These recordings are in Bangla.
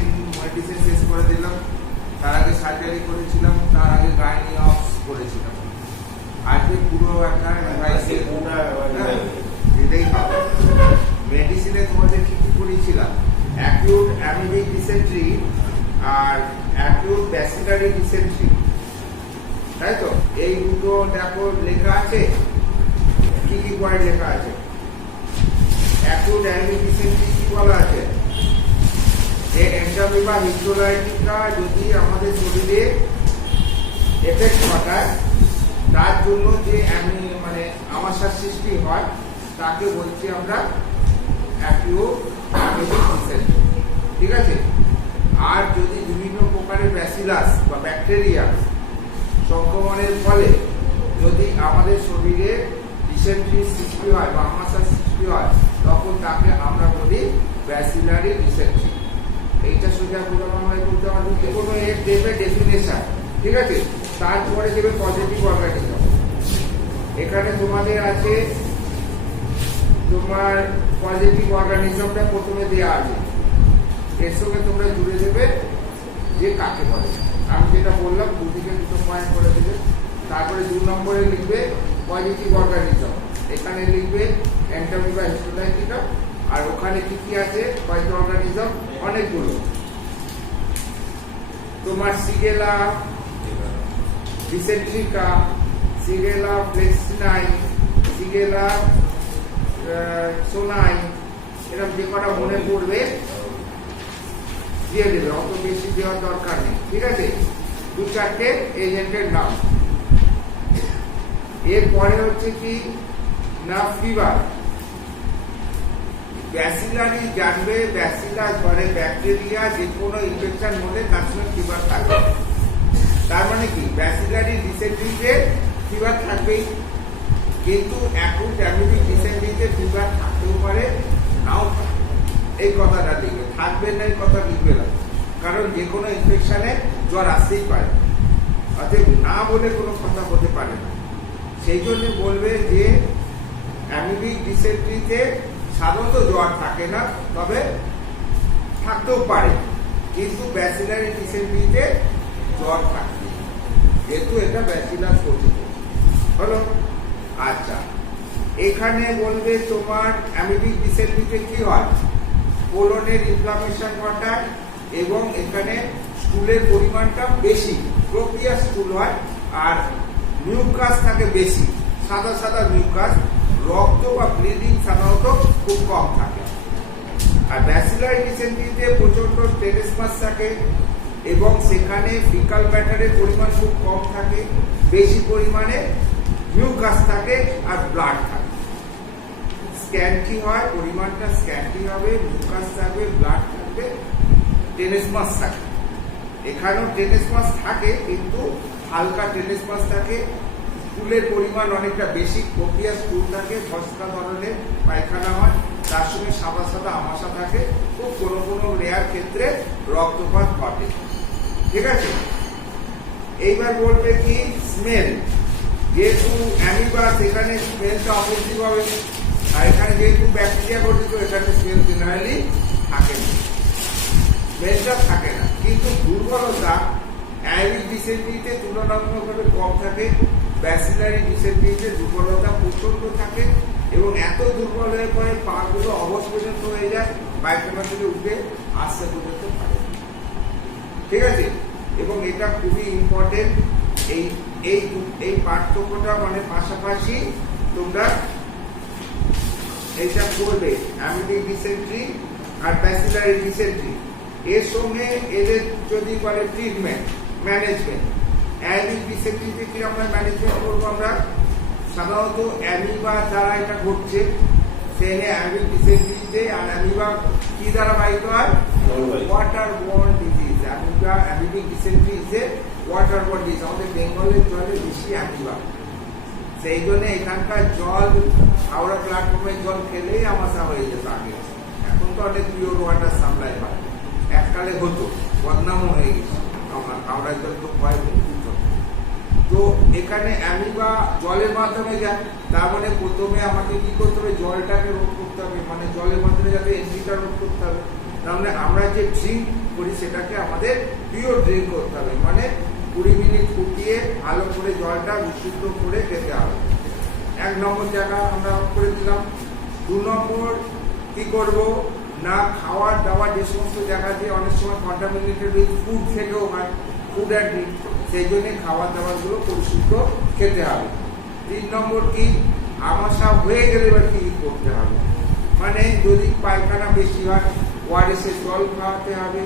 একদিন মেডিসিন শেষ করে দিলাম, তার আগে সার্জারি করেছিলাম, তার আগে গাইনি অফ করেছিলাম। আজকে পুরো একটা এটাই হবে। মেডিসিনে তোমাদের কি কি করেছিলাম? অ্যাকিউট অ্যামিবিক ডিসেন্ট্রি আর অ্যাকিউট ব্যাসিলারি ডিসেন্ট্রি, তাই তো? এই দুটো দেখো লেখা আছে, কি কি পয়েন্ট লেখা আছে। অ্যাকিউট অ্যামিবিক ডিসেন্ট্রি কি বলা আছে? যে এন্টামিবা হিস্টোলাইটিকা যদি আমাদের শরীরে এফেক্ট ঘটায়, তার জন্য যে আমাশার সৃষ্টি হয়, তাকে বলছি আমরা অ্যাকিউট অ্যামিবিক ডিসেন্ট্রি, ঠিক আছে? আর যদি বিভিন্ন প্রকারের ব্যাসিলাস বা ব্যাকটেরিয়া সংক্রমণের ফলে যদি আমাদের শরীরে ডিসেন্ট্রির সৃষ্টি হয় বা আমাশার সৃষ্টি হয়, তখন তাকে আমরা বলি ব্যাসিলারি ডিসেন্ট্রি। এইটা সোজা পুরো বাংলায় বলতে হবে, যে কোনো এর দেবে ডেফিনেশন, ঠিক আছে? তারপরে দেবে পজিটিভ অর্গানিজম। এখানে তোমাদের আছে তোমার পজিটিভ অর্গানিজমটা প্রথমে দেওয়া আছে, এর সঙ্গে তোমরা জুড়ে দেবে যে কাকে বলে। আমি যেটা বললাম, দুদিকে দুটো পয়েন্ট করে দেবে। তারপরে 2 নম্বরে লিখবে পজিটিভ অর্গানিজম, এখানে লিখবে এন্টামিবা হিস্টোলাইটিকা। আর ওখানে কি কি আছে পজিটিভ অর্গানিজম? অনেকগুলো। তোমার সিগেলা ডিসেন্ট্রিকা, সিগেলা ফ্লেক্সিনাই, সিগেলা সোনাই, এরকম যে কটা মনে পড়বে দিয়ে দেবে, অত বেশি দেওয়ার দরকার নেই, ঠিক আছে? 2-4টে এজেন্টের নাম। এরপরে হচ্ছে কি না, ফিভার। ব্যাসিলারি জানবে, ব্যাসিলাস ধরে ব্যাকটেরিয়া যে কোনো ইনফেকশন হলে তার সঙ্গে ফিভার থাকবে। তার মানে কি, ব্যাসিলারি ডিসেন্ট্রিতে ফিভার থাকবেই, কিন্তু অ্যাকিউট অ্যামিবিক ডিসেন্ট্রিতে ফিভার থাকতেও পারে, নাও থাকতে পারে। এই কথাটা লিখবে, থাকবে না এই কথা লিখবে না, কারণ যে কোনো ইনফেকশনে জ্বর আসতেই পারে, অতএব না বলে কোনো কথা হতে পারে না। সেই জন্য বলবে যে অ্যামিবিক ডিসেন্ট্রিতে সাধারণত জ্বর থাকে না, তবে থাকতেও পারে, কিন্তু ব্যাসিলারি ডিসেন্ট্রিতে জ্বর থাকে, যেহেতু এটা ব্যাসিলাস গঠিত হলো। আচ্ছা, এখানে বলবে তোমার অ্যামিবিক ডিসেন্ট্রিতে কি হয়? কোলনের ইনফ্লামেশন ঘটায় এবং এখানে স্টুলের পরিমাণটা বেশি, প্রক্রিয়া স্টুল হয়, আর মিউকাস থাকে বেশি, সাদা সাদা মিউকাস। রক্ত বা ব্লিডিং সাধারণত খুব কম থাকে। আর ব্যাসিলারি ডিসেন্ট্রিতে প্রচন্ড টেনেসমাস থাকে এবং সেখানে ফিকাল ম্যাটারের পরিমাণ খুব কম থাকে, বেশি পরিমাণে মিউকাস থাকে আর ব্লাড থাকে। স্ক্যান্টি হয়, পরিমাণটা স্ক্যান্টি হবে, মিউকাস থাকবে, ব্লাড থাকবে, টেনেসমাস থাকে। এখানেও টেনেসমাস থাকে, কিন্তু হালকা টেনেসমাস থাকে। স্টুলের পরিমাণ অনেকটা বেশি, প্রক্রিয়া স্টুল থাকে, ফসকা ধরনের পায়খানা হয়, তার সঙ্গে সাদা সাদা আমাশা থাকে, খুব কোনো কোনো রেয়ার ক্ষেত্রে রক্তপাত ঘটে, ঠিক আছে? এইবার বলবে কি স্মেল। যেহেতু অ্যামিবা, সেখানে স্মেলটা অপেক্ষিক হবে, আর এখানে যেহেতু ব্যাকটেরিয়া গঠিত, এখানে স্মেল জেনারেলি থাকে না, স্মেলটা থাকে না। কিন্তু দুর্বলতা অ্যামিবিক ডিসেন্ট্রিতে তুলনামূলকভাবে কম থাকে, ব্যাসিলারি ডিসেন্ট্রিতে দুর্বলতা প্রচন্ড থাকে, এবং এত দুর্বল হয়ে পরে পাগুলো অবশ পর্যন্ত হয়ে যায়, পায়খানা থেকে উঠে আসতে পর্যন্ত পারে, ঠিক আছে? এবং এটা খুবই ইম্পর্টেন্ট। এই পার্থক্যটা পাশাপাশি তোমরা এইটা করবে, অ্যামিবিক ডিসেন্ট্রি আর ব্যাসিলারি ডিসেন্ট্রি। এর সঙ্গে এদের যদি বলে ট্রিটমেন্ট, ম্যানেজমেন্ট। অ্যামিবিক ডিসেন্ট্রিতে কি আমরা ম্যানেজমেন্ট করবো? আমরা সাধারণত অ্যামিবা দ্বারা এটা ঘটছে, সেখানে অ্যামিবিক ডিসেন্ট্রিতে। আর অ্যামিবা কি দ্বারা বাহিত হয়? Water borne disease. Amoebic dysentery is a water borne disease. আমাদের বেঙ্গলের জলে বেশি অ্যামিবা, সেই জন্য এখানকার জল, হাওড়া প্ল্যাটফর্মের জল খেলেই আমাশা হয়ে যেত আগে। এখন তো অনেক পিওর ওয়াটার সাপ্লাই হয়, এককালে হতো, বদনামও হয়ে গেছে, হাওড়ার জল তো ভয় মুক্ত। তো এখানে অ্যামিবা জলের মাধ্যমে যায়, তার মানে প্রথমে আমাকে কি করতে হবে? জলটাকে রোধ করতে হবে, মানে জলের মাধ্যমে যাতে এন্ট্রিটা রোধ করতে হবে। তাহলে আমরা যে ড্রিঙ্ক করি সেটাকে আমাদের পিওর ড্রিঙ্ক করতে হবে, মানে 20 মিনিট ফুটিয়ে ভালো করে জলটা বিশুদ্ধ করে খেতে হবে। 1 নম্বর জায়গা আমরা করে দিলাম। 2 নম্বর কি করব না, খাওয়ার দাওয়ার যে সমস্ত জায়গা দিয়ে অনেক সময় কন্টামিনেটেড ফুড থেকেও হয়, ফুড অ্যান্ড ড্রিঙ্ক, সেই জন্য খাবার দাবারগুলো পরিশুদ্ধ খেতে হবে। 3 নম্বর কি, আমাশা হয়ে গেলে এবার কি করতে হবে, মানে যদি পায়খানা বেশি হয় ওআরএস এর জল খাওয়াতে হবে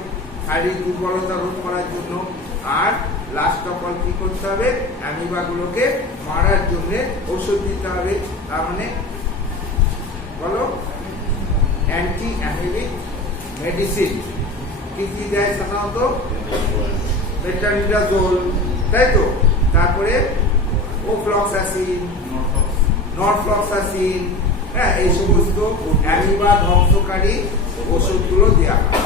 শারীরিক দুর্বলতা রোধ করার জন্য। আর লাস্ট অফ অল কি করতে হবে, অ্যামিবাগুলোকে মারার জন্য ওষুধ দিতে হবে। তার মানে বলো অ্যান্টি অ্যামিবিক মেডিসিন কি কি দেয় সাধারণত, মেট্রোনিডাজোল, তাই তো, তারপরে ওফ্লক্সাসিন, নরফ্লক্সাসিন, হ্যাঁ, এই সমস্ত অ্যামিবা ধ্বংসকারী ওষুধগুলো দেওয়া হয়।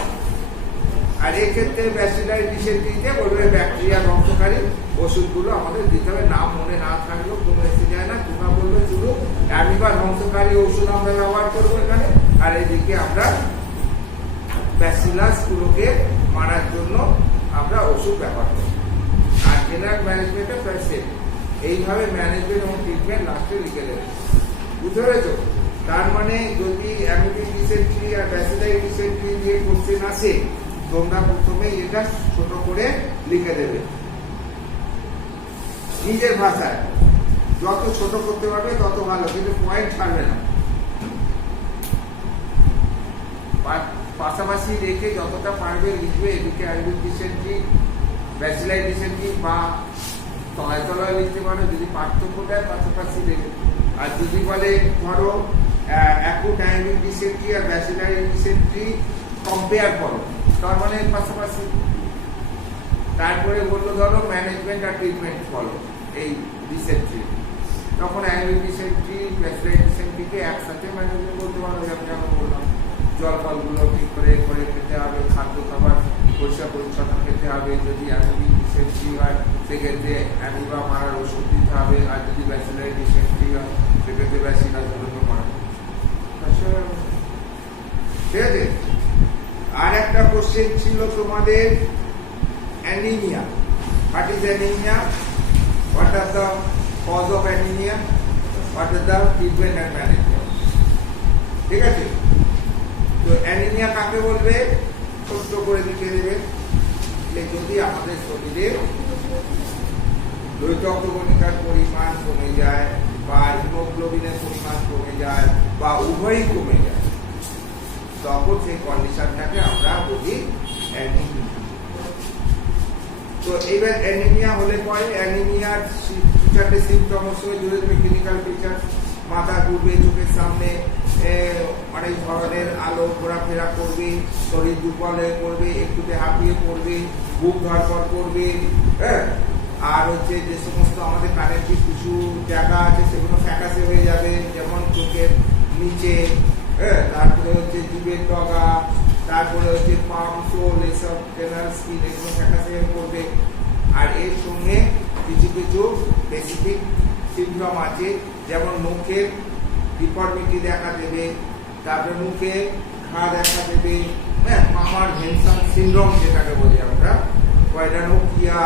আর এক্ষেত্রে ব্যাসিলারি ডিসেন্ট্রিতে বলবে ব্যাকটেরিয়া ধ্বংসকারী ওষুধগুলো আমাদের দিতে হবে। নাম মনে না থাকলেও কোনো এসে যায় না, তোমরা বলবে শুধু অ্যামিবা ধ্বংসকারী ওষুধ আমরা ব্যবহার করবো এখানে, আর এদিকে আমরা ব্যাসিলাস গুলোকে মারার জন্য আমরা ওষুধ ব্যবহার করব। আর জেনারেল ম্যানেজমেন্টে প্রায় সেম, এইভাবে ম্যানেজমেন্ট এবং ট্রিটমেন্ট লাস্টে লিখে দেবে। বুঝতে পেরেছো? তার মানে যদি অ্যামিবিক ডিসেন্ট্রি আর ব্যাসিলারি ডিসেন্ট্রি দিয়ে কোশ্চেন আসে, তোমরা প্রথমে এটা ছোট করে লিখে দেবে নিজের ভাষায়। যত ছোট করতে পারবে তত ভালো, কিন্তু পয়েন্ট ছাড়বে না। পাশাপাশি রেখে যতটা পারবে লিখবে। এদিকে অ্যামিবিক ডিসেন্ট্রি, ব্যাসিলারি ডিসেন্ট্রি বা তলায় তলায় লিখতে পারো যদি পার্থক্য দেয়, পাশাপাশি রেখে। আর যদি বলে ধরো অ্যাকুট অ্যামিবিক ডিসেন্ট্রি আর ব্যাসিলারি ডিসেন্ট্রি কম্পেয়ার করো, তার মানে পাশাপাশি। তারপরে বললো ধরো ম্যানেজমেন্ট আর ট্রিটমেন্ট ফলো এই ডিসেন্ট্রি, তখন অ্যামিবিক ডিসেন্ট্রি ব্যাসিলারি ডিসেন্ট্রিকে একসাথে ম্যানেজমেন্ট করতে পারো। যেমন বললাম, জল ফলগুলো ঠিক করে করে খেতে হবে, খাদ্য খাবার পরিষ্কার পরিচ্ছন্ন খেতে হবে। যদি অ্যামিবিক ডিসেন্ট্রি হয় সেক্ষেত্রে অ্যামিবা মারার ওষুধ দিতে হবে, আর যদি ব্যাসিলারি ডিসেন্ট্রি হয় সেক্ষেত্রে ব্যাসিলাসগুলোকে মারা। ঠিক আছে? আর একটা কোশ্চেন ছিল তোমাদের anaemia. What is anaemia, what are the cause of anaemia, what are the treatment and management. ঠিক আছে? তো অ্যানিমিয়া কাকে বলবে ছোট্ট করে লিখে দেবে। যদি আমাদের শরীরে লোহিত কণিকার পরিমাণ কমে যায়, বা হিমোগ্লোবিনের পরিমাণ কমে যায়, বা উভয়ই কমে যায়, তখন সেই কন্ডিশনটাকে আমরা বলি অ্যানিমিয়া। তো এবার অ্যানিমিয়া হলে পরে অ্যানিমিয়ার 4টে সিমটম জুড়ে দেবে। ক্লিনিক্যাল ফিচার, মাথা ঘুরবে, চোখের সামনে অনেক ধরনের আলো ঘোরাফেরা করবে, শরীর দুর্বল হয়ে পড়বে, একটুতে হাঁপিয়ে পড়বে, বুক ধরপড় করবে, হ্যাঁ। আর হচ্ছে যে সমস্ত আমাদের কানের যে কিছু জায়গা আছে সেগুলো ফ্যাকাসে হয়ে যাবে, যেমন চোখের নিচে, হ্যাঁ, তারপরে হচ্ছে জিভের ডগা, তারপরে হচ্ছে পাম, সোল, এসব টেনাল স্কিন, এগুলো ফ্যাকাসে হয়ে পড়বে। আর এর সঙ্গে কিছু কিছু স্পেসিফিক সিমটম আছে, যেমন মুখের ডিফর্মিটি দেখা দেবে, তারপরে মুখে ঘা দেখা দেবে, হ্যাঁ, মামার ভেনসন সিনড্রোম যেটাকে বলি আমরা, কয়ডানোকিয়া,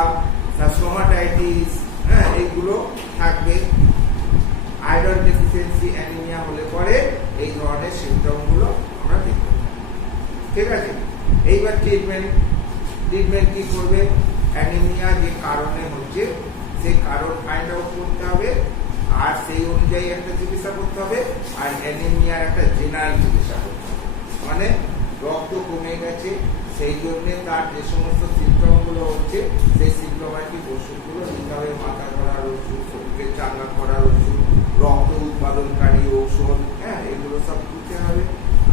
স্টোমাটাইটিস, হ্যাঁ, এইগুলো থাকবে। আয়রন ডেফিসিয়েন্সি অ্যানিমিয়া হলে পরে এই ধরনের সিমটমগুলো আমরা দেখতে পাই। ঠিক আছে? এইবার ট্রিটমেন্ট কি করবে, অ্যানিমিয়া যে কারণে হচ্ছে সেই কারণ ফাইন্ড আউট করতে হবে, আর সেই অনুযায়ী একটা চিকিৎসা করতে হবে। আর অ্যানিমিয়ার একটা জেনারেল চিকিৎসা করতে হবে, মানে রক্ত কমে গেছে সেই জন্য তার যে সমস্ত সিমটমগুলো হচ্ছে সেই সিমটমেটিক ওষুধগুলো দিতে হবে। মাথা ধরার ওষুধ, শরীরকে চাঙ্গা করার ওষুধ, রক্ত উৎপাদনকারী ঔষধ, হ্যাঁ, এগুলো সব দিতে হবে।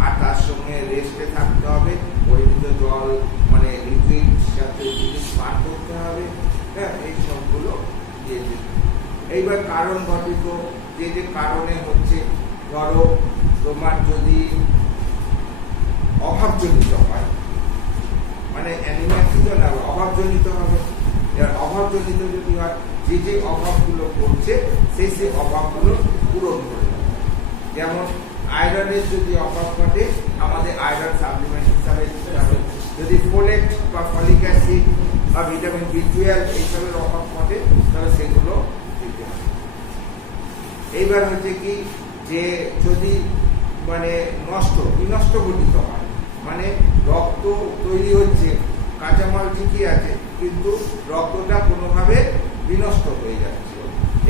আর তার সঙ্গে রেস্টে থাকতে হবে, পরিমিত জল মানে লিকুইড জাতীয় জিনিস পান করতে হবে, হ্যাঁ, এই সবগুলো দিয়ে দিতে। এইবার কারণ ঘটিত যে যে কারণে হচ্ছে, ধরো তোমার যদি অভাবজনিত হয়, মানে অ্যানিমিয়া কি জন্য অভাবজনিত হবে, এবার অভাবজনিত যদি হয় যে যে অভাবগুলো করছে সেই অভাবগুলো পূরণ করে দেবে। যেমন আয়রনের যদি অভাব ঘটে, আমাদের আয়রন সাপ্লিমেন্ট হিসাবে দিতে ফোলেট বা ফলিক অ্যাসিড বা ভিটামিন বি12 এইসবের অভাব ঘটে, তাহলে সেগুলো দিতে হবে। এইবার হচ্ছে কি যে যদি মানে বিনষ্ট ঘটিত হয়, মানে রক্ত তৈরি হচ্ছে, কাঁচামাল ঠিকই আছে, কিন্তু রক্তটা কোনোভাবে বিনষ্ট হয়ে যাচ্ছে,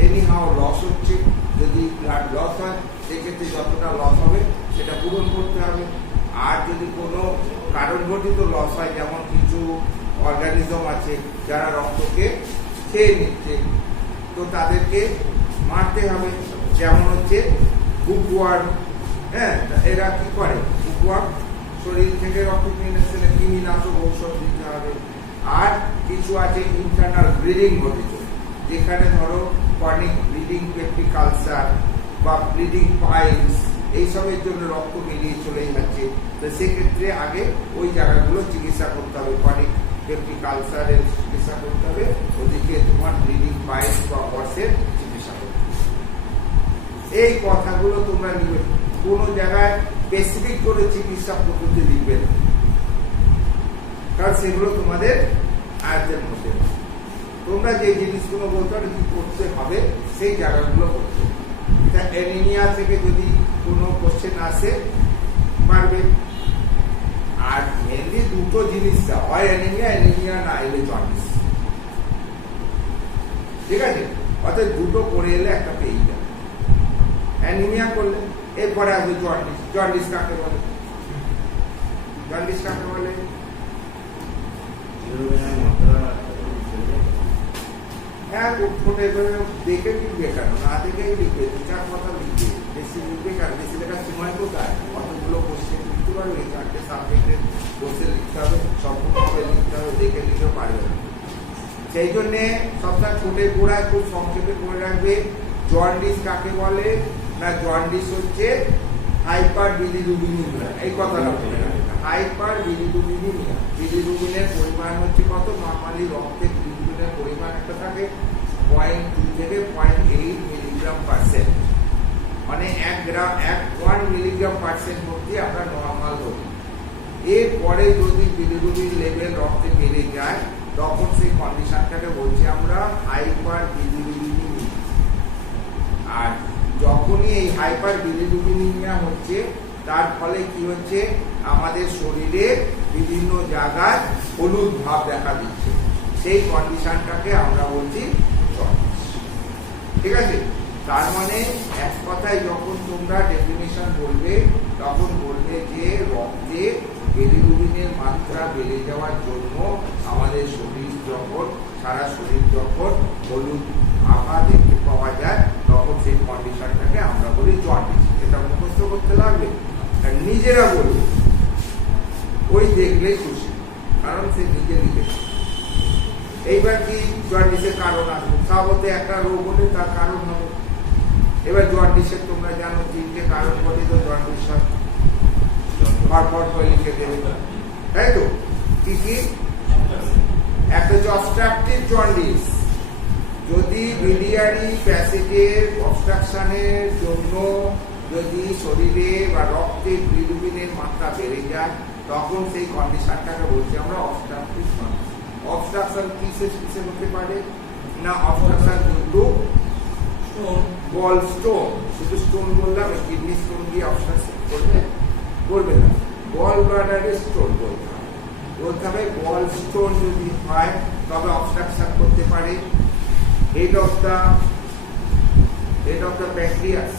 এনিহাও লস হচ্ছে। যদি ব্লাড লস হয় সেক্ষেত্রে যতটা লস হবে সেটা পূরণ করতে হবে। আর যদি কোনো কারণ ঘটিত লস হয়, যেমন কিছু অর্গানিজম আছে যারা রক্তকে খেয়ে নিচ্ছে, তো তাদেরকে মারতে হবে। যেমন হচ্ছে বুকওয়ার্ম, হ্যাঁ, এরা কি করে, বুকওয়ার্ম শরীর থেকে রক্ত কিনে ফেলে কৃমিনাশক ঔষধ দিতে হবে। আর কিছু আছে ইন্টারনাল ব্লিডিং ঘটিত, যেখানে ধরো ক্রনিক ব্লিডিং পেপটিক আলসার বা ব্লিডিং পাইলস, এইসবের জন্য রক্ত বেরিয়ে চলে যাচ্ছে, তো সেক্ষেত্রে আগে ওই জায়গাগুলো চিকিৎসা করতে হবে। ক্রনিক পেপটিক আলসারের চিকিৎসা করতে হবে, ওদিকে তোমার ব্লিডিং পাইলস বা হর্সের চিকিৎসা করতে হবে। এই কথাগুলো তোমরা নিবে, কোনো জায়গায় স্পেসিফিক করে চিকিৎসা পদ্ধতি লিখবে না, কারণ সেগুলো তোমাদের আয়ত্তের মধ্যে। তোমরা যে জিনিসগুলো বলতে পারো কি করতে হবে সেই জায়গাগুলো করতে হবে। অ্যানিমিয়া থেকে যদি কোনো কোশ্চেন আসে পারবে। আর মেনলি দুটো জিনিসটা, হয় অ্যানিমিয়া না এলে জন্ডিস, ঠিক আছে? অর্থাৎ দুটো করে এলে একটা পেয়ে যাবে। অ্যানিমিয়া করলে এরপরে আসবে জন্ডিস। জন্ডিস কাকে বলে? হ্যাঁ, দেখে লিখবে কেন, না দেখেই লিখবে, দু চার কথা লিখবে, বেশি লিখবে কেন? বেশি লেখার সময় কোথায়? কতগুলো কোশ্চেন লিখতে পারবে? 4টে সাবজেক্টের কোশ্চেন লিখতে হবে, সম্পূর্ণভাবে লিখতে হবে, দেখে লিখতে পারবে না। সেই জন্যে সবসময় ছোটে গোড়ায় খুব সংক্ষেপে করে রাখবে। জন্ডিস কাকে বলে না, জন্ডিস হচ্ছে হাইপার বিলিরুবিনিমিয়া, এই কথাটা বলে রাখবে। হাইপার বিলিরুবিনিমিয়া, বিলিরুবিনের পরিমাণ হচ্ছে কত? নরমালি রক্তে বিলিরুবিনের পরিমাণ একটা থাকে 0.2 থেকে 0.8 মিলিগ্রাম পার্সেন্ট, মানে 1 মিলিগ্রাম পার্সেন্ট মধ্যে আমরা নর্মাল ধরি। এরপরে যদি বিলিরুবিন লেভেল রক্তে বেড়ে যায়, তখন সেই কন্ডিশনটাকে বলছি আমরা হাইপার বিলিরুবিনিমিয়া। আর যখনই এই হাইপার বিলিরুবিনিমিয়া হচ্ছে, তার ফলে কি হচ্ছে, আমাদের শরীরে বিভিন্ন জায়গায় হলুদ ভাব দেখা দিচ্ছে, সেই কন্ডিশনটাকে আমরা বলছি জন্ডিস, ঠিক আছে? তার মানে এক কথায় যখন তোমরা ডেফিনিশন বলবে, তখন বলবে যে রক্তে বিলিরুবিনের মাত্রা বেড়ে যাওয়ার জন্য আমাদের শরীর যখন, সারা শরীর যখন হলুদ আভা দেখতে পাওয়া যায়, তখন সেই কন্ডিশনটাকে আমরা বলি জন্ডিস। এটা মুখস্থ করতে লাগবে, নিজেরা বলবে, ওই দেখলেই খুশি, কারণ সে নিজে লিখেছে। এইবার কি জন্ডিসের কারণ আসবে, স্বাভাবিক একটা রোগ হলে তার কারণ হবে। এবার জন্ডিসের তোমরা জানো 3টে কারণ ঘটিত জন্ডিস হয়, পরপর করে লিখে দেবে, তাই তো? কি কি? একটা হচ্ছে অবস্ট্রাকটিভ জন্ডিস, যদি বিলিয়ারি প্যাসেজের অবস্ট্রাকশনের জন্য যদি শরীরে বা রক্তে বিলিরুবিনের মাত্রা বেড়ে যায়, তখন সেই কন্ডিশনটাকে বলছি আমরা অবস্ট্রাকটিভ জন্ডিস। অবস্ট্রাকশন কিসে হতে পারে না, অবস্ট্রাকশন কিন্তু বল স্টোন, শুধু স্টোন বললাম, কিডনি স্টোন দিয়ে অবস্ট্রাকশন করবে না, বল ব্লাডারের স্টোন বলতে হবে। বল স্টোন যদি হয় তবে অবস্ট্রাকশন করতে পারে। হেড অফ দ্য প্যানক্রিয়াস,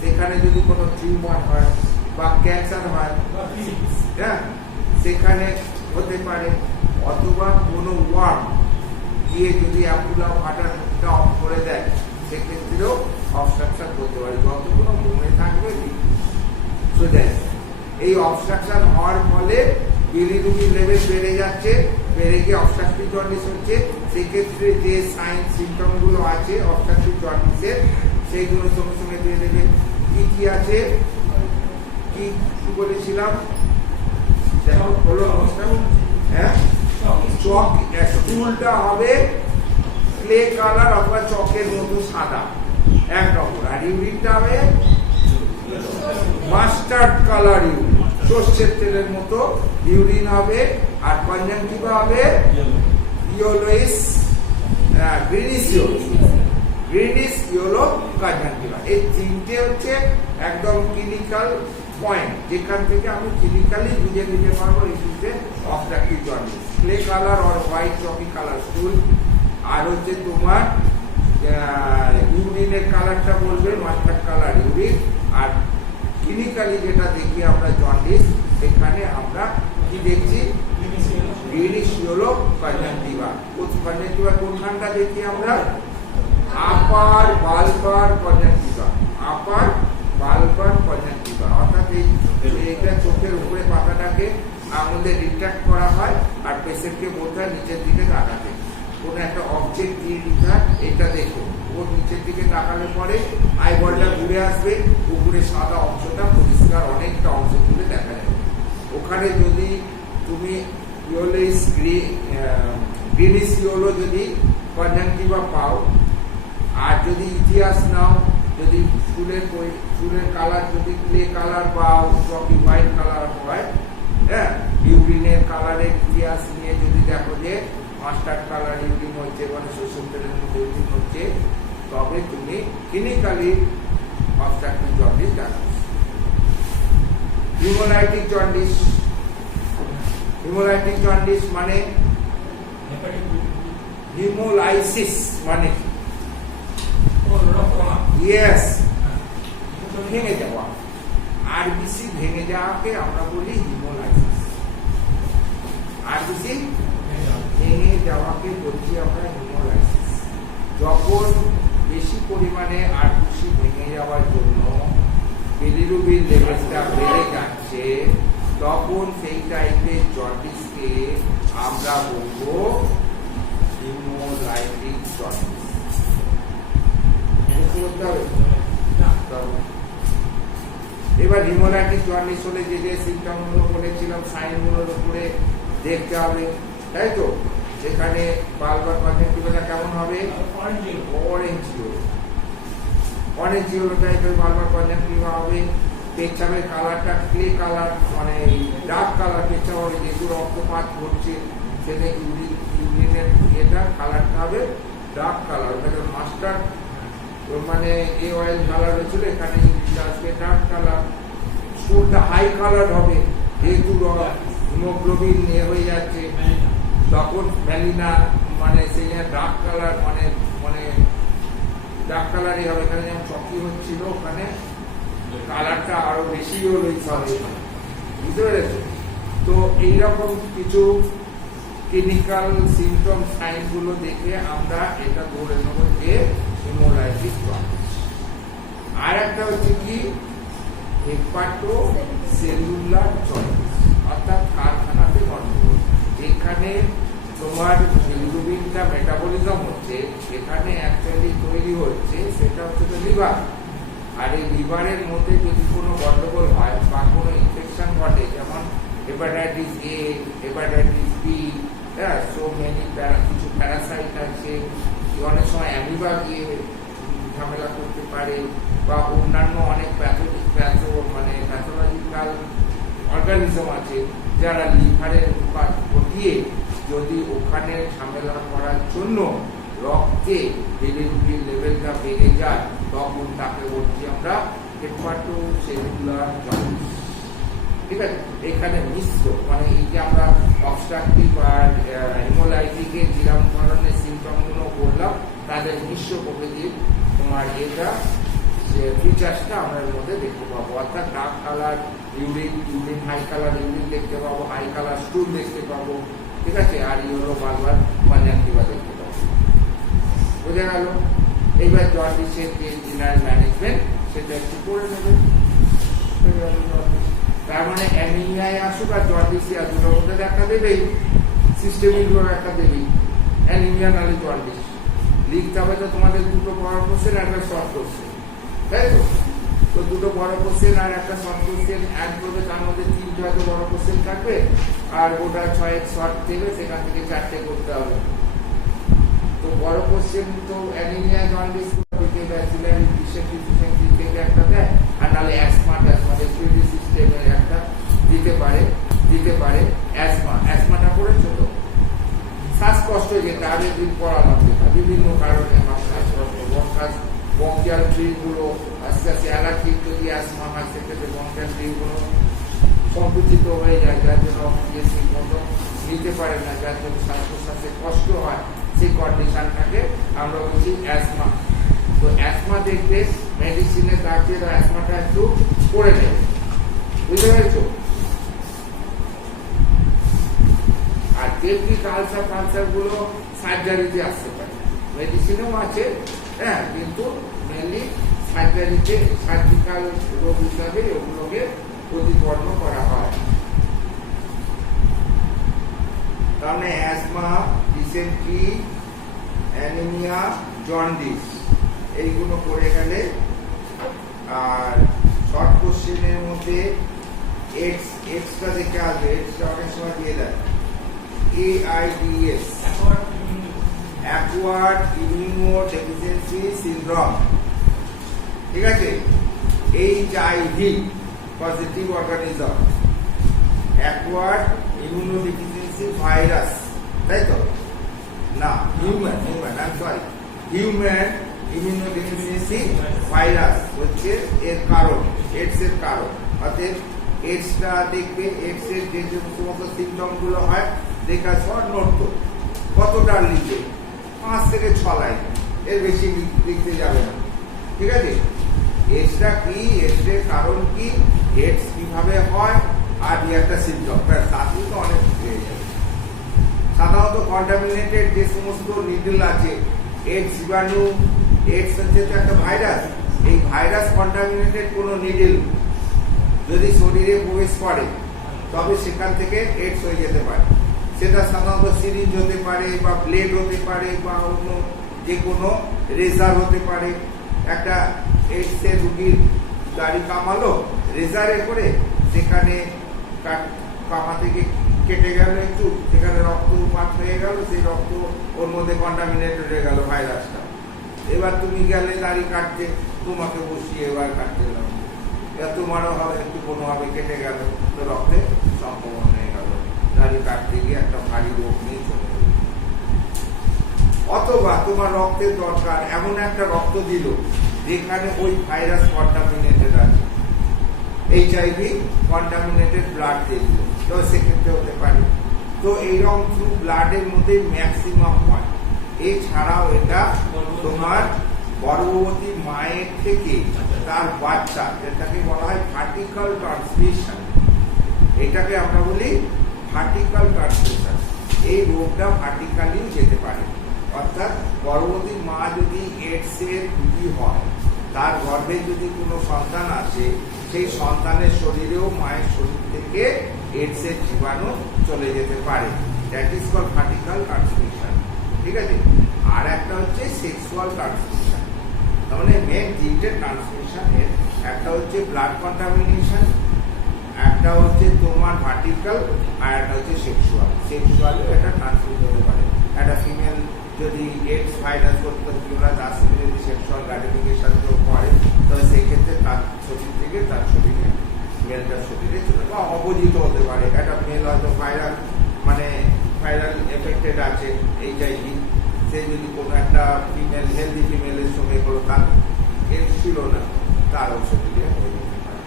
সেখানে যদি কোনো টিউমার হয় বা ক্যান্সার হয়, হ্যাঁ, সেখানে হতে পারে। অথবা কোনো ওয়ার্ম গিয়ে যদি অ্যাম্পুলা ফাটার মুখটা অফ করে দেয়, সেক্ষেত্রেও অবস্ট্রাকশন করতে পারে। যতগুলো মনে থাকবে সোজাই, এই অবস্ট্রাকশন হওয়ার ফলে বিলিরুবিন লেভেল বেড়ে যাচ্ছে, বেড়ে গিয়ে অবস্ট্রাকটিভ জন্ডিস হচ্ছে। সেক্ষেত্রে যে সাইন সিমটম গুলো আছে অবস্ট্রাকটিভ জন্ডিসের, সেইগুলো সঙ্গে সঙ্গে দিয়ে দেবে। কি কি আছে, কি কি বলেছিলাম, দেখো হলো অবস্থা। হ্যাঁ, চক স্টুলটা হবে ক্লে কালার অথবা চকের মতো সাদা এক নম্বর, আর ইউরিনটা হবে মাস্টার্ড কালার ইউরিন, সর্ষের তেলের মতো ইউরিন হবে। আর কনজাংটিভা হবে yellowish greenish yellow, greenish yellow conjunctiva. এই তিনটে হচ্ছে একদম ক্লিনিক্যাল পয়েন্ট, যেখান থেকে আমি ক্লিনিক্যালি বুঝে নিতে পারবো এই যে অবস্ট্রাকটিভ জন্ডিস। ক্লে কালার আর হোয়াইট চকি কালার স্টুল, আর হচ্ছে তোমার ইউরিনের কালারটা বলবে মাস্টার্ড কালার ইউরিন। আর ক্লিনিক্যালি যেটা দেখি আমরা জন্ডিস, সেখানে আমরা কি দেখছি গ্রিনিশ ইয়েলো কনজাংটিভা। কনজাংটিভা কোনখানটা দেখি আমরা আপার বালবার কনজাংটিভা, আপার বালবার কনজাংটিভা, অর্থাৎ এইটা চোখের উপরে পাতাটাকে আমাদের রিট্রাক্ট করা হয় আর পেশেন্টকে বলতে হয় নিচের দিকে তাকাতে। কোন একটা অবজেক্ট দিয়ে দিতে, এটা দেখো ওর নিচের দিকে তাকালে পরে আইবলটা ঘুরে আসবে, উপরে সাদা অংশটা পরিষ্কার অনেকটা অংশ জুড়ে দেখা যাবে। ওখানে যদি তুমি গ্রিনিশ ইয়েলো যদি কনজাংটিভা পাও, আর যদি ইতিহাস নাও, যদি চুলের কালার যদি ক্লে কালার বা চকি হোয়াইট কালার হয়, হ্যাঁ, ইউরিনের কালারের ইতিহাস নিয়ে যদি দেখো যে মাস্টার্ড কালার ইউরিন হচ্ছে, মানে শোষণ তেলের মধ্যে ইউরিন হচ্ছে, তবে তুমি ক্লিনিক্যালি অবস্ট্রাকটিভ জন্ডিস জানো। হিমোলাইটিক জন্ডিস, হিমোলাইটিক জন্ডিস মানে হিমোলাইসিস মানে ইয়েস ভেঙে যাওয়া, আরবিসি ভেঙে যাওয়াকে আমরা বলি হিমোলাইসিস। আরবিসি ভেঙে যাওয়াকে বলছি আমরা হিমোলাইসিস। যখন বেশি পরিমাণে আরবিসি ভেঙে যাওয়ার জন্য বিলিরুবিন লেভেলটা বেড়ে যাচ্ছে, তখন সেই টাইপের জন্ডিসকে আমরা বলবো হিমোলাইটিক জন্ডিস। এবার হিমোলাইটিক জন্ডিস হলে যে যে সিমটম গুলো বলেছিলাম, সাইন গুলোর উপরে দেখতে হবে, তাই তো? সেখানে বালবার কনজাংটিভাটা কেমন হবে? অরেঞ্জ ইয়েলো, অরেঞ্জ ইয়েলো টাইপের বালবার কনজাংটিভা হবে। পেচ্ছাপের কালারটা ক্লে কালার, মানে ডার্ক কালার পেচ্ছাপ হবে, যেহেতু রক্তপাত ঘটছে সেটা ইউরিনের এটা কালারটা হবে ডার্ক কালার, ওটাকে মাস্টার্ড মানে এ অয়েল কালার হয়েছিল, এখানে আসবে ডার্ক কালার। স্টুলটা হাই কালার হবে, যেহেতু হিমোগ্লোবিন এ হয়ে যাচ্ছে, তখন ভ্যালিনা মানে সেই ডার্ক কালার, মানে মানে ডার্ক কালারই হবে। এখানে যেমন চকি হচ্ছিল, ওখানে কালারটা আরো বেশি হবে, বুঝতে পেরেছো? তো এইরকম কিছু ক্লিনিক্যাল সিমটম সাইন গুলো দেখে আমরা এটা ধরে নেবো যে হিমোলাইটিক জন্ডিস। আর একটা হচ্ছে কি হেপাটোসেলুলার জন্ডিস, অর্থাৎ কারখানাতে গন্ডগোল, যেখানে তোমার বিলিরুবিনটা মেটাবলিজম হচ্ছে, এখানে অ্যাকচুয়ালি তৈরি হচ্ছে সেটা হচ্ছে লিভার। আর এই লিভারের মধ্যে যদি কোনো গন্ডগোল হয় বা কোনো ইনফেকশন ঘটে, যেমন হেপাটাইটিস এ, হেপাটাইটিস বি, হ্যাঁ, সো মেনি কিছু প্যারাসাইট আছে, অনেক সময় অ্যামিবা গিয়ে ঝামেলা করতে পারে, বা অন্যান্য অনেক মানে প্যাথোলজিক্যাল অর্গানিজম আছে যারা লিভারের উৎপাদ ঘটিয়ে যদি ওখানে ঝামেলা করার জন্য রক্তে বিলিরুবিন লেভেলটা বেড়ে যায়, তখন তাকে বলছি আমরা হেপাটোসেলুলার জন্ডিস। ঠিক আছে? এখানে মিশ্র, মানে এই যে আমরা অবস্ট্রাকটিভ আর হিমোলাইটিকের যেরকম ধরনের সিমটম গুলো বললাম, তাদের মিশ্র প্রকৃতির তোমার এটা ফিচার্সটা আমরা এর মধ্যে দেখতে পাবো। অর্থাৎ dark colour urine high colour urine দেখতে পাবো, হাই কালার স্টুল দেখতে পাবো, ঠিক আছে? আর ইয়েলো বারবার কনজাংটিভা দেখতে পাবো। বোঝা গেল? এইবার জন্ডিসের যে জেনারেল ম্যানেজমেন্ট সেটা একটু করে নেবে। তার মানে অ্যানিমিয়ায় আসুক আর জন্ডিসে আসুক, দুটোর মধ্যে দেখা দেবেই, সিস্টেমিক ভাবে একটা দেবেই, অ্যানিমিয়া নাহলে জন্ডিস। লিখতে হবে তো তোমাদের দুটো বড় কোশ্চেন আর একটা শর্ট কোশ্চেন, তাই তো? তো দুটো বড় কোশ্চেন আর একটা শর্ট কোশ্চেন অ্যাড করবে, তার মধ্যে তিনটে হয়তো বড় কোশ্চেন থাকবে আর গোটা 6 শর্ট দেবে, সেখান থেকে 4টে করতে হবে। তো বড় কোশ্চেন তো অ্যানিমিয়া জন্ডিস ব্যাচিলারি ডিফিসিয়েন্সি থেকে একটা দেয়, আর নাহলে অ্যাজমা রেসপিরেটরি সিস্টেমের একটা দিতে পারে। অ্যাজমাটা শ্বাসকষ্ট হয়ে যেতে আগের দিন পড়ালাম যেটা বিভিন্ন কারণে আমার শ্বাসকষ্ট বঙ্কিয়াল ট্রিগুলো আস্তে আস্তে অ্যালার্জিক যদি অ্যাসমা হয় সেক্ষেত্রে বঙ্কিয়াল ট্রিগুলো সংকুচিত হয়ে যায়, যার জন্য অক্সিজেন ঠিক মতো নিতে পারে না, যার জন্য শ্বাস প্রশ্বাসে কষ্ট হয়। সেই কন্ডিশনটাকে আমরা বলছি অ্যাসমা। তো অ্যাসমা দেখবে মেডিসিনে ডাক্তার অ্যাসমাটা একটু করে নেবে, বুঝতে পেরেছো? আর পেপটিক আলসার গুলো সার্জারিতে আসতে পারে, মেডিসিনেও আছে, হ্যাঁ, কিন্তু মেনলি সার্জারিতে সার্জিক্যাল রোগ হিসাবে ওগুলোকে প্রতিপন্ন করা হয়। তাহলে অ্যাসমা, ডিসেন্ট্রি, অ্যানিমিয়া, জন্ডিস এইগুলো করে গেলে। আর শর্ট কোশ্চেনের মধ্যে এক্সটা দেখে আসবে, এক্সটা অনেক সময় দিয়ে দেয়, AIDS অ্যাকোয়ার্ড ইমিউনোডেফিসিয়েন্সি সিনড্রোম, ঠিক আছে? HIV positive organism, acquired immunodeficiency virus, তাই তো না? হিউম্যান ইমিউনোডেফিসিয়েন্সি ভাইরাস হচ্ছে এর কারণ, এডস এর কারণ। অর্থাৎ এডসটা দেখবে, এডস এর যে সমস্ত সিমটম গুলো হয় দেখা শর্ট নোট তো কতটা লিখে 5 থেকে 6 লাইন, এর বেশি লিখতে যাবে না, ঠিক আছে? এডসটা কি, এডস এর কারণ কি, এডস কিভাবে হয়, আর একটা সিমটম, তাতেই তো অনেক হয়ে যাবে। সাধারণত কন্টামিনেটেড যে সমস্ত নিডল আছে, এডস জীবাণু, এডস হচ্ছে তো একটা ভাইরাস, এই ভাইরাস কন্টামিনেটেড কোনো নিডল যদি শরীরে প্রবেশ করে তবে সেখান থেকে এডস হয়ে যেতে পারে। সেটা সাধারণত সিরিঞ্জ হতে পারে, বা ব্লেড হতে পারে, বা অন্য যে কোনো রেজার হতে পারে। একটা এডস এর রুগীর গাড়ি কামালো রেজারে করে, সেখানে কামা থেকে কেটে গেল একটু, সেখানে রক্তপাত হয়ে গেল, সেই রক্ত ওর মধ্যে কন্টামিনেটেড হয়ে গেল ভাইরাসটা। এবার তুমি গেলে দাড়ি কাটতে, তোমাকে বসিয়ে এবার কাটতে গেল, তোমারও হবে একটু কোনোভাবে কেটে গেল, তো রক্তে সংক্রমণ হয়ে গেল, দাড়ি কাটতে গিয়ে একটা ভারী রোগ নিয়ে চলে গেল। অথবা তোমার রক্তের দরকার, এমন একটা রক্ত দিল যেখানে ওই ভাইরাস কন্টামিনেটেড আছে, HIV কন্টামিনেটেড ব্লাড দিয়ে দিল, তো সেক্ষেত্রে হতে পারে। তো এইরকম থ্রু ব্লাডের মধ্যে ম্যাক্সিমাম হয়। এছাড়াও এটা তোমার গর্ভবতী মায়ের থেকে তার বাচ্চা, যেটাকে বলা হয় ভার্টিক্যাল ট্রান্সমিশন, এটাকে আমরা বলি ভার্টিক্যাল ট্রান্সমিশন। এই রোগটা ভার্টিক্যালি যেতে পারে, অর্থাৎ গর্ভবতী মা যদি এডস এর রোগী হয়, তার গর্ভে যদি কোনো সন্তান আসে, সেই সন্তানের শরীরেও মায়ের শরীর থেকে এডস এর জীবাণু চলে যেতে পারে। That is called vertical transmission, ঠিক আছে? আর একটা হচ্ছে সেক্সুয়াল ট্রান্সমিশন। তার মানে মেন তিনটে ট্রান্সমিশন এর, একটা হচ্ছে ব্লাড কন্টামিনেশন, একটা হচ্ছে তোমার ভার্টিক্যাল, আর একটা হচ্ছে সেক্সুয়াল। সেক্সুয়ালও এটা ট্রান্সমিট হতে পারে। একটা ফিমেল যদি এডস ভাইরাস করতে যদি সেক্সুয়াল গ্রাটিফিকেশন করে, তবে সেই ক্ষেত্রে তার শরীর থেকে তার শরীরে, মেলটার শরীরে চলে, বা অপোজিট হতে পারে। একটা মেল হয়তো ভাইরাল এফেক্টেড আছে HIV, সে যদি কোনো একটা ফিমেল, হেলদি ফিমেলের সঙ্গে কোনো তার এডস ছিল না, তারও শরীরে হয়ে যেতে পারে।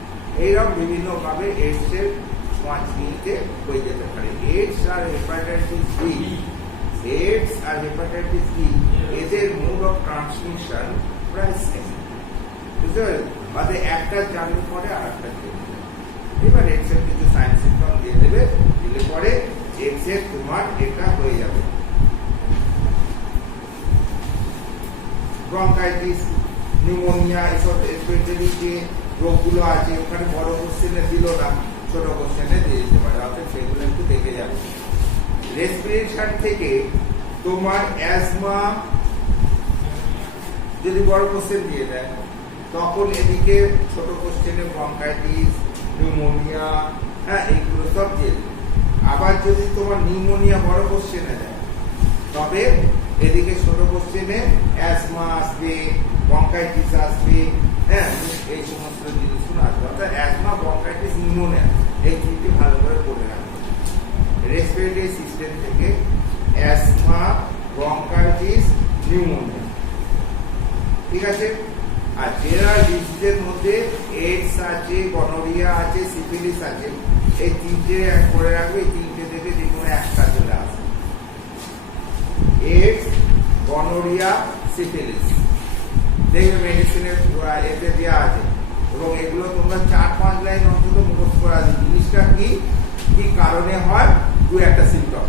এইরকম বিভিন্নভাবে এডস এর ছোঁয়াচ নিতে হয়ে যেতে পারে। এডস আর হেপাটাইটিস বি, এডস আর হেপাটাইটিস বি, এদের মোড অফ ট্রান্সমিশন প্রায় সেম, বুঝতে পারলেন? মানে একটা জানলে পরে আর একটা জেনে যাবে। এবার এডস এর কিছু সাইন সিম্পটম দিয়ে দেবে, দিলে পরে এডস এর তোমার এটা হয়ে যাবে। ব্রঙ্কাইটিস, নিউমোনিয়া, এসব স্পেশালি যে রোগগুলো আছে, ওখানে বড় কোশ্চেনে দিল না, ছোট কোশ্চেনে দিয়ে দিতে পারে, অর্থাৎ সেগুলো একটু দেখে যাবে। রেসপিরেশন থেকে তোমার অ্যাজমা যদি বড় কোশ্চেন দিয়ে দেয়, তখন এদিকে ছোট কোশ্চেনে ব্রঙ্কাইটিস, নিউমোনিয়া, হ্যাঁ, এইগুলো সব দিয়ে দেবে। আবার যদি তোমার নিউমোনিয়া বড় কোশ্চেনে দেয়, তবে এদিকে ছোট কোশ্চেনে অ্যাজমা আসবে, ব্রঙ্কাইটিস আসবে, হ্যাঁ, এই সমস্ত জিনিসগুলো আসবে। অর্থাৎ অ্যাজমা, ব্রঙ্কাইটিস, নিউমোনিয়া, এই তিনটি ভালো করে পড়ে রাখবে। রেসপিরেটরি সিস্টেম থেকে অ্যাসমা, ব্রঙ্কাইটিস, নিউমোনিয়া। ঠিক আছে। আর জেনারেল ডিজিজের মধ্যে এইডস আছে, গনোরিয়া আছে, সিফিলিস আছে। এই তিনটে করে রাখবে, এই তিনটে থেকে যে কোনো একটা চলে আসবে। এইডস, গনোরিয়া, সিফিলিস দেখবে মেডিসিনের এতে দেওয়া আছে, এবং এগুলো তোমরা 4-5 লাইন অন্তত মুখস্থ করা আছে। জিনিসটা কি কি কারণে হয়, দু একটা সিমটম।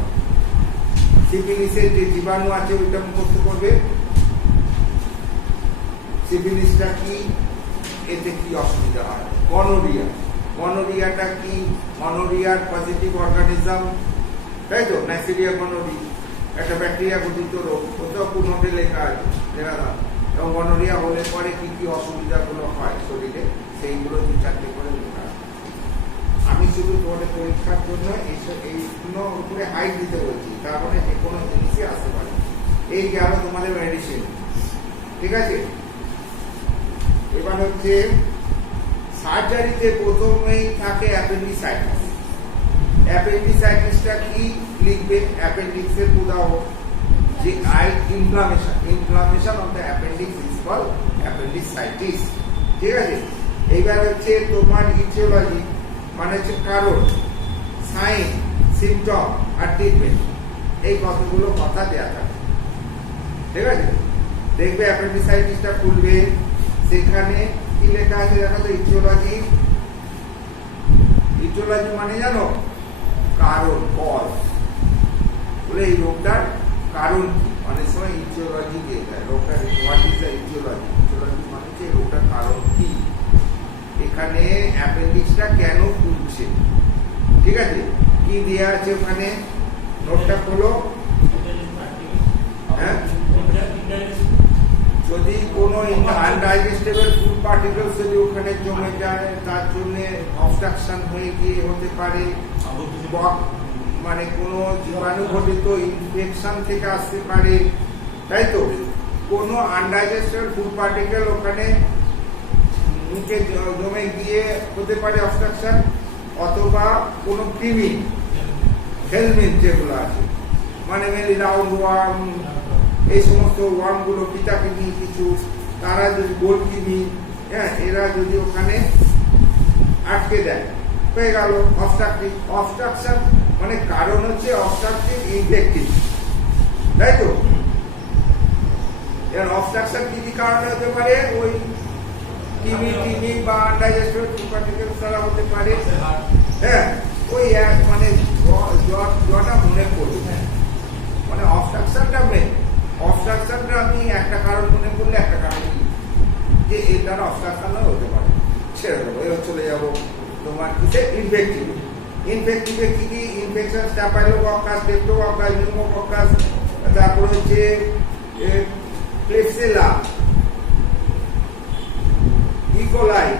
সিফিলিসের যে জীবাণু আছে ওইটা মুখস্থ করবে, সিফিলিসটা কি, এতে কি অসুবিধা হয়। গনোরিয়া, গনোরিয়াটা কি, গনোরিয়ার পজিটিভ অর্গানিজম, তাই তো, ন্যাসিরিয়া গনোরি একটা ব্যাকটেরিয়া গঠিত রোগ, ওটাও পুনটে লেখা আছে, লেখা দাও। এবং গনোরিয়া হলে পরে কি কি অসুবিধাগুলো হয় শরীরে, সেইগুলো 2-4টে করে লেখা। আমি শুধু তোমাদের পরীক্ষার জন্য এইগুলো উপরে হাইট দিতে বলছি, তার মানে যে কোনো জিনিসই আসতে পারে। এই গেল তোমাদের মেডিসিন। ঠিক আছে। এবার হচ্ছে সার্জারিতে প্রথমেই থাকে অ্যাপেন্ডিসাইটিস। অ্যাপেন্ডিসাইটিসটা কি লিখবে, অ্যাপেন্ডিক্সের উদাহরণ যে inflammation of the appendix is called appendicitis. ঠিক আছে। এইবার হচ্ছে তোমার ইটিওলজি, মানে হচ্ছে কারণ, সাইন, সিমটম আর ট্রিটমেন্ট, এই কতগুলো কথা দেওয়া থাকে। ঠিক আছে। দেখবে অ্যাপেন্ডিসাইটিসটা খুলবে, সেখানে কি লেখা আছে দেখো তো, ইটিওলজি। ইটিওলজি মানে জানো, কারণ, কজ, বলে এই রোগটার কারণ কি। অনেক সময় ইটিওলজি দিয়ে দেয়, রোগটার what is the etiology. Etiology মানে হচ্ছে এই রোগটার কারণ কি, এখানে অ্যাপেন্ডিক্সটা কেন খুলছে। ঠিক আছে। কি দেওয়া আছে ওখানে, নোটটা খোলো। হ্যাঁ, যদি কোনো আনডাইজেস্টেবল ফুড পার্টিকেলস যদি ওখানে জমে যায়, তার জন্য অবস্ট্রাকশন হয়ে গিয়ে হতে পারে, মানে কোনো জীবাণু ঘটিত ইনফেকশন থেকে আসতে পারে, তাই তো। কোনো আনডাইজেস্টেবল ফুড পার্টিকেল ওখানে মুখে জমে গিয়ে হতে পারে অবস্ট্রাকশন, অথবা কোনো কৃমি, হেলমিন যেগুলো আছে, মানে মেনলি রাউন্ড ওয়ার্ম, এই সমস্ত ওয়ার্মগুলো, পিতা কৃমি কিছু, তারা যদি গোল কৃমি, হ্যাঁ, এরা যদি ওখানে আটকে দেয়, হয়ে গেল অবস্ট্রাকটিভ। অবস্ট্রাকশন মানে কারণ হচ্ছে অবস্ট্রাকটিভ ইনফেক্টিভ, তাই তো। এর অবস্ট্রাকশন কি কি কারণে হতে পারে, ওই টিবি বা আনডাইজেস্টেবল ফুড পার্টিকেলস দ্বারা হতে পারে। হ্যাঁ, ওই এক মানে জটা মনে করবে, মানে অবস্ট্রাকশনটা মেন। অবস্ট্রাকশনটা আমি একটা কারণ মনে করলে একটা কারণ যে এটার অবস্ট্রাকশনও হতে পারে, ছেড়ে দেবো, এবার চলে যাবো তোমার কিসে, ইনফেক্টিভ। ইনফেক্টিভে কি কি ইনফেকশন, স্ট্যাফাইলোকক্কাস, স্ট্রেপ্টোকক্কাস, নিউমোকক্কাস, তারপরে হচ্ছে ক্লেপসেলা, ইকোলাই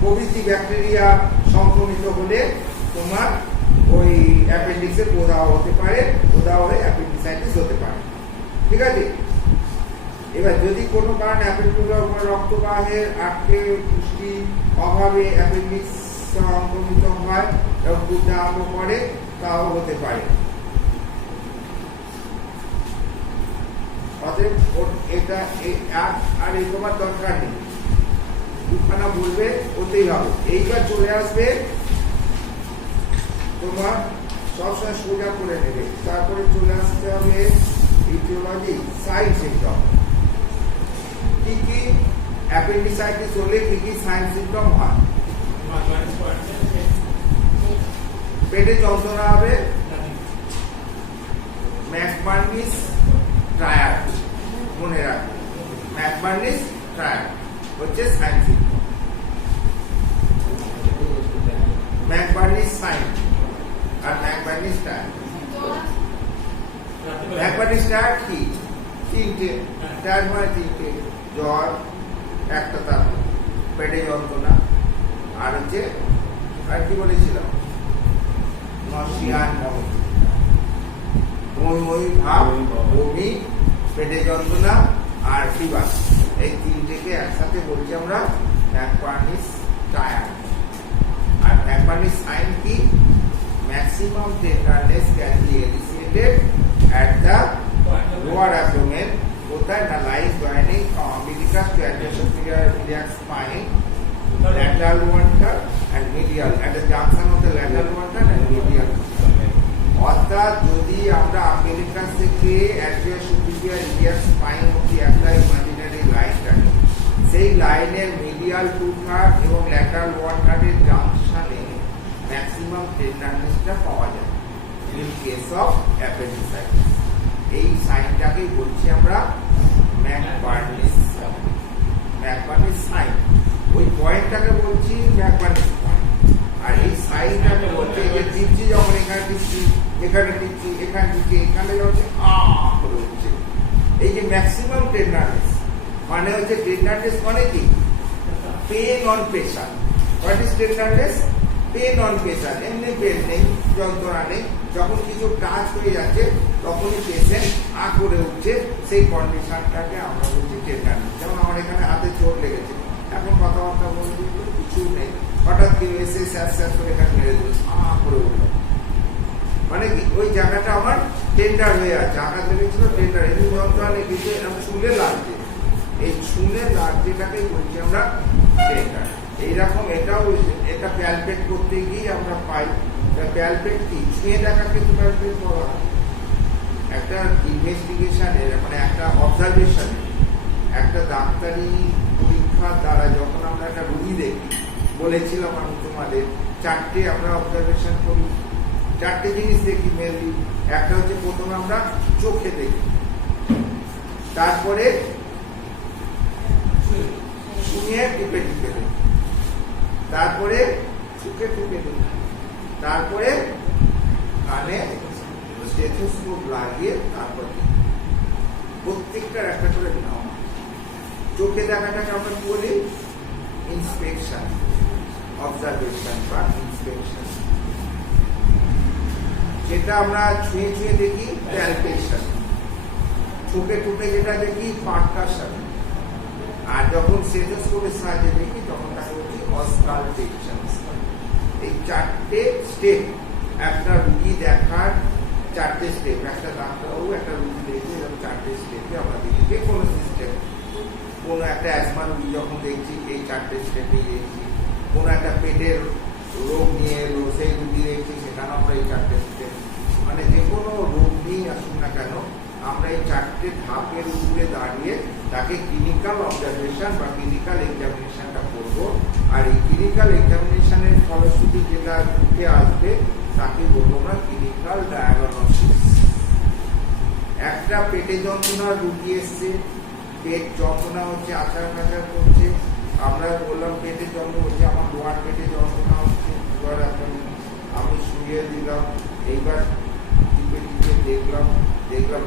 প্রভৃতি ব্যাকটেরিয়া সংক্রমিত হলে তোমার ওই অ্যাপেন্ডিক্সের প্রদাহ হতে পারে, প্রদাহ হয়ে অ্যাপেন্ডিসাইটিস হতে পারে। ঠিক আছে। এবার যদি কোনো কারণে অ্যাপেন্ডিক্সের উপরে রক্তবাহের আটকে পুষ্টি অভাবে অ্যাপেন্ডিক্স সংক্রমিত হয় এবং ফুটতে আরম্ভ করে, তাও হতে পারে। অতএব এটা আর এই তোমার দরকার নেই, দুখানা বলবে ওতেই হবে। এইবার চলে আসবে তোমার সবসময় সোজা করে নেবে, তারপরে চলে আসতে হবে ইটিওলজি, সাইন সিমটম। কি কি অ্যাপেন্ডিসাইটিস হলে কি কি সাইন সিমটম হয়, পেটে যন্ত্রণা হবে, ম্যাকবার্নিস ট্রায়াড, মনে রাখবে, ম্যাকবার্নিস ট্রায়াড হচ্ছে সাইন সিমটম। ম্যাকবার্নিস সাইন আর ম্যাকবার্নিস ট্রায়াড। ম্যাকবার্নিস ট্রায়াড কি, তিনটে, ট্রায়াড মানে তিনটে, জ্বর একটা, তারপর পেটে যন্ত্রণা, আর হচ্ছে আর কি বলেছিলাম, বমি ভাব, বমি, পেটে যন্ত্রণা আর ফিভার, এই তিনটেকে একসাথে বলছি আমরা ম্যাকবার্নিস ট্রায়াড। আর ম্যাকবার্নিস সাইন কি, maximum tenderness can be elicited at anterior superior iliac spine, lateral one third and medial at the junction of the lateral one third and medial. অর্থাৎ যদি আমরা আম্বিলিকাস থেকে anterior superior iliac spine অবধি একটা ইমাজিনারি লাইন রাখি, সেই লাইনের মিডিয়াল টু থার্ড এবং ল্যাটারাল ওয়ান থার্ডের জাংশনে ম্যাক্সিমাম টেন্ডারনেসটা পাওয়া যায় ইন কেস অফ অ্যাপেন্ডিসাইটিস। এই সাইনটাকেই বলছি আমরা ম্যাকবার্নিস সাইন। ওই পয়েন্টটাকে বলছি ম্যাকবার্নিস পয়েন্ট। আর এই সাইনটাকে বলছে যে টিপছি যখন এখানে টিপছি, এখানে টিপছি, এখানে টিপছি, এখানে যাচ্ছে করে উঠছে। এই যে ম্যাক্সিমাম টেন্ডারনেস মানে হচ্ছে টেন্ডারনেস মানে কি? Pain on pressure. What is tenderness? Pain on pressure. এমনি পেন নেই, যন্ত্রণা নেই, যখন কিছু টাচ হয়ে যাচ্ছে তখনই পেশেন্ট করে উঠছে, সেই কন্ডিশনটাকে আমরা বলছি টেন্ডারনেস। যেমন আমার এখানে হাতে চোট লেগেছে, এখন কথাবার্তা বলতে কিছু নেই, হঠাৎ কেউ এসে স্যাঁত করে এখানে মেরে দিল, করে উঠলো, মানে কি ওই জায়গাটা আমার টেন্ডার হয়ে আছে, আঘাত লেগেছিল টেন্ডার, এমনি যন্ত্রণা নেই কিন্তু ছুলে লাগছে, এই ছুলে লাগছেটাকে বলছি আমরা টেন্ডার। এইরকম এটা প্যালপেট করতে গিয়ে আমরা পাই। প্যালপেট কি? ছুঁয়ে দেখা কিন্তু প্যালপেট করা একটা ইনভেস্টিগেশনের মানে একটা অবজারভেশনের, একটা ডাক্তারি পরীক্ষার দ্বারা যখন আমরা একটা রুগী দেখি, বলেছিলাম আমি তোমাদের চারটে আমরা অবজারভেশন করি, চারটে জিনিস দেখি মেনলি। একটা হচ্ছে প্রথমে আমরা চোখে দেখি, তারপরে শুনে টিপে টিপে দেখি, তারপরে চোখে টিপে দেখি, তারপরে কানে স্টেথোস্কোপ লাগিয়ে তারপর প্রত্যেকটার একটা করে নাম। চোখে দেখাটাকে আমরা কি বলি? ইন্সপেকশন, অবজারভেশন বা ইন্সপেকশন। যেটা আমরা ছুঁয়ে ছুঁয়ে দেখি প্যালপেশন, চোখে টুকে যেটা দেখি পার্কাশন, আর যখন স্টেথোস্কোপের সাহায্যে দেখি তখন তাকে বলছি অস্কালটেশন। এই চারটে স্টেপ একটা রুগী দেখার, চারটে স্টেপ, একটা ডাক্তারবাবু একটা রুগী দেখে চারটে স্টেপে আমরা দেখি যে কোনো সিস্টেম। কোনো একটা অ্যাজমা রুগী যখন দেখছি এই চারটে স্টেপে দেখছি, কোনো একটা পেটের রোগ নিয়ে এলো সেই রুগী দেখছি সেখানে আমরা এই চারটে স্টেপ, মানে যে কোনো রোগ নিয়েই আসুন না কেন আমরা এই চারটে ধাপের উপরে দাঁড়িয়ে তাকে ক্লিনিক্যাল অবজারভেশন বা ক্লিনিক্যাল এক্সামিনেশনটা করবো। আর এই ক্লিনিক্যাল এক্সামিনেশনের ফলশ্রুতি যেটা উঠে আসবে তাকে বলবো আমরা ক্লিনিক্যাল ডায়াগনোসিস। একটা পেটে যন্ত্রণা রুগী এসছে, পেট যন্ত্রণা হচ্ছে, আচার কাচার করছে, আমরা বললাম পেটে যন্ত্রণা হচ্ছে, আমার লোয়ার পেটে যন্ত্রণা হচ্ছে, এবার আমি শুয়ে দিলাম, এইবার টিপে টিপে দেখলাম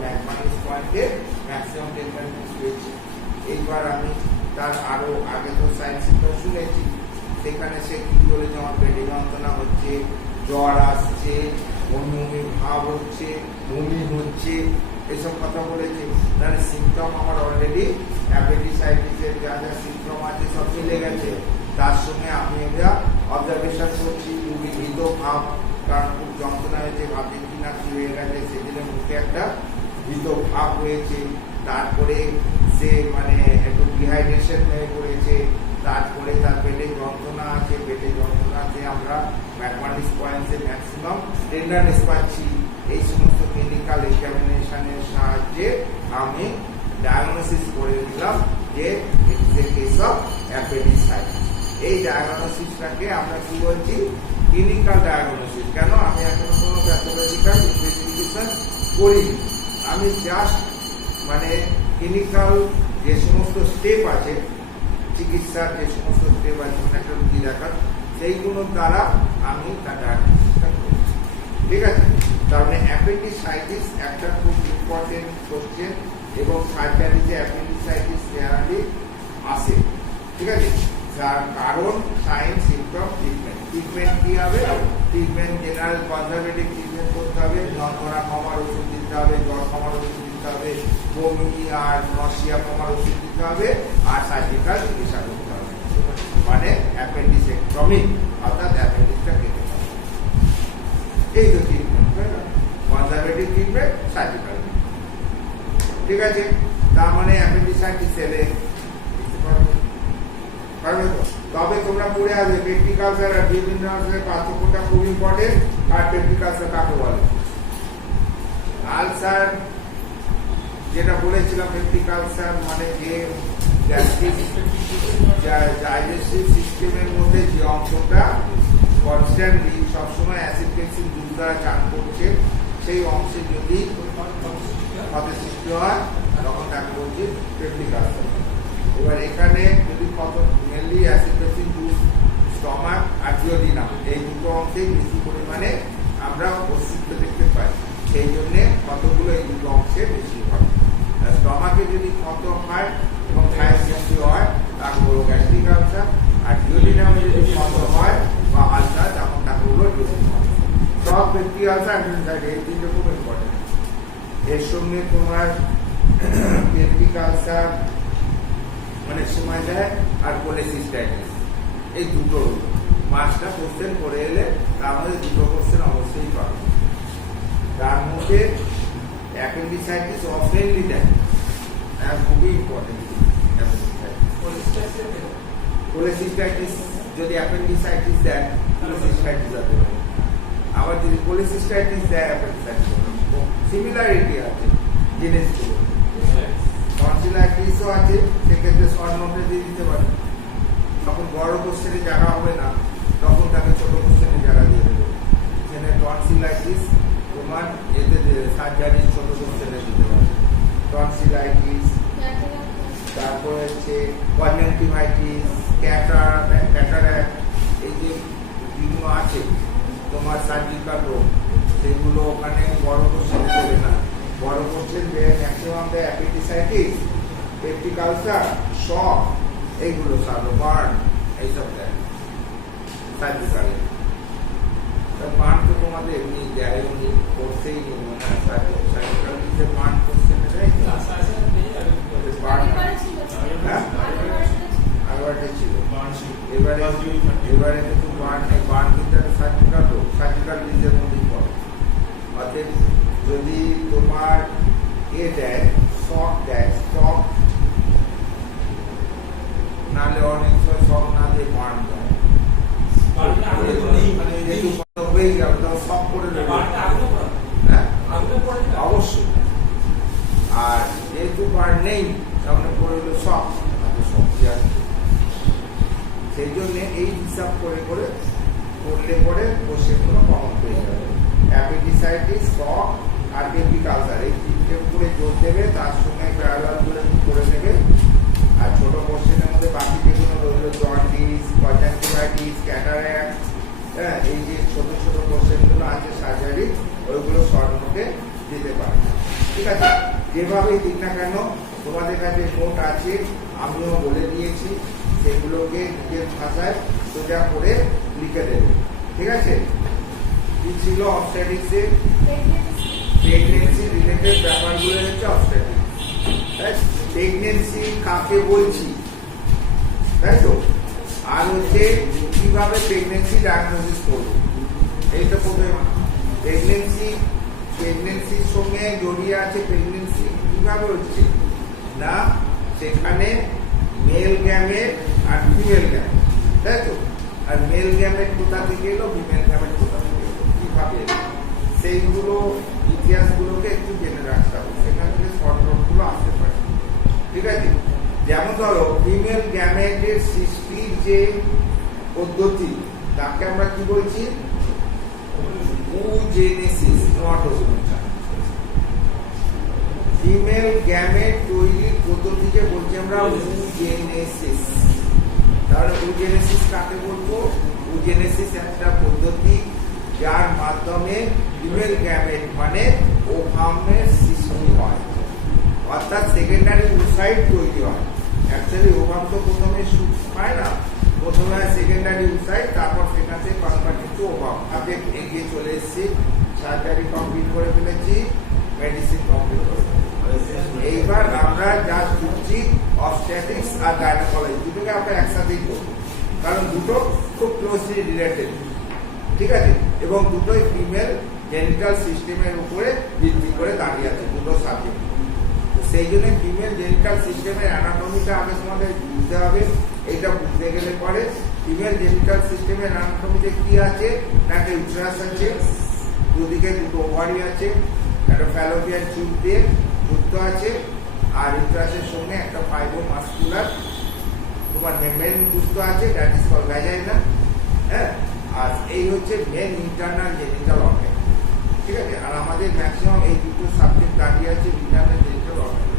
ম্যাকবার্নিস পয়েন্টে ম্যাক্সিমাম টেন্ডারনেস হয়েছে। এইবার আমি তার আরো আগে তো সায়েন্সটা শুনেছি, সেখানে সে কি বলেছে আমার পেটে যন্ত্রণা হচ্ছে, জ্বর আসছে, বমি ভাব হচ্ছে, বমি হচ্ছে, এসব কথা বলেছে। তাহলে সিমটম আমার অলরেডি অ্যাপেন্ডিসাইটিসের যা যা সিমটম আছে সব মিলে গেছে। তার সঙ্গে আমি এটা অবজারভেশন করছি, রুগী ভীত ভাব, কারণ খুব যন্ত্রণা হয়েছে, ভাবছি কিনা কি হয়ে গেছে, সেদিনে মুখে একটা ভীত ভাব হয়েছে, তারপরে সে মানে একটু ডিহাইড্রেশন হয়ে পড়েছে, তারপরে তার পেটে যন্ত্রণা আছে, পেটে যন্ত্রণা আছে, আমরা ম্যাকবার্নিস পয়েন্টে ম্যাক্সিমাম টেন্ডারনেস পাচ্ছি। এই সমস্ত ক্লিনিক্যাল এক্সামিনেশনের সাহায্যে আমি ডায়াগনোসিস করে দিলাম যে it's a case of appendicitis. এই ডায়াগনোসিসটাকে আমরা কি বলছি? Clinical diagnosis. কেন? আমি এখনো কোনো প্যাথোলজিক্যাল ইনভেস্টিগেশন করিনি, আমি জাস্ট মানে ক্লিনিক্যাল যে সমস্ত স্টেপ আছে, চিকিৎসার যে সমস্ত স্টেপ আছে মানে একটা রুগী দেখার, সেইগুলোর দ্বারা আমি তার ডায়াগনোসিসটা করি। ঠিক আছে? তার মানে অ্যাপেন্ডিসাইটিস একটা খুব ইম্পর্টেন্ট কোশ্চেন, এবং সার্জারিতে অ্যাপেন্ডিসাইটিস রেয়ারলি আসে। ঠিক আছে? যার কারণ সাইন, সিমটম, ট্রিটমেন্ট। ট্রিটমেন্ট কি হবে? ট্রিটমেন্ট জেনারেল কনজারভেটিভ ট্রিটমেন্ট করতে হবে, যন্ত্রণা কমার ওষুধ দিতে হবে, জ্বর কমার ওষুধ দিতে হবে, বমি আর নসিয়া কমার ওষুধ দিতে হবে, আর সার্জিক্যাল চিকিৎসা করতে হবে, মানে অ্যাপেন্ডিসেক্টমি, অর্থাৎ অ্যাপেন্ডিক্সটা কেটে হবে। এই তো ট্রিটমেন্ট, কনজারভেটিভ ট্রিটমেন্ট, সার্জিক্যাল। ঠিক আছে? তার মানে অ্যাপেন্ডিসাইটিস এলে পারবে তো? তবে তোমরা পড়ে আসবে পেপটিক আলসার আর বিভিন্ন আলসারের পার্থক্যটা খুব ইম্পর্টেন্ট। আর পেপটিক আলসার কাকে বলে? আলসার যেটা বলেছিলাম, পেপটিক আলসার মানে যে গ্যাস্ট্রিক ডাইজেস্টিভ সিস্টেমের মধ্যে যে অংশটা কনস্ট্যান্টলি সবসময় অ্যাসিড বেসিক দুধ দ্বারা চান করছে, সেই অংশে যদি ক্ষতের সৃষ্টি হয় তখন তাকে বলছি পেপটিক আলসার। এবার এখানে যদি ক্ষত মেনলি অ্যাসিড বেসিক দুধ, স্টমাক আর ডিওডিনাম, এই দুটো অংশেই বেশি পরিমাণে আমরা অস্তিত্ব দেখতে পাই। সেই জন্যে ক্ষতগুলো এই দুটো অংশে বেশি হয়। স্টমাকে যদি ক্ষত হয় এবং খায়ের সৃষ্টি হয় তাকে বলবো গ্যাস্ট্রিক আলসার, আর ডিওডিনামে যদি ক্ষত হয় বা আলসার তখন তাকে বলবো ডিওডিনাম। সব পেপটিক আলসার এই তিনটে খুব ইম্পর্টেন্ট। এর সঙ্গে তোমার পেপটিক আলসার অনেক সময় দেয় আর কোলেসিস্টাইটিস, এই দুটো পাঁচটা কোশ্চেন করে এলে তার মধ্যে দুটো কোশ্চেন অবশ্যই পাবে। তার মধ্যে অ্যাপেন্ডিসাইটিস অফেনলি দেয়, খুবই ইম্পর্টেন্ট। কোলেসিস্টাইটিস যদি অ্যাপেন্ডিসাইটিস দেয়, কোলেসিস্টাইটিস হতে পারে। আবার যদি কোলেসিস্টাইটিস দেয় অ্যাপেন্ডিসাইটিস, সিমিলারিটি আছে জিনিসগুলো। টনসিলাইটিসও আছে, সেক্ষেত্রে শর্ট নোটে দিয়ে দিতে পারে। তখন বড় কোশ্চেনে জায়গা হবে না, তখন তাকে ছোট কোশ্চেনে জায়গা দিয়ে দেবে। সেখানে টনসিলাইটিস তোমার এতে সার্জারির ছোট কোশ্চেনে দিতে পারে। টনসিলাইটিস, তারপর হচ্ছে কনজাংটিভাইটিস, ক্যাটারাক্ট, এই যে বিভিন্ন আছে তোমার সার্জিক্যাল রোগ, সেগুলো ওখানে বড় কোশ্চেনে দেবে না। বড় কোশ্চেন দেয় ম্যাক্সিমাম দেয় অ্যাপেন্ডিসাইটিস, পেপটিক আলসার, শক, এইগুলো সারো বার্ন, এইসব দেয় সার্জিক্যালে। বার্ন তো তোমাদের এমনি দেয়, এমনি করতেই নেবো না। সার্জিক্যাল যে বার্ন কোশ্চেনে দেয়, আগেবারটা ছিল। এবারে কিন্তু বার্ন কিন্তু সার্জিক্যাল রোগ, সার্জিক্যাল ডিজের মধ্যেই পড়ে। অর্থাৎ যদি তোমার দেয় শক দেয়, শক নাহলে অনেক সময় শক না দিয়ে বার্ন দেয়, হয়ে যাবে তখন শক করে দেবে। অবশ্যই। আর যেহেতু বার্ন নেই সামনে পড়ে গেল শক, সেই জন্য এই হিসাব করে করে পড়লে পরে কোশ্চেনগুলো কমন পেয়ে যাবে। অ্যাপেন্ডিসাইটিস, শক আর পেপটিক আলসার, এই তিনটে উপরে জোর দেবে, তার সঙ্গে প্যারালাল করে নেবে। আর ছোট কোশ্চেনের মধ্যে বাকি যেগুলো রইল জন্ডিস, কনজাংটিভাইটিস, ক্যাটারাক্ট, হ্যাঁ, এই যে ছোট ছোট কোশ্চেনগুলো আছে সার্জারি, ওইগুলো শর্ট নোটে দিতে পারে। ঠিক আছে, যেভাবেই দিক না কেন তোমাদের কাছে নোট আছে, আমিও বলে দিয়েছি, সেগুলোকে নিজের ভাষায় সোজা করে লিখে দেবে। ঠিক আছে, কি ছিল অবস্ট্যাটিক্সে? প্রেগনেন্সি রিলেটেড ব্যাপারগুলো হচ্ছে অবস্ট্যাটিক্স। প্রেগনেন্সি কাকে বলছি, তাই তো? আর হচ্ছে কিভাবে প্রেগনেন্সি ডায়াগনোসিস করবো, এইটা প্রথমে। প্রেগনেন্সির সঙ্গে জড়িয়ে আছে প্রেগনেন্সি কিভাবে হচ্ছে না, সেখানে মেল গ্যামেট আর ফিমেল গ্যামেট, তাই তো? আর মেল গ্যামেট কোথা থেকে এলো, ফিমেল গ্যামেট কোথা থেকে এলো, কিভাবে এলো, সেইগুলো ইতিহাসগুলোকে একটু জেনে রাখতে হবে, সেখান থেকে শর্ট নোটগুলো আসতে পারে। ঠিক আছে, যেমন ধরো ফিমেল গ্যামেটের সৃষ্টির যে পদ্ধতি, তাকে আমরা কি বলছি? oogenesis, not ovulation. Female gamete তৈরির পদ্ধতিকে বলছি আমরা oogenesis। তাহলে oogenesis কাকে বলবো? oogenesis একটা পদ্ধতি যার মাধ্যমে ফিমেল গ্যামেট মানে ওভামের সৃষ্টি হয়, অর্থাৎ সেকেন্ডারি ওসাইট তৈরি হয়। অ্যাকচুয়ালি ওভাম তো প্রথমে পায় না, প্রথমে হয় সেকেন্ডারি ওসাইট, তারপর সেখান থেকে কনভার্ট টু ওভাম। আপনি এগিয়ে চলে এসেছি, সার্জারি কমপ্লিট করে ফেলেছি, মেডিসিন কমপ্লিট করে ফেলেছি। এইবার আমরা যা শিখছি অবস্ট্যাটিক্স আর গাইনোকোলজি, দুটোকে আমরা একসাথেই করবো, কারণ দুটো খুব ক্লোজলি রিলেটেড। ঠিক আছে, এবং দুটোই ফিমেল জেনিটাল সিস্টেমের উপরে ভিত্তি করে দাঁড়িয়ে আছে দুটো সাবজেক্ট। সেই জন্য ফিমেল জেনিটাল সিস্টেমের অ্যানাটমিটা আগে তোমাদের বুঝতে হবে। এটা বুঝতে গেলে পরে ফিমেল জেনিটাল সিস্টেমের অ্যানাটমিতে কি আছে, একটা ইউটেরাস আছে, দুদিকে দুটো ওভারি আছে, একটা ফ্যালোপিয়ান টিউব দিয়ে যুক্ত আছে, আর ইউটেরাসের সঙ্গে একটা ফাইব্রোমাস্কুলার তোমার মেমব্রেন যুক্ত আছে, দ্যাট ইজ কল্ড ভ্যাজাইনা। হ্যাঁ, আর এই হচ্ছে মেন ইন্টারনাল জেনিটাল অর্গান। ঠিক আছে, আর আমাদের ম্যাক্সিমাম এই দুটো সাবজেক্ট দাঁড়িয়ে আছে ইন্টারনাল জেনিটাল অর্গান।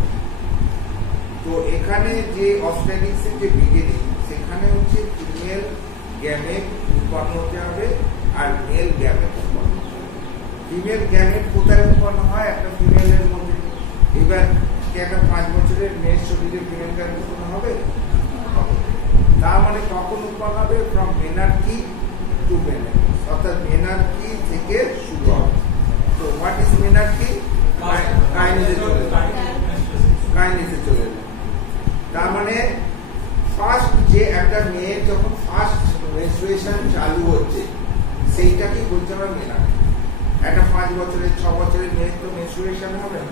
তো এখানে যে অস্ট্রেলিক্সের যে বিগিনিং, সেখানে হচ্ছে ফিমেল গ্যামেট উৎপন্ন হতে হবে আর মেল গ্যামেট উৎপন্ন। ফিমেল গ্যামেট কোথায় উৎপন্ন হয়? একটা ফিমেলের মধ্যে। এবার কি একটা 5 বছরের মেয়ের শরীরে ফিমেল গ্যামেট উৎপন্ন হবে? তার মানে কখন উৎপন্ন হবে? ফ্রম মেনার্কি টু মেনার্কি, অর্থাৎ মেনার্কি থেকে শুরু হবে। তো হোয়াট ইজ মেনার্কি? কাইনেসে চলে যাবে, কাইনেসে চলে যাবে। তার মানে ফার্স্ট যে একটা মেয়ের যখন ফার্স্ট মেনস্ট্রুয়েশন চালু হচ্ছে, সেইটাকে বলতে হবে মেনার্কি। একটা 5 বছরের 6 বছরের মেয়ের তো মেনস্ট্রুয়েশন হবে না।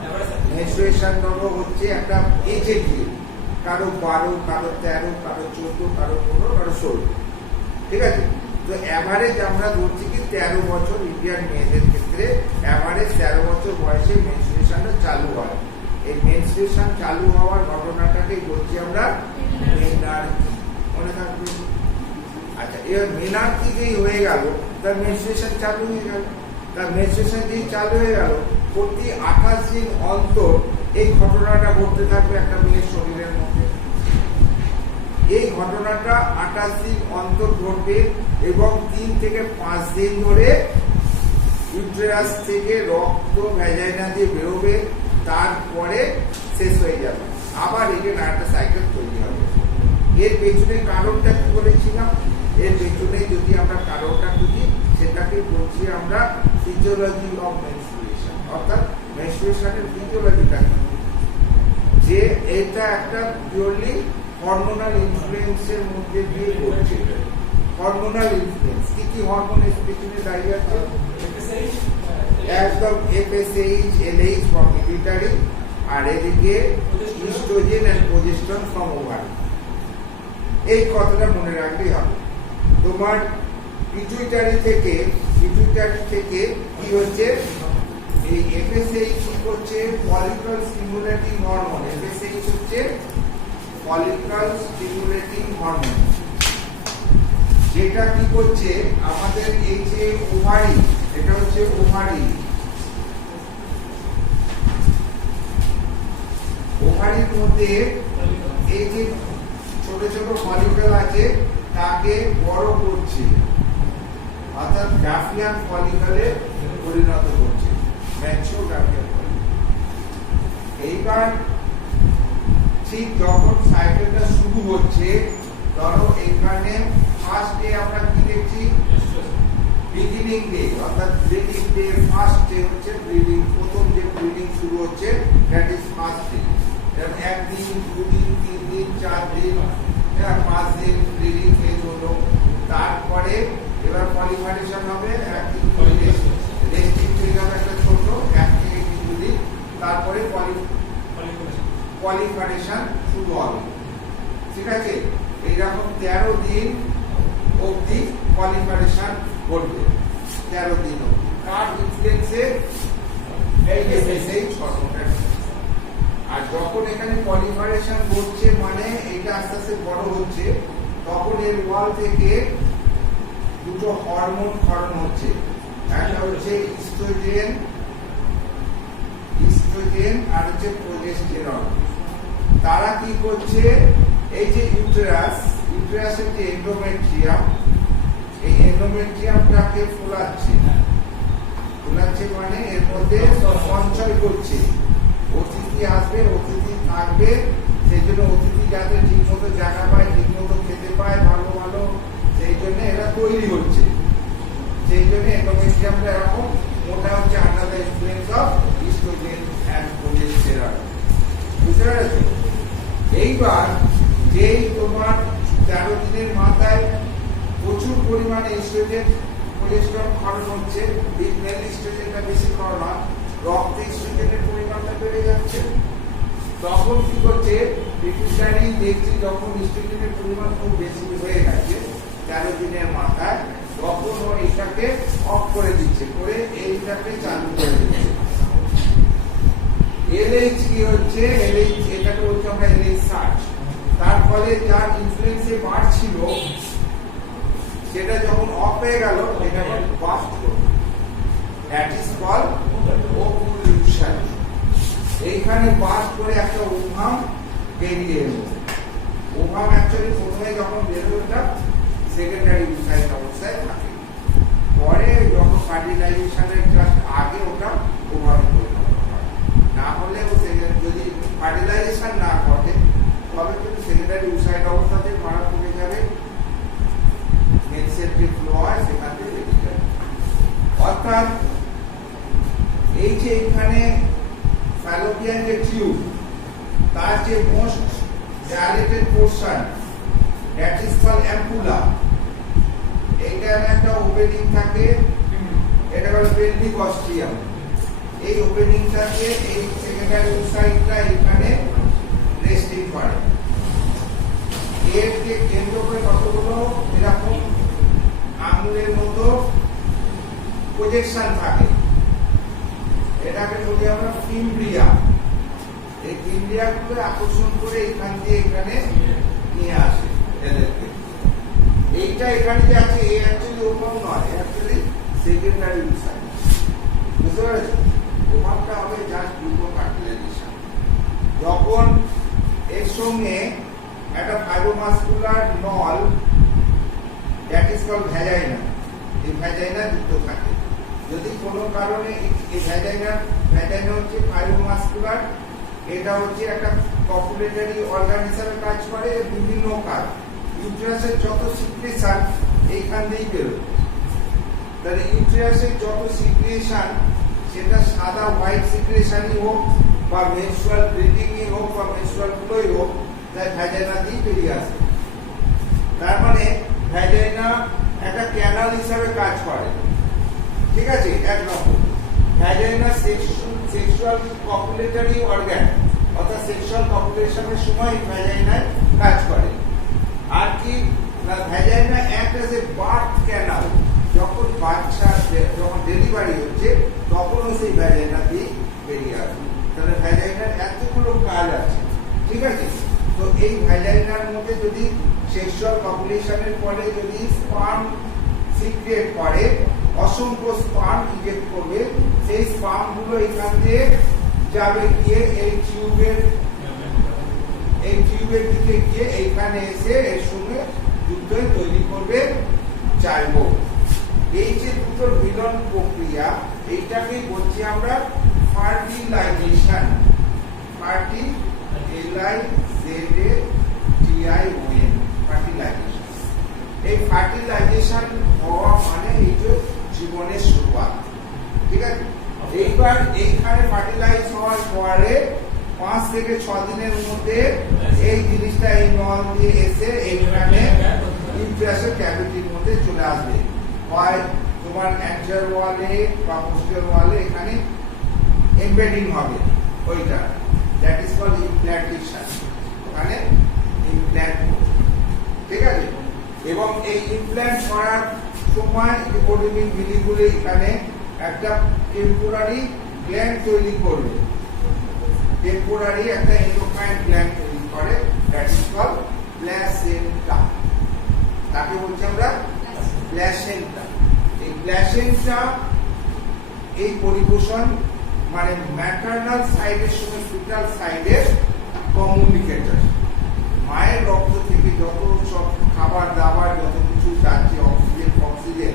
মেনস্ট্রুয়েশন ধরো হচ্ছে একটা এজের দিয়ে, কারো 12, কারো 13, কারো 14, কারো 15, কারো 16। ঠিক আছে, তো অ্যাভারেজ আমরা ধরছি কি 13 বছর ইন্ডিয়ান মেয়েদের ক্ষেত্রে অ্যাভারেজ 13 বছর বয়সে মেনস্ট্রুয়েশনটা চালু হয়। এই মেনস্ট্রুয়েশন চালু হওয়ার ঘটনাটাকে বলছি আমরা মেনার্কি। মনে থাকবে? আচ্ছা, এবার মেনার্কি যেই হয়ে গেল, তার মেনস্ট্রুয়েশন চালু হয়ে গেল। তার মেনস্ট্রুয়েশন যেই চালু হয়ে গেল, প্রতি 28 দিন অন্তর এই ঘটনাটা ঘটতে থাকবে একটা মেয়ের শরীরের মধ্যে। এই ঘটনাটা 28 দিন অন্তর ঘটবে এবং 3 থেকে 5 দিন ধরে ইউটেরাস থেকে রক্ত ভ্যাজাইনা দিয়ে বেরোবে, তারপরে শেষ হয়ে যাবে। আবার এখানে একটা সাইকেল তৈরি হবে। এর পেছনে কারণটা কি বলেছিলাম? এর পেছনে যদি আমরা কারণটা খুঁজি, সেটাকে বলছি আমরা ফিজিওলজি অফ মেনস্ট্রুয়েশন, অর্থাৎ মেনস্ট্রুয়েশনের ফিজিওলজিটা কি, যে এটা একটা পিওরলি হরমোনাল ইনফ্লুয়েন্সের মধ্যে দিয়ে ঘটছে। হরমোনাল ইনফ্লুয়েন্স কি কি হরমোনের পেছনে দাঁড়িয়ে আছে? একদম FSH, LH ফ্রম পিটুইটারি, আর এদিকে oestrogen and progesterone from ovary. এই কথাটা মনে রাখলেই হবে। তোমার পিটুইটারি থেকে কি হচ্ছে? এই FSH কি করছে? Follicle stimulating hormone. FSH হচ্ছে ফলিকল স্টিমুলেটিং হরমোন, যেটা কি করছে আমাদের এই যে ওভারি, এটা হচ্ছে ওভারি, ওভারির মধ্যে এই যে ছোট ছোট ফলিকল আছে তাকে বড় করছে, অর্থাৎ গ্রাফিয়ান ফলিকলে পরিণত করছে, ম্যাচিওর গ্রাফিয়ান ফলিকল। এইবার ঠিক যখন সাইকেলটা শুরু হচ্ছে, ধরো এখানে ফার্স্ট ডে আমরা কি দেখছি? বিগিনিং ডে, অর্থাৎ ব্রিডিং ডে। ফার্স্ট ডে হচ্ছে ব্রিডিং, প্রথম যে ব্রিডিং শুরু হচ্ছে, দ্যাট ইজ ফার্স্ট ডে। যেমন 1 দিন, 2 দিন, 3 দিন, 4 দিন, 5 দিন ব্রিডিং ফেজ হলো। তারপরে এবার পলিফারেশন হবে, 1 দিন রেস্টিং ফেজ হবে একটা ছোট, 1 থেকে 2 দিন। তারপরে পলিফারেশন শুরু হবে। ঠিক আছে, এইরকম 13 দিন অবধি পলিফারেশন ঘটবে। 13 দিন অবধি কার ইনফ্লুয়েন্সে? এই যে সেই হরমোনটা। আর যখন এখানে পলিফারেশন ঘটছে, মানে এটা আস্তে আস্তে বড় হচ্ছে, তখন এর ওয়াল থেকে দুটো হরমোন ক্ষরণ হচ্ছে। একটা হচ্ছে ইস্ট্রোজেন আর হচ্ছে প্রোজেস্টেরন। তারা কি করছে? এই যে ইউটেরাসের যে এন্ডোমেট্রিয়াম, এই এন্ডোমেট্রিয়ামটাকে ফোলাচ্ছে মানে এর মধ্যে সঞ্চয় করছে। অতিথি আসবে, অতিথি থাকবে, সেই জন্য অতিথি যাতে ঠিক মতো জায়গা পায়, ঠিক মতো খেতে পায়, ভালো ভালো, সেই জন্য এরা তৈরি হচ্ছে। সেই জন্য এন্ডোমেট্রিয়ামটা এরকম মোটা হচ্ছে, under the influence of oestrogen and progesterone. বুঝতে পেরেছো? এইবার যেই তোমার 13 দিনের মাথায় প্রচুর পরিমাণে ইস্ট্রোজেন প্রোজেস্টেরন ক্ষরণ হচ্ছে, মেল ইস্ট্রোজেনটা বেশি ক্ষরণ হয়, রক্তে ইস্ট্রোজেনের পরিমাণটা বেড়ে যাচ্ছে। তখন কি করছে পিটুইটারি দেখছি যখন ইস্ট্রোজেনের পরিমাণ খুব বেশি হয়ে গেছে 13 দিনের মাথায়, তখন ও এইটাকে অফ করে দিচ্ছে, করে এইটাকে চালু করে দিচ্ছে। এলএইচ কি হচ্ছে, এলএইচ এটাকে বলছি আমরা এলএইচ সার্চ। তার ফলে যার ইনফ্লুয়েন্সে বাড়ছিল সেটা যখন অফ হয়ে গেল এটাকে বাস্ট করবে, দ্যাট ইজ কল্ড ওভুলেশন। এইখানে বাস্ট করে একটা ওভাম বেরিয়ে এলো। ওভাম অ্যাকচুয়ালি প্রথমে যখন বেরোটা সেকেন্ডারি ইউসাইড অবস্থায় থাকে, পরে যখন ফার্টিলাইজেশনের জাস্ট আগে ওটা ওভাম পরিণত হয়। না হলে ও যদি ফার্টিলাইজেশন না ঘটে তবে কিন্তু সেকেন্ডারি ইউসাইড অবস্থাতে মারা পড়ে যাবে, মেন্সের যে ফ্লো হয় সেখান থেকে বেরিয়ে যাবে। অর্থাৎ এই যে এখানে ফ্যালোপিয়ান যে টিউব, তার যে most dilated portion that is called ampulla, এইটার একটা ওপেনিং থাকে, এটা হলো পেলভিক অস্ট্রিয়াম। এই ওপেনিংটাকে এই সেকেন্ডারি ইউসাইডটা এখানে রেস্টিং করে। এর যে কেন্দ্র করে কতগুলো এরকম আঙুলের মতো প্রজেকশন থাকে, এটাকে বলি আমরা ফিমব্রিয়া। এই ফিমব্রিয়া গুলো আকর্ষণ করে এখান দিয়ে এখানে নিয়ে আসে এদেরকে। এইটা এখানে যে আছে এই অ্যাকচুয়ালি ওভাম নয়, অ্যাকচুয়ালি সেকেন্ডারি ইউসাইড। বুঝতে পেরেছো? ওভামটা হবে জাস্ট দুটো ফার্টিলাইজেশন। যখন এর সঙ্গে একটা ফাইব্রোমাসকুলার নল দ্যাট ইজ কল্ড ভ্যাজাইনা, এই ভ্যাজাইনা যুক্ত থাকে। যদি কোনো কারণে এই ভ্যাজাইনা হচ্ছে ফাইব্রোমাসকুলার, এটা হচ্ছে একটা কপুলেটরি অর্গান হিসাবে কাজ করে, বিভিন্ন কাজ। ইউটেরাসের যত সিক্রেশন এইখান দিয়েই বেরোয়। তাহলে ইউটেরাসের যত সিক্রেশন সেটা সাদা হোয়াইট সিক্রেশনই হোক বা মেনস্ট্রুয়াল ব্লিডিংই হোক বা মেনস্ট্রুয়াল ফ্লোই হোক, তাই ভ্যাজাইনা দিয়ে বেরিয়ে আসে। তার মানে ভ্যাজাইনা একটা ক্যানাল হিসাবে কাজ করে। ঠিক আছে, এক নম্বর। ভ্যাজাইনা সেক্সুয়াল কপুলেটরি অর্গান, অর্থাৎ সেক্সুয়াল কপুলেশনের সময় ভ্যাজাইনায় কাজ করে। আর কি না, vagina act as a birth canal. যখন বাচ্চা যখন ডেলিভারি হচ্ছে তখনও সেই ভ্যাজাইনা দিয়ে বেরিয়ে আসে। তাহলে ভ্যাজাইনার এতগুলো কাজ আছে। ঠিক আছে, তো এই ভ্যাজাইনার মধ্যে যদি সেক্সুয়াল কপুলেশনের পরে যদি স্পার্ম সিক্রেট করে, অসংখ্য স্পার্ম ইজেক্ট করবে, সেই স্পার্ম গুলো এখান দিয়ে যাবে গিয়ে এই টিউবের দিকে গিয়ে এইখানে এসে এর সঙ্গে যুক্ত তৈরি করবে চাইব। এই যে দুটোর মিলন প্রক্রিয়া, এইটাকেই বলছি আমরা ফার্টিলাইজেশন। ফার্টিলাইজেশন। এই ফার্টিলাইজেশন হওয়া মানে এই যে জীবনের শুরুয়াত। ঠিক আছে, এইবার এইখানে ফার্টিলাইজ হওয়ার পরে 5 থেকে 6 দিনের মধ্যে এই জিনিসটা এই নল দিয়ে এসে এইখানে ইউটেরাসের ক্যাভিটির মধ্যে চলে আসবে। হয় তোমার অ্যান্টেরিয়র ওয়ালে বা পোস্টেরিয়র ওয়ালে এখানে এমবেডিং হবে ওইটা, দ্যাট ইজ কল্ড ইমপ্ল্যান্টেশন। ওখানে ইমপ্ল্যান্ট। ঠিক আছে, এবং এই ইমপ্ল্যান্ট করার সময় রিপোর্টিং বিলিগুলো এখানে একটা টেম্পোরারি গ্ল্যান্ড তৈরি করবে, টেম্পোরারি একটা এন্ডোক্রাইন গ্ল্যান্ড তৈরি করে, দ্যাট ইজ কল্ড প্ল্যাসেন্টা। তাকে বলছি আমরা প্ল্যাসেন্টা। এই প্ল্যাসেন্টা এই পরিপোষণ মানে ম্যাটারনাল সাইডের সঙ্গে ফিটাল সাইডের কমিউনিকেটর। মায়ের রক্ত থেকে যত সব খাবার দাবার যত কিছু যাচ্ছে, অক্সিজেন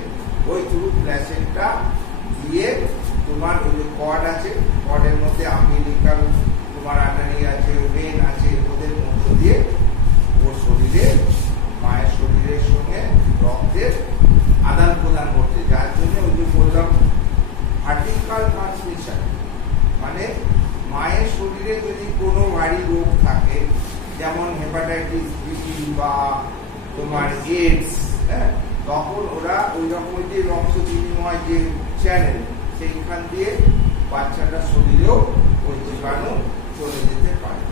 ওই থ্রু প্ল্যাসেন্টা দিয়ে তোমার ওই যে কর্ড আছে, কর্ডের মধ্যে আম্বিলিকাল তোমার আর্টারি আছে, ভেন আছে, ওদের মধ্য দিয়ে ওর শরীরে মায়ের শরীরের সঙ্গে রক্তের আদান প্রদান করছে। যার জন্য ওই যে বললাম ভার্টিক্যাল ট্রান্সমিশন, মানে মায়ের শরীরে যদি কোনো ভারী রোগ থাকে, যেমন হেপাটাইটিস বি বা তোমার এইডস, হ্যাঁ, তখন ওরা ওই রকম যে রক্ত বিনিময় যে চ্যানেল সেইখান দিয়ে বাচ্চাটার শরীরেও ওই জীবাণু চলে যেতে পারে।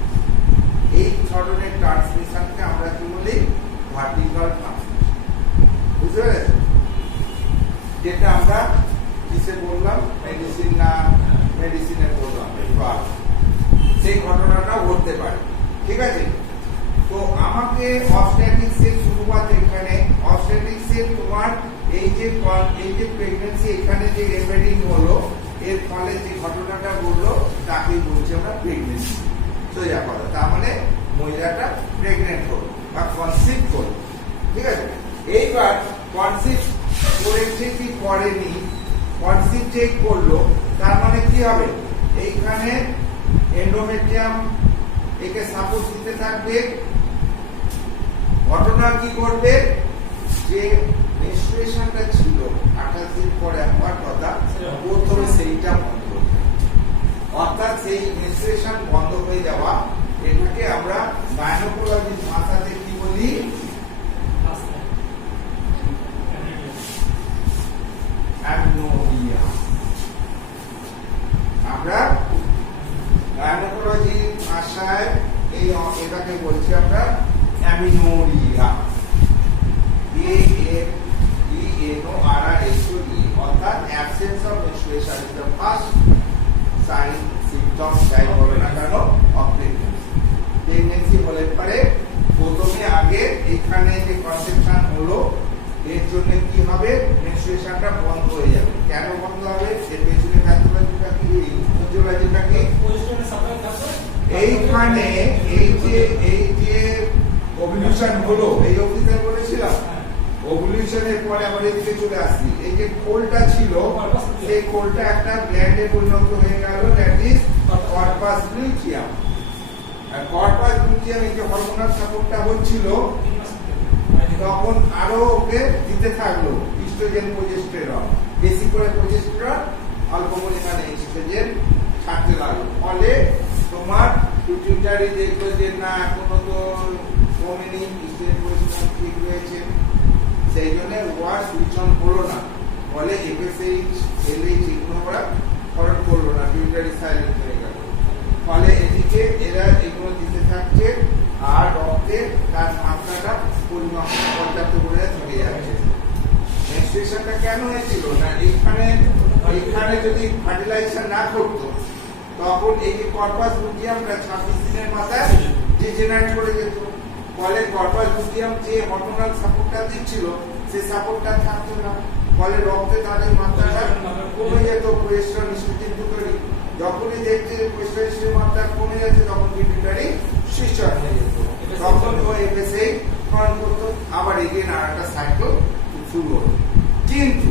এই ধরনের ট্রান্সমিশনকে আমরা কি বলি? Vertical transmission. বুঝতে পেরেছ? যেটা আমরা কিসে বললাম? মেডিসিন না মেডিসিনে বললাম, সেই ঘটনাটা ঘটতে পারে। ঠিক আছে? তো আমাকে অবস্টেট্রিক্সের শুরুয়াত এখানে, অবস্টেট্রিক্সের তোমার এই যে প্রেগন্যান্সি এখানে যে এমবেডিং হলো, এর ফলে যে ঘটনাটা ঘটলো তাকে বলছি আমরা প্রেগন্যান্সি। সোজা কথা, তার মানে মহিলাটা প্রেগনেন্ট হলো বা কনসিভ হলো। ঠিক আছে? এইবার কনসিভ করেছে কি করেনি, কনসিভ যে করলো তার মানে কি হবে? এইখানে এন্ডোমেট্রিয়াম একে সাপোর্ট দিতে থাকবে। ঘটনা কি করবে? যে মেনস্ট্রুয়েশনটা ছিল 28 দিন পরে হওয়ার কথা, প্রথমে সেইটা বন্ধ হবে। অর্থাৎ সেই মেনস্ট্রুয়েশন বন্ধ হয়ে যাওয়া, এটাকে আমরা গাইনোকোলজির ভাষাতে কি বলি? অ্যামনোরিয়া। আমরা গাইনোকোলজির ভাষায় এটাকে বলছি আমরা অ্যামিনোরিয়া। অর্থাৎ absence of menstruation is the first sign symptom, যাই বলো না কেন, অফ প্রেগন্যান্সি। প্রেগন্যান্সি হলে পরে প্রথমে আগে এখানে যে কনসেপশন হলো, এর জন্য কি হবে? মেনস্ট্রুয়েশনটা বন্ধ হয়ে যাবে। কেন বন্ধ হবে? এর পেছনে প্যাথোলজিটা কি, ফিজিওলজিটা কি? এইখানে এই যে ওভুলেশন হলো, এই অবস্থা বলেছিলাম, ওভুলেশনের পরে আবার এদিকে চলে আসছি। এই যে কোলটা ছিল, সেই কোলটা একটা গ্ল্যান্ডে পরিণত হয়ে গেল, দ্যাট ইজ কর্পাস লুটিয়াম। আর কর্পাস লুটিয়াম এই যে হরমোনাল সাপোর্টটা হচ্ছিল, তখন আরো ওকে দিতে থাকলো ইস্ট্রোজেন, প্রোজেস্টেরন। বেশি করে প্রোজেস্টেরন, অল্প পরিমাণে ইস্ট্রোজেন ছাড়তে লাগলো। ফলে তোমার পিটুইটারি দেখলো যে না, এখনো তো কমেনি, ইস্ট্রোজেন প্রোজেস্টেরন ঠিক রয়েছে, সেই জন্য ওয়ার সুইচ অন হলো না। ফলে এফএসএইচ এলএইচ এগুলো ওরা ফরওয়ার্ড করলো না, পিটুইটারি সাইলেন্ট হয়ে গেল। ফলে এদিকে এরা এগুলো দিতে থাকছে, আর রক্তে তার মাত্রাটা পরিমাপ পর্যাপ্ত করে থেকে যাচ্ছে। মেনস্ট্রুয়েশনটা কেন হয়েছিল? না এইখানে যদি ফার্টিলাইজেশন না করতো, তখন এই যে কর্পাস লুটিয়ামটা 26 দিনের মাথায় ডিজেনারেট করে যেত। ফলে কর্পাস লুটিয়াম যে হরমোনাল সাপোর্টটা দিচ্ছিল, সেই সাপোর্টটা থাকতো না। ফলে রক্তে তাদের মাত্রাটা কমে যেত, প্রোজেস্টেরন, ইস্ট্রোজেন দুটোরই। যখনই দেখছে যে প্রোজেস্টেরনের মাত্রা কমে যাচ্ছে, তখন পিটুইটারি সুইচ অন হয়ে যেত। তখন ও এফএসএইচ অন করতো, আবার এগেন আর একটা সাইকেল শুরু হতো। কিন্তু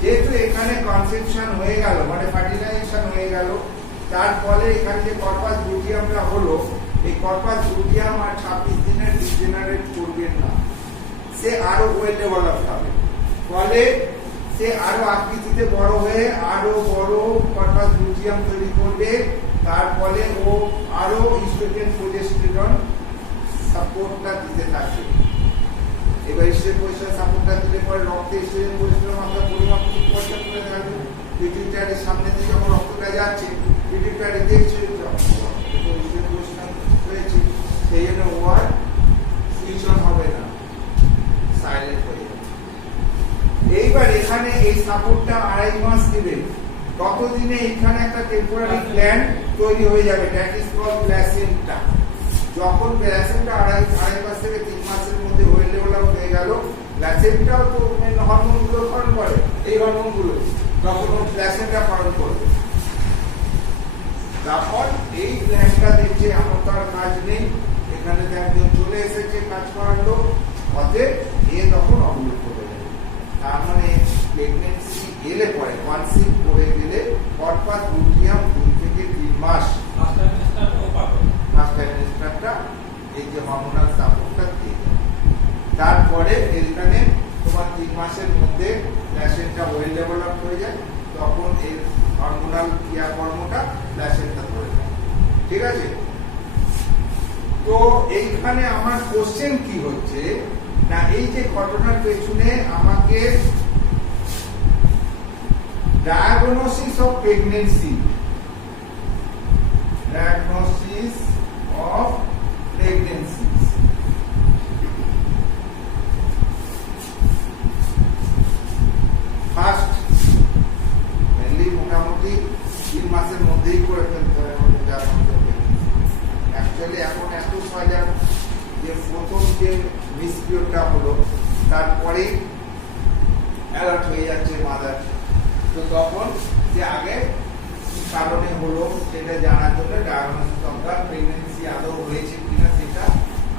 যেহেতু এখানে কনসেপশন হয়ে গেল, মানে ফার্টিলাইজেশন হয়ে গেল, তার ফলে এখানে যে কর্পাস লুটিয়ামটা হলো, এই কর্পাস লুটিয়াম আর 26 দিনের ডিজেনারেট করবে না, সে আরো ওয়েল ডেভেলপ হবে। ফলে সে আরো আকৃতিতে বড় হয়ে আরো বড় কর্পাস লুটিয়াম তৈরি করবে। তার ফলে ও আরো ইস্ট্রোজেন, প্রোজেস্টেরন সাপোর্টটা দিতে থাকবে। এবার ইস্ট্রোজেন প্রোজেস্টেরন সাপোর্টটা দিলে পরে রক্তে ইস্ট্রোজেন প্রোজেস্টেরন মাত্রা পরিমাপ পর্যাপ্ত করে থাকবে। পিটুইটারির সামনে দিয়ে যখন রক্তটা যাচ্ছে, পিটুইটারি দেখছে ইস্ট্রোজেন প্রোজেস্টেরন হয়েছে, সেই জন্য ও আর সুইচ অন হবে না, সাইলেন্ট হয়ে যাবে। এইবার এখানে এই সাপোর্টটা 2.5 মাস দিবে। ততদিনে এখানে একটা টেম্পোরারি গ্ল্যান্ড তৈরি হয়ে যাবে, দ্যাট ইজ কল্ড প্ল্যাসেন্টা। যখন প্ল্যাসেন্টা 2.5 মাস থেকে 3 মাসের মধ্যে ওয়েল ডেভেলপ হয়ে গেল, প্ল্যাসেন্টাও তো হরমোনগুলো ক্ষরণ করে, এই হরমোনগুলো তখন ও প্ল্যাসেন্টা ক্ষরণ করবে। তারপর এই গ্ল্যান্ডটা দেখছে আমার তো আর কাজ নেই, এখানে একজন চলে এসেছে কাজ করার লোক, অতএব এ তখন অবলুপ্ত হয়ে যাবে। তার মানে প্রেগনেন্সি এলে পরে, কনসিভ করে গেলে কর্পাস লুটিয়াম 2 থেকে 3 মাস ফার্স্ট ট্রাইমেস্টারটা এই যে হরমোনাল সাপোর্টটা দিয়ে দেয়। তারপরে এখানে তোমার 3 মাসের মধ্যে প্ল্যাসেন্টা ওয়েল ডেভেলপ হয়ে যায়, তখন এই হরমোনাল ক্রিয়াকর্মটা প্ল্যাসেন্টা করে যায়। ঠিক আছে? তো এইখানে আমার কোশ্চেন কি হচ্ছে না, এই যে ঘটনার পেছনে আমাকে diagnosis of pregnancy, diagnosis of pregnancy মধ্যেই করে ফেলতে হয় অ্যাকচুয়ালি এখন এত সজাগ যে প্রথম যে মিসপিরিয়ডটা হলো তারপরে অ্যালার্ট হয়ে যাচ্ছে মাদার, তো তখন যে আগে কি কারণে হলো সেটা জানার জন্য ডায়াগনোসিস অফ দ্য প্রেগন্যান্সি আদৌ হয়েছে কিনা সেটা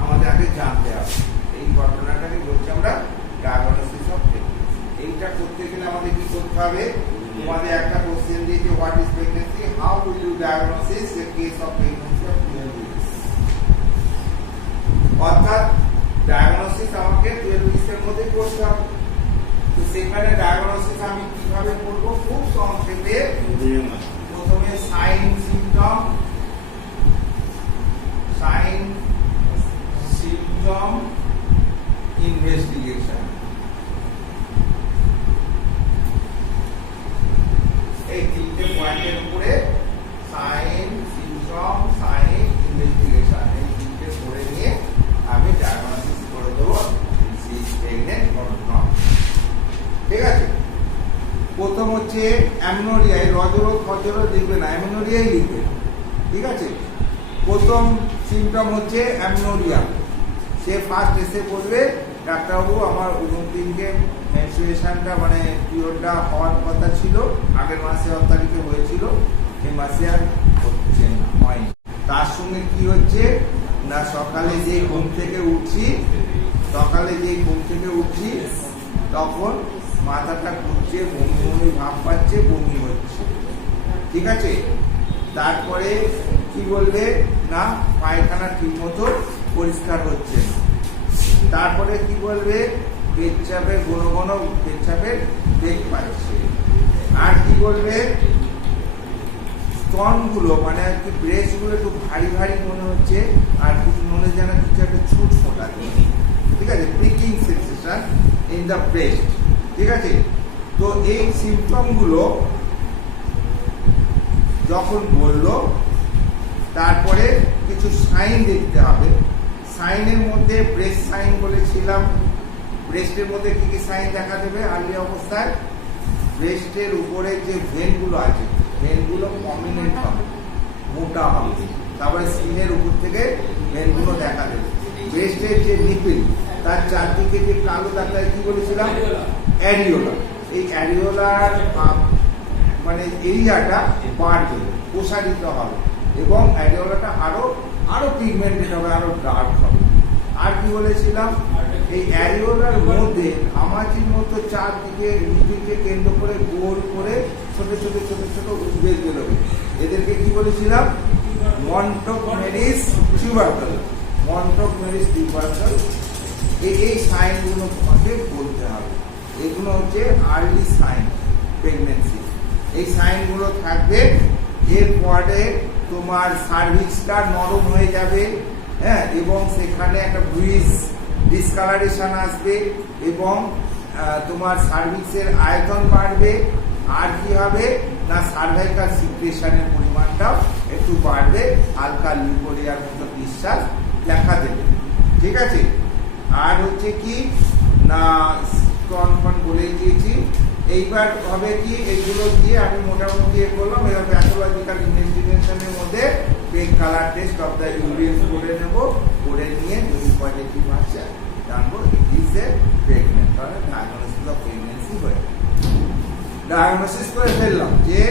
আমাদের আগে জানতে হবে। এই ঘটনাটাকে বলছি আমরা ডায়াগনোসিস অফ প্রেগন্যান্সি। এইটা করতে গেলে আমাদের কি করতে হবে, তোমাদের একটা কোশ্চেন দিয়েছে what is pregnancy, how will you diagnosis the case of pregnancy of 12 weeks. অর্থাৎ ডায়াগনোসিস আমাকে 12 উইকসের মধ্যে করতে হবে। তো সেখানে ডায়াগনোসিস আমি কিভাবে করব, খুব সংক্ষেপে প্রথমে সাইন সিম্পটম ইনভেস্টিগেশন, এই তিনটে পয়েন্টের উপরে সাইন সিম্পটম ইনভেস্টিগেশন এই তিনটে পড়ে নিয়ে আমি ডায়াগনোসিস করে দেবো প্রেগন্যান্ট অর নট। ঠিক আছে, প্রথম হচ্ছে অ্যামনোরিয়া, রজরোগ ফজরোগ লিখবে না, অ্যামনোরিয়াই লিখবে। ঠিক আছে, প্রথম সিমটম হচ্ছে অ্যামনোরিয়া। সে ফার্স্ট এসে বলবে ডাক্তারবাবু আমার 29কে মেনস্ট্রুয়েশনটা মানে পিরিয়ডটা হওয়ার কথা ছিল, আগের মাসে 8 তারিখে হয়েছিল, এই মাসে আর হচ্ছে না, হয়নি। তার সঙ্গে কি হচ্ছে না, সকালে যে ঘুম থেকে উঠছি তখন মাথাটা ঘুরছে, বমি বমি ভাব পাচ্ছে, বমি হচ্ছে। ঠিক আছে, তারপরে কি বলবে না পায়খানা ঠিক মতো পরিষ্কার হচ্ছে না। তারপরে কি বলবে পেচ্ছাপে ঘন ঘন পেচ্ছাপের বেগ পাচ্ছে। আর কি বলবে স্তনগুলো মানে আর কি ব্রেস্টগুলো একটু ভারী ভারী মনে হচ্ছে, আর কিছু মনে যেন কিছু একটা ছুট ফোটা। ঠিক আছে, pricking sensation in the breast. ঠিক আছে, তো এই সিম্পটমগুলো যখন বললো তারপরে কিছু সাইন দেখতে হবে। সাইনের মধ্যে ব্রেস্ট সাইন বলেছিলাম, ব্রেস্টের মধ্যে কি কি সাইন দেখা দেবে আর্লি অবস্থায়, ব্রেস্টের উপরে যে ভেনগুলো আছে ভেনগুলো প্রমিনেন্ট হবে, মোটা হবে। তারপরে স্কিনের উপর থেকে ভেনগুলো দেখা দেবে। ব্রেস্টের যে নিপিল তার চারদিকে যে কালো দাগটা কি বলেছিলাম অ্যারিওলা, এই অ্যারিওলার মানে এরিয়াটা বাড়বে, প্রসারিত হবে এবং অ্যারিওলাটা আরো পিগমেন্টেড হবে, আরো ডার্ক হবে। আর কি বলেছিলাম এই অ্যারিওলার মধ্যে ঘামাচির মতো চারদিকে নিপিলকে কেন্দ্র করে গোল করে ছোট ছোট ছোট ছোট উদ্বেগ বেরোবে। এদেরকে কি বলেছিলাম মন্টোগমেরিস টিউবারকল। এই সাইনগুলো তোমাকে বলতে হবে। এগুলো হচ্ছে আর্লি সাইন প্রেগন্যান্সি। এই সাইনগুলো থাকবে। এরপরে তোমার সার্ভিক্সটা নরম হয়ে যাবে, হ্যাঁ, এবং সেখানে একটা ব্রিজ ডিসকালারেশন আসবে এবং তোমার সার্ভিক্সের আয়তন বাড়বে। আর কি হবে না সার্ভাইকাল সিক্রেশনের পরিমাণটাও একটু বাড়বে, হালকা লিউকোরিয়ার মতো বিশ্বাস দেখা দেবে। ঠিক আছে, আর হচ্ছে কি না স্তন বলে দিয়েছি। এইবার হবে কি এইগুলো দিয়ে আমি মোটামুটি করলাম। এবার প্যাথোলজিক্যাল ইনভেস্টিগেশনের মধ্যে peg colour test of the urine করে নেব, করে নিয়ে যদি পজিটিভ আসছে জানবো ইট ইজ এ প্রেগনেন্ট, তাহলে ডায়াগনোসিস অফ প্রেগনেন্সি হয়ে ডায়াগনোসিস করে ফেললাম যে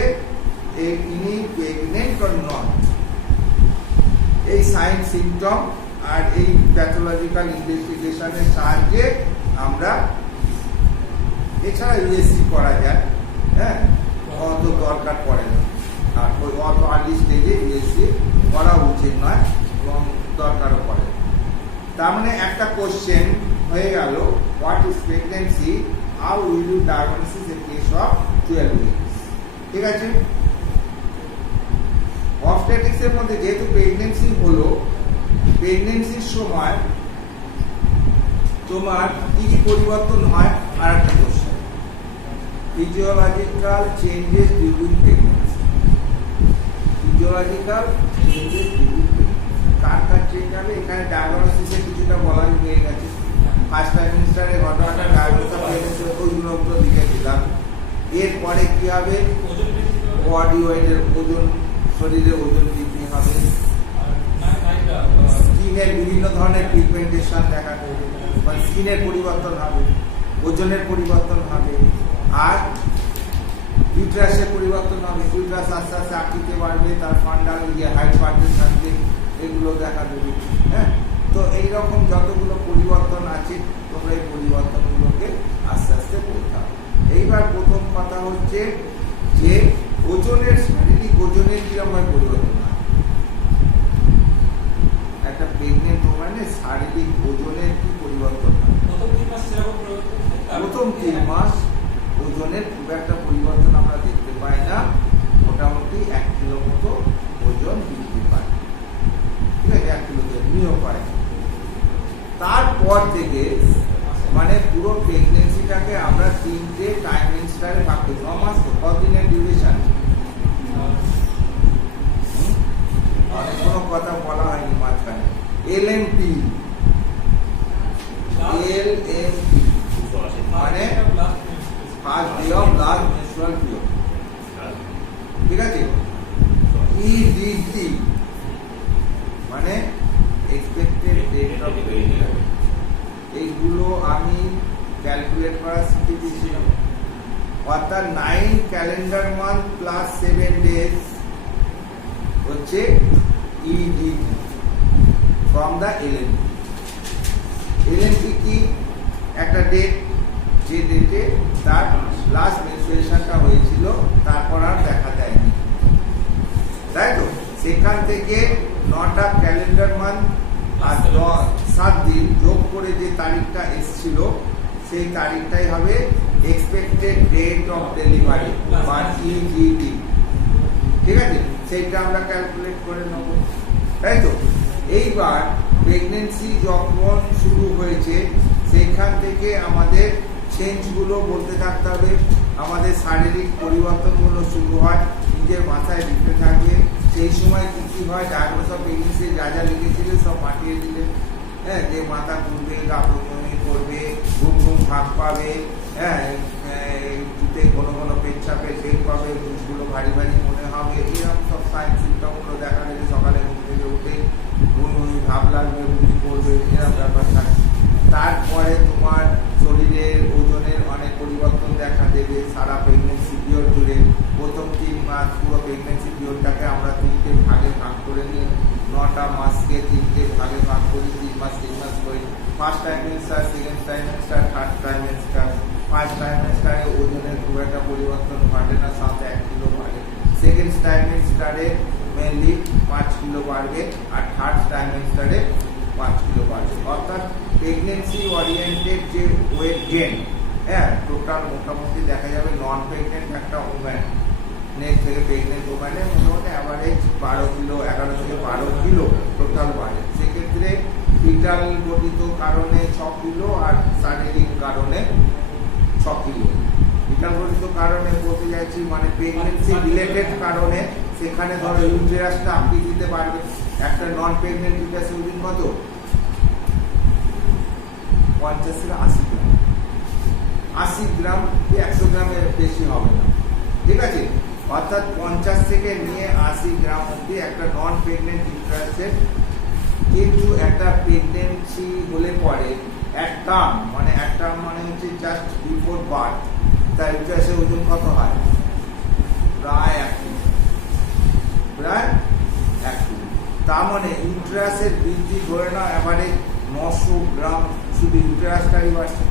ইনি প্রেগনেন্ট অর নট। এই সাইন সিমটম আর এই প্যাথোলজিক্যাল ইনভেস্টিগেশনের সাহায্যে আমরা, এছাড়া ইউএসসি করা যায়, হ্যাঁ, অত দরকার পড়ে না। আর ওই অত আর্লি স্টেজে ইউএসসি করা উচিত নয় এবং দরকারও পড়ে। তার মানে একটা কোশ্চেন হয়ে গেল what is pregnancy, how will you diagnosis a case of 12 weeks. ঠিক আছে, অবস্টেট্রিক্সের মধ্যে যেহেতু প্রেগনেন্সি হলো, প্রেগনেন্সির সময় তোমার কি কি পরিবর্তন হয় আর একটা question, physiological changes during pregnancy. Physiological changes during pregnancy কার চেঞ্জ হবে, এখানে ডায়াগনোসিসে কিছুটা বলাই হয়ে গেছে। ফার্স্ট ট্রাইমেস্টারে ঘটনাটা ডায়াগনোসিস প্রেগনেন্সি ওইগুলো লিখে দিলাম। এরপরে কি হবে, বডি ওয়েটের ওজন শরীরে ওজন বৃদ্ধি হবে, স্কিনের বিভিন্ন ধরনের পিগমেন্টেশন দেখা দেবে, মানে স্কিনের পরিবর্তন হবে, ওজনের পরিবর্তন হবে, আর ইউট্রাসের পরিবর্তন হবে। ইউট্রাস আস্তে আস্তে আকৃতি বাড়বে, তার ফান্ডাল হাইট বাড়তে থাকবে, এগুলো দেখা দেবে। হ্যাঁ, তো এইরকম যতগুলো পরিবর্তন আছে তোমরা এই পরিবর্তনগুলোকে আস্তে আস্তে বলতে হবে। এইবার প্রথম কথা হচ্ছে যে ওজনের, শারীরিক ওজনের কিরকম পরিবর্তন হয়। একটা প্রেগনেন্ট ওম্যানের শারীরিক ওজনের কি পরিবর্তন হয়? প্রথম 3 মাস ওজনের খুব একটা পরিবর্তন আমরা দেখতে পাই না, মোটামুটি 1 কিলো মতো ওজন বৃদ্ধি পায়, ঠিক আছে, 1 কিলো এমনিও পায়। তারপর থেকে মানে পুরো প্রেগনেন্সিটাকে আমরা 3টে টাইমেন্সটারে ভাগ করি। 9 মাস তো কতদিনের ডিউরেশন, অনেক কোনো কথা বলা হয়নি মাঝখানে। এলএমপি মানে first day of last menstrual period, ঠিক আছে। ইডিটি মানে এক্সপেক্টেড ডেট অফ ডেলিভারি। এইগুলো আমি ক্যালকুলেট করা শিখে দিয়েছিলাম, অর্থাৎ 9 ক্যালেন্ডার মান্থ প্লাস 7 ডেজ হচ্ছে ইডিটি ফ্রম দ্য এলএমপি। এলএমপি কি? একটা ডেট, যে ডেটে তার লাস্ট মেনস্ট্রুয়েশনটা হয়েছিল, তারপর আর দেখা যায়নি, তাই তো। সেখান থেকে 9টা ক্যালেন্ডার মান্থ আর 7 দিন যোগ করে যে তারিখটা এসছিল, সেই তারিখটাই হবে এক্সপেক্টেড ডেট অফ ডেলিভারি বা ইডিটি, ঠিক আছে। সেইটা আমরা ক্যালকুলেট করে নেব, তাই তো। এইবার প্রেগনেন্সি যখন শুরু হয়েছে, সেইখান থেকে আমাদের চেঞ্জগুলো বলতে থাকতে হবে, আমাদের শারীরিক পরিবর্তনগুলো শুরু হয়, নিজের মাথায় দিতে থাকবে। সেই সময় কি কি হয়, ডায়াগনোস অফ প্রেগনেন্সি যা যা লিখেছিলে সব মাটিয়ে দিলে। হ্যাঁ, যে মাথা ঘুরবে, গা বমি করবে, ঘুম ঘুম ভাব পাবে, হ্যাঁ, জুতে কোনো কোনো পেচ্ছাপে শেক পাবে, বুঝগুলো ভারী ভারী মনে হবে, এরকম সব সাইন সিমটমগুলো দেখা গেলে সকালে ঘুম থেকে উঠে ঘুম ভাব লাগবে, বুঝি পড়বে, এরকম ব্যাপার থাকে। তারপরে তোমার শরীরের ওজনের অনেক পরিবর্তন দেখা দেবে সারা প্রেগনেন্সি পিরিয়ড জুড়ে। প্রথম 3 মাস পুরো প্রেগনেন্সি পিরিয়ডটাকে আমরা 3টে ভাগে ভাগ করে নিই, 9টা মাসকে 3টে ভাগে ভাগ করি, 3 মাস 3 মাস করি। First trimester, second trimester, third trimester. First ট্রাইমেস্টারে ওজনের খুব একটা পরিবর্তন ঘটে না, সাথে 1 কিলো বাড়ে। সেকেন্ড ট্রাইমেস্টারে মেনলি 5 কিলো বাড়বে, আর থার্ড ট্রাইমেস্টারে 5 কিলো বাড়বে। অর্থাৎ প্রেগনেন্সি ওরিয়েন্টেড যে ওয়েট গেন, হ্যাঁ, টোটাল মোটামুটি দেখা যাবে নন প্রেগনেন্ট একটা ওম্যান থেকে প্রেগনেন্ট ওম্যানের মোটামুটি অ্যাভারেজ 12 কিলো, 11 থেকে 12 কিলো টোটাল বাড়ে। সেক্ষেত্রে ফিটাল গঠিত কারণে 6 কিলো আর শারীরিক কারণে 6 কিলো। ফিটাল গঠিত কারণে বলতে যাচ্ছি মানে প্রেগনেন্সি রিলেটেড কারণে, সেখানে ধরো ইউটেরাসটা আকৃতিতে বাড়বে। একটা নন প্রেগনেন্ট ইউটেরাসের ওজন কত? 50 থেকে 80 গ্রাম। 80 গ্রাম কি 100 গ্রামের বেশি হবে না, ঠিক আছে। অর্থাৎ 50 থেকে নিয়ে 80 গ্রাম অব্দি একটা নন প্রেগনেন্ট ইউটেরাসের। কিন্তু একটা প্রেগনেন্সি হলে পরে একটা মানে হচ্ছে জাস্ট বিফোর বার্থ, তার ইউটেরাসের ওজন কত হয়? প্রায় 1 কিলো, প্রায় 1 কিলো। তার মানে ইউটেরাসের বৃদ্ধি ধরে নাও এভারেজ 900 গ্রাম, শুধু ইউটেরাসটাই বাড়ছে,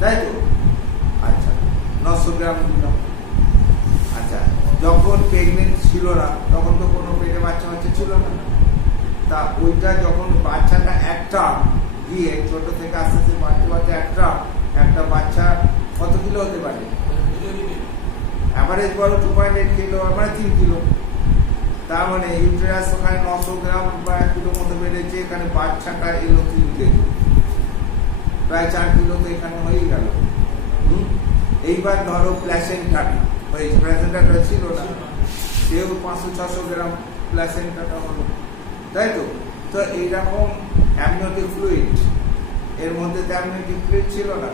তাই তো। আচ্ছা, 900 গ্রাম দিলাম। আচ্ছা, যখন প্রেগনেন্ট ছিল না তখন তো কোনো পেটে বাচ্চা ছিল না, তা ওইটা যখন বাচ্চাটা একটা গিয়ে ছোট থেকে আস্তে আস্তে বাড়তে বাড়তে একটা বাচ্চা কত কিলো হতে পারে? অ্যাভারেজ বলো 2.8 কিলো, মানে 3 কিলো। তার মানে ইউটেরাস ওখানে 900 গ্রাম বা 1 কিলো মতো বেড়েছে, এখানে বাচ্চাটা এলো 3 কেজি, প্রায় 4 কিলো তো এখানে হয়ে গেল। এইবার ধরো প্ল্যাসেন্টাটা হয়েছে, প্ল্যাসেন্টাটা ছিল না, সেও 500-600 গ্রাম প্ল্যাসেন্টাটা হলো, তাই তো। তো এইরকম অ্যামনিওটিক ফ্লুইড, এর মধ্যে তো অ্যামনিওটিক ফ্লুইড ছিল না,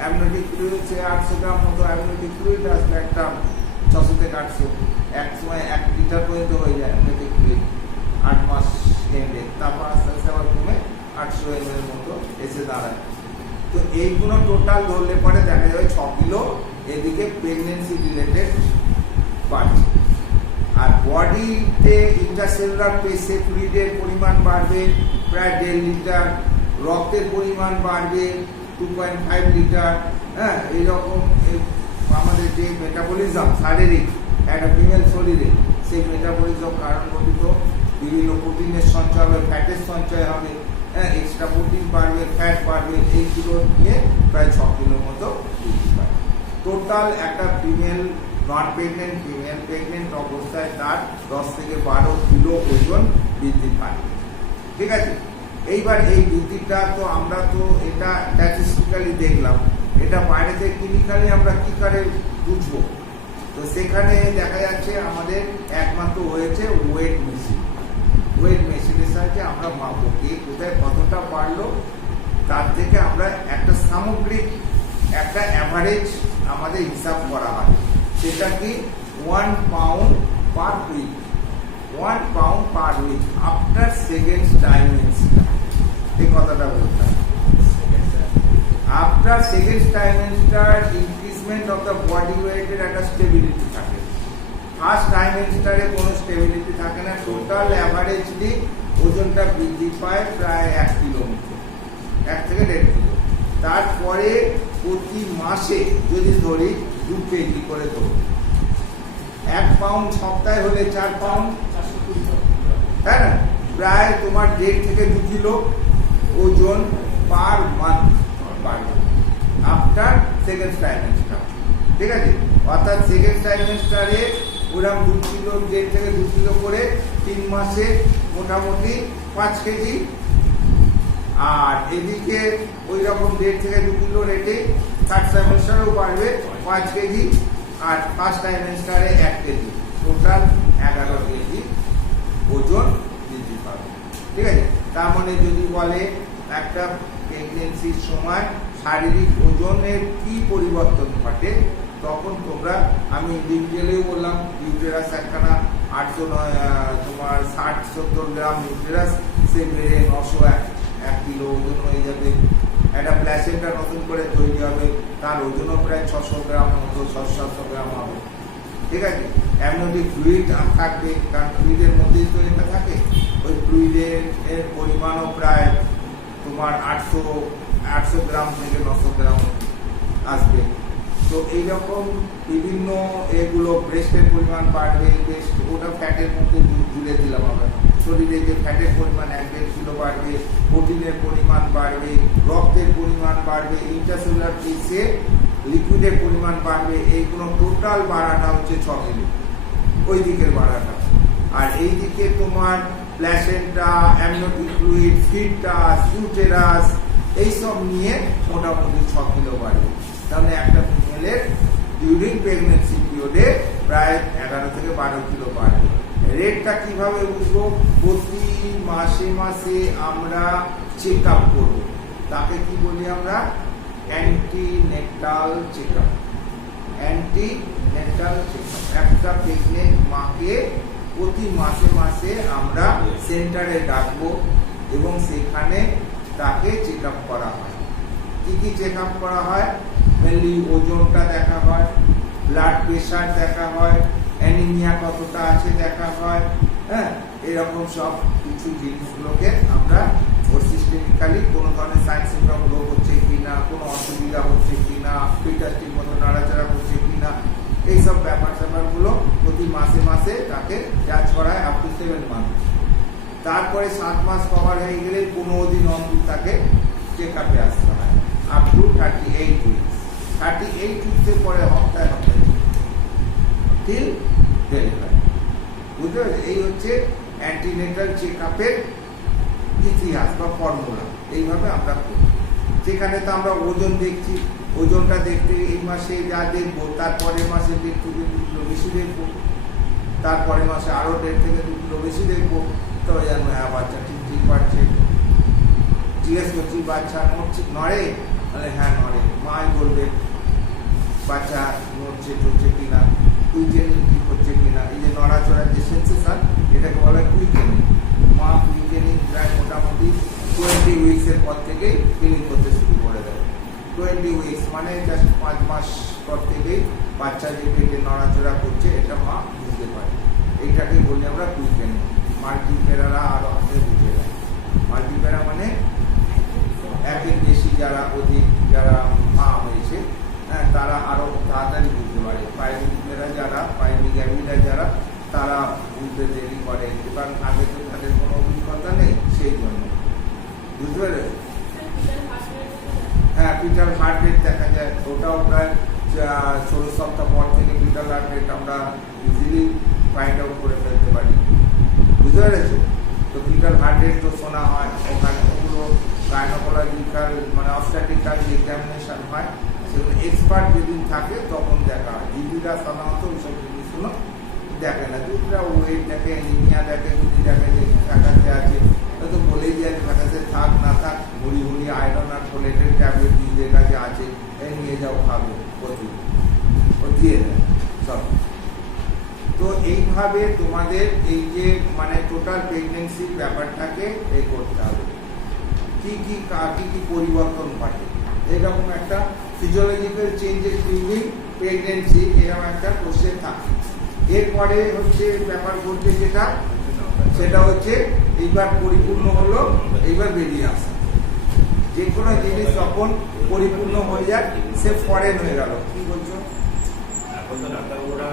অ্যামনিওটিক ফ্লুইড সে 800 গ্রাম মতো অ্যামনিওটিক ফ্লুইড আসবে, একটা 600 থেকে 800। এক সময় 1 দাঁড়ায়। তো এইগুলো টোটাল ধরলে পরে দেখা যাবে 6 কিলো এদিকে প্রেগনেন্সি রিলেটেড বাড়ছে। আর বডিতে ইন্টারসেলুলার পেসে ফ্লুইডের পরিমাণ বাড়বে প্রায় 1.5 লিটার, রক্তের পরিমাণ বাড়বে 2.5 লিটার। হ্যাঁ, এইরকম আমাদের যে মেটাবলিজম শারীরিক একটা ফিমেল শরীরে, সেই মেটাবলিজম কারণ ঘটিত বিভিন্ন প্রোটিনের সঞ্চয় হবে, ফ্যাটের সঞ্চয় হবে, হ্যাঁ, এক্সট্রা প্রোটিন বাড়বে, ফ্যাট বাড়বে, এইগুলো নিয়ে প্রায় 6 কিলোর মতো বৃদ্ধি পায়। টোটাল একটা ফিমেল নন প্রেগনেন্ট ফিমেল প্রেগনেন্ট অবস্থায় তার 10 থেকে 12 কিলো ওজন বৃদ্ধি পায়। ঠিক আছে, এইবার এই বৃদ্ধিটা তো আমরা তো এটা স্ট্যাটিস্টিক্যালি দেখলাম, এটা বাইরে থেকে ক্লিনিক্যালি আমরা কি করে বুঝবো? তো সেখানে দেখা যাচ্ছে আমাদের একমাত্র হয়েছে ওয়েট মেশিন। ওয়েট মেশিনের সাহায্যে আমরা মাপবো কে কোথায় কতটা বাড়লো, তার থেকে আমরা একটা সামগ্রিক একটা অ্যাভারেজ আমাদের হিসাব করা হয়। সেটা কি 1 pound per week, 1 pound per week after second trimester. এই কথাটা বলতে হবে। After second trimester increment of the body ওয়েটের একটা স্টেবিলিটি থাকে। ফার্স্ট ট্রাইমেস্টারে কোনো স্টেবিলিটি থাকে না। টোটাল অ্যাভারেজলি ওজনটা বৃদ্ধি পায় প্রায় 1 কিলো মতো, 1 থেকে 1.5 কিলো। তারপরে প্রতি মাসে যদি ধরি 2 কেজি করে ধরি, 1 পাউন্ড সপ্তাহে হলে 4 পাউন্ড, তাই না? প্রায় তোমার 1.5 থেকে 2 কিলো ওজন পার মান্থ বাড়বে আফটার সেকেন্ড ট্রাইমেস্টার। ঠিক আছে, অর্থাৎ সেকেন্ড ট্রাইমেস্টারে ওরকম 2 কিলো 1.5 থেকে 2 কিলো করে 3 মাসে মোটামুটি 5 কেজি। আর এদিকে ওই রকম 1.5 থেকে 2 কিলো রেটে থার্ড ট্রাইমেস্টারেও বাড়বে 5 কেজি। আর ফার্স্ট ট্রাইমেস্টারে 1 কেজি, টোটাল 11 কেজি ওজন বৃদ্ধি পাবে। ঠিক আছে, তার মানে যদি বলে একটা প্রেগনেন্সির সময় শারীরিক ওজনের কি পরিবর্তন ঘটে, তখন তোমরা আমি ইন্ডিভিজুয়ালিও বললাম ইউটেরাস একখানা 60-70 গ্রাম ইউটেরাস সে বেড়ে 901 কিলো ওজন হয়ে যাবে। একটা প্ল্যাসেন্টা নতুন করে তৈরি হবে, তার ওজনও প্রায় 600 গ্রাম মতো, 600-700 গ্রাম হবে। ঠিক আছে, অ্যামনিওটিক ফ্লুইড থাকবে, কারণ ফ্লুইডের মধ্যেই তো এটা থাকে। ওই ফ্লুইডের পরিমাণও প্রায় তোমার 800 গ্রাম থেকে 900 গ্রাম আসবে। তো এইরকম বিভিন্ন এগুলো ব্রেস্টের পরিমাণ বাড়বে, ব্রেস্ট ওটা ফ্যাটের মধ্যে জুড়ে দিলাম আমরা। শরীরে যে ফ্যাটের পরিমাণ 1-1.5 কিলো বাড়বে, প্রোটিনের পরিমাণ বাড়বে, রক্তের পরিমাণ বাড়বে, ইন্টারসেলুলার পেসে লিকুইডের পরিমাণ বাড়বে। এইগুলো টোটাল বাড়াটা হচ্ছে 6 কিলো ওই দিকের বাড়াটা। আর এই দিকে তোমার placenta, amniotic fluid, foetus, uterus এইসব নিয়ে মোটামুটি 6 কিলো বাড়বে। তাহলে একটা ফিমেলের ডিউরিং প্রেগনেন্সি পিরিয়ডে প্রায় 11 থেকে 12 কিলো বাড়বে। রেটটা কিভাবে বুঝবো? প্রতি মাসে মাসে আমরা চেক আপ করবো। তাকে কি বলি আমরা? Antenatal check up. Antenatal check up একটা প্রেগনেন্ট মাকে প্রতি মাসে মাসে আমরা সেন্টারে ডাকবো এবং সেখানে তাকে চেক আপ করা হয়। কি কি চেক আপ করা হয়? মেনলি ওজনটা দেখা হয়, ব্লাড প্রেশার দেখা হয়, অ্যানিমিয়া কতটা আছে দেখা হয়। হ্যাঁ, এরকম সব কিছু জিনিসগুলোকে আমরা ওর সিস্টেমিক্যালি কোনো ধরনের সাইন সিমটম রোগ হচ্ছে কিনা, কোনো অসুবিধা হচ্ছে কিনা, ফিটাস ঠিক মতো নাড়াচাড়া করছে কিনা, এইসব ব্যাপারগুলো প্রতি মাসে মাসে তাকে যাচ করায় আপ টু 7 মান্থ। তারপরে 7 মাস কভার হয়ে গেলে 15 দিন অন্তর তাকে চেক আপে আসতে হয় আপ টু 38 উইকস। 38 উইকসের পরে হপ্তায় টিল ডেলিভারি। বুঝতে পারছি? এই হচ্ছে অ্যান্টিনেটাল চেক আপের ইতিহাস বা ফর্মুলা। এইভাবে আমরা করি। যেখানে তো আমরা ওজন দেখছি, ওজনটা দেখতে এই মাসে যা দেখবো, তারপরের মাসে 1.5 থেকে 2 কিলো বেশি দেখবো, তারপরের মাসে আরো 1.5 থেকে 2 কিলো বেশি দেখবো। তবে জানবো হ্যাঁ বাচ্চা ঠিক বাড়ছে। জিজ্ঞেস করছি বাচ্চা নড়ে, তাহলে হ্যাঁ নড়ে। মাই বলবে বাচ্চা নড়ছে টড়ছে কিনা, কুইকেনিং ঠিক হচ্ছে কিনা। এই যে নড়াচড়ার যে সেন্সেশন, এটাকে বলা হয় কুইকেনিং। মা কুইকেনিং প্রায় মোটামুটি 20 উইকসের পর থেকেই ফিলিং করতে এটা মা বুঝতে পারে। এইটাকে বলি আমরা কুইকেনিং। মাল্টিপ্যারারা আরো আগে বুঝে যায়। মাল্টিপ্যারা মানে একের বেশি যারা অধিক যারা মা হয়েছে, হ্যাঁ, তারা আরো তাড়াতাড়ি বুঝতে পারে। পাইমিকেরা যারা পাইমিগ্যামিরা যারা তারা বুঝতে দেরি করে, কারণ আগে তো তাদের কোনো অভিজ্ঞতা নেই, সেই জন্য। বুঝতে পেরে? হ্যাঁ, পিটার হার্ট রেট দেখা যায়, ওটাও প্রায় 16 সপ্তাহ পর থেকে পিটার হার্ট রেট আমরা ইজিলি ফাইন্ড আউট করে ফেলতে পারি। বুঝতে পেরেছো? তো পিটার হার্ট রেট তো শোনা হয়, ওখানে ওগুলো গাইনোকোলজিক্যাল মানে অবস্ট্যাটিক্যাল এক্সামিনেশন হয়, সেগুলো এক্সপার্ট যেদিন থাকে তখন দেখা হয়। জিবিরা সাধারণত ওইসব জিনিসগুলো দেখে না। দুধরা ওয়েট দেখে, নিমিয়া দেখে, যদি দেখে যে ফ্যাকাসে আছে হয়তো বলেই যায় ফ্যাকাসে থাক না থাক, ভুড়ি ভুড়ি আয়রন আর ফোলেটের ট্যাবলেট নিজের কাছে আছে, এই নিয়ে যাও খাবে, প্রচুর ও দিয়ে দেয় সব। তো এইভাবে তোমাদের এই যে মানে টোটাল প্রেগনেন্সির ব্যাপারটাকে এই করতে হবে, কি কি পরিবর্তন ঘটে, এরকম একটা ফিজিওলজিক্যাল চেঞ্জেস ডিউরিং প্রেগনেন্সি, এরকম একটা কোশ্চেন থাকে। এরপরে হচ্ছে ব্যাপার ঘটবে যেটা, সেটা হচ্ছে এইবার পরিপূর্ণ হলো, এইবার বেরিয়ে আসা। যে কোনো জিনিস যখন পরিপূর্ণ হয়ে যায় সে ফরেন হয়ে গেল। কি বলছো? এখন তো ডাক্তারবাবুরা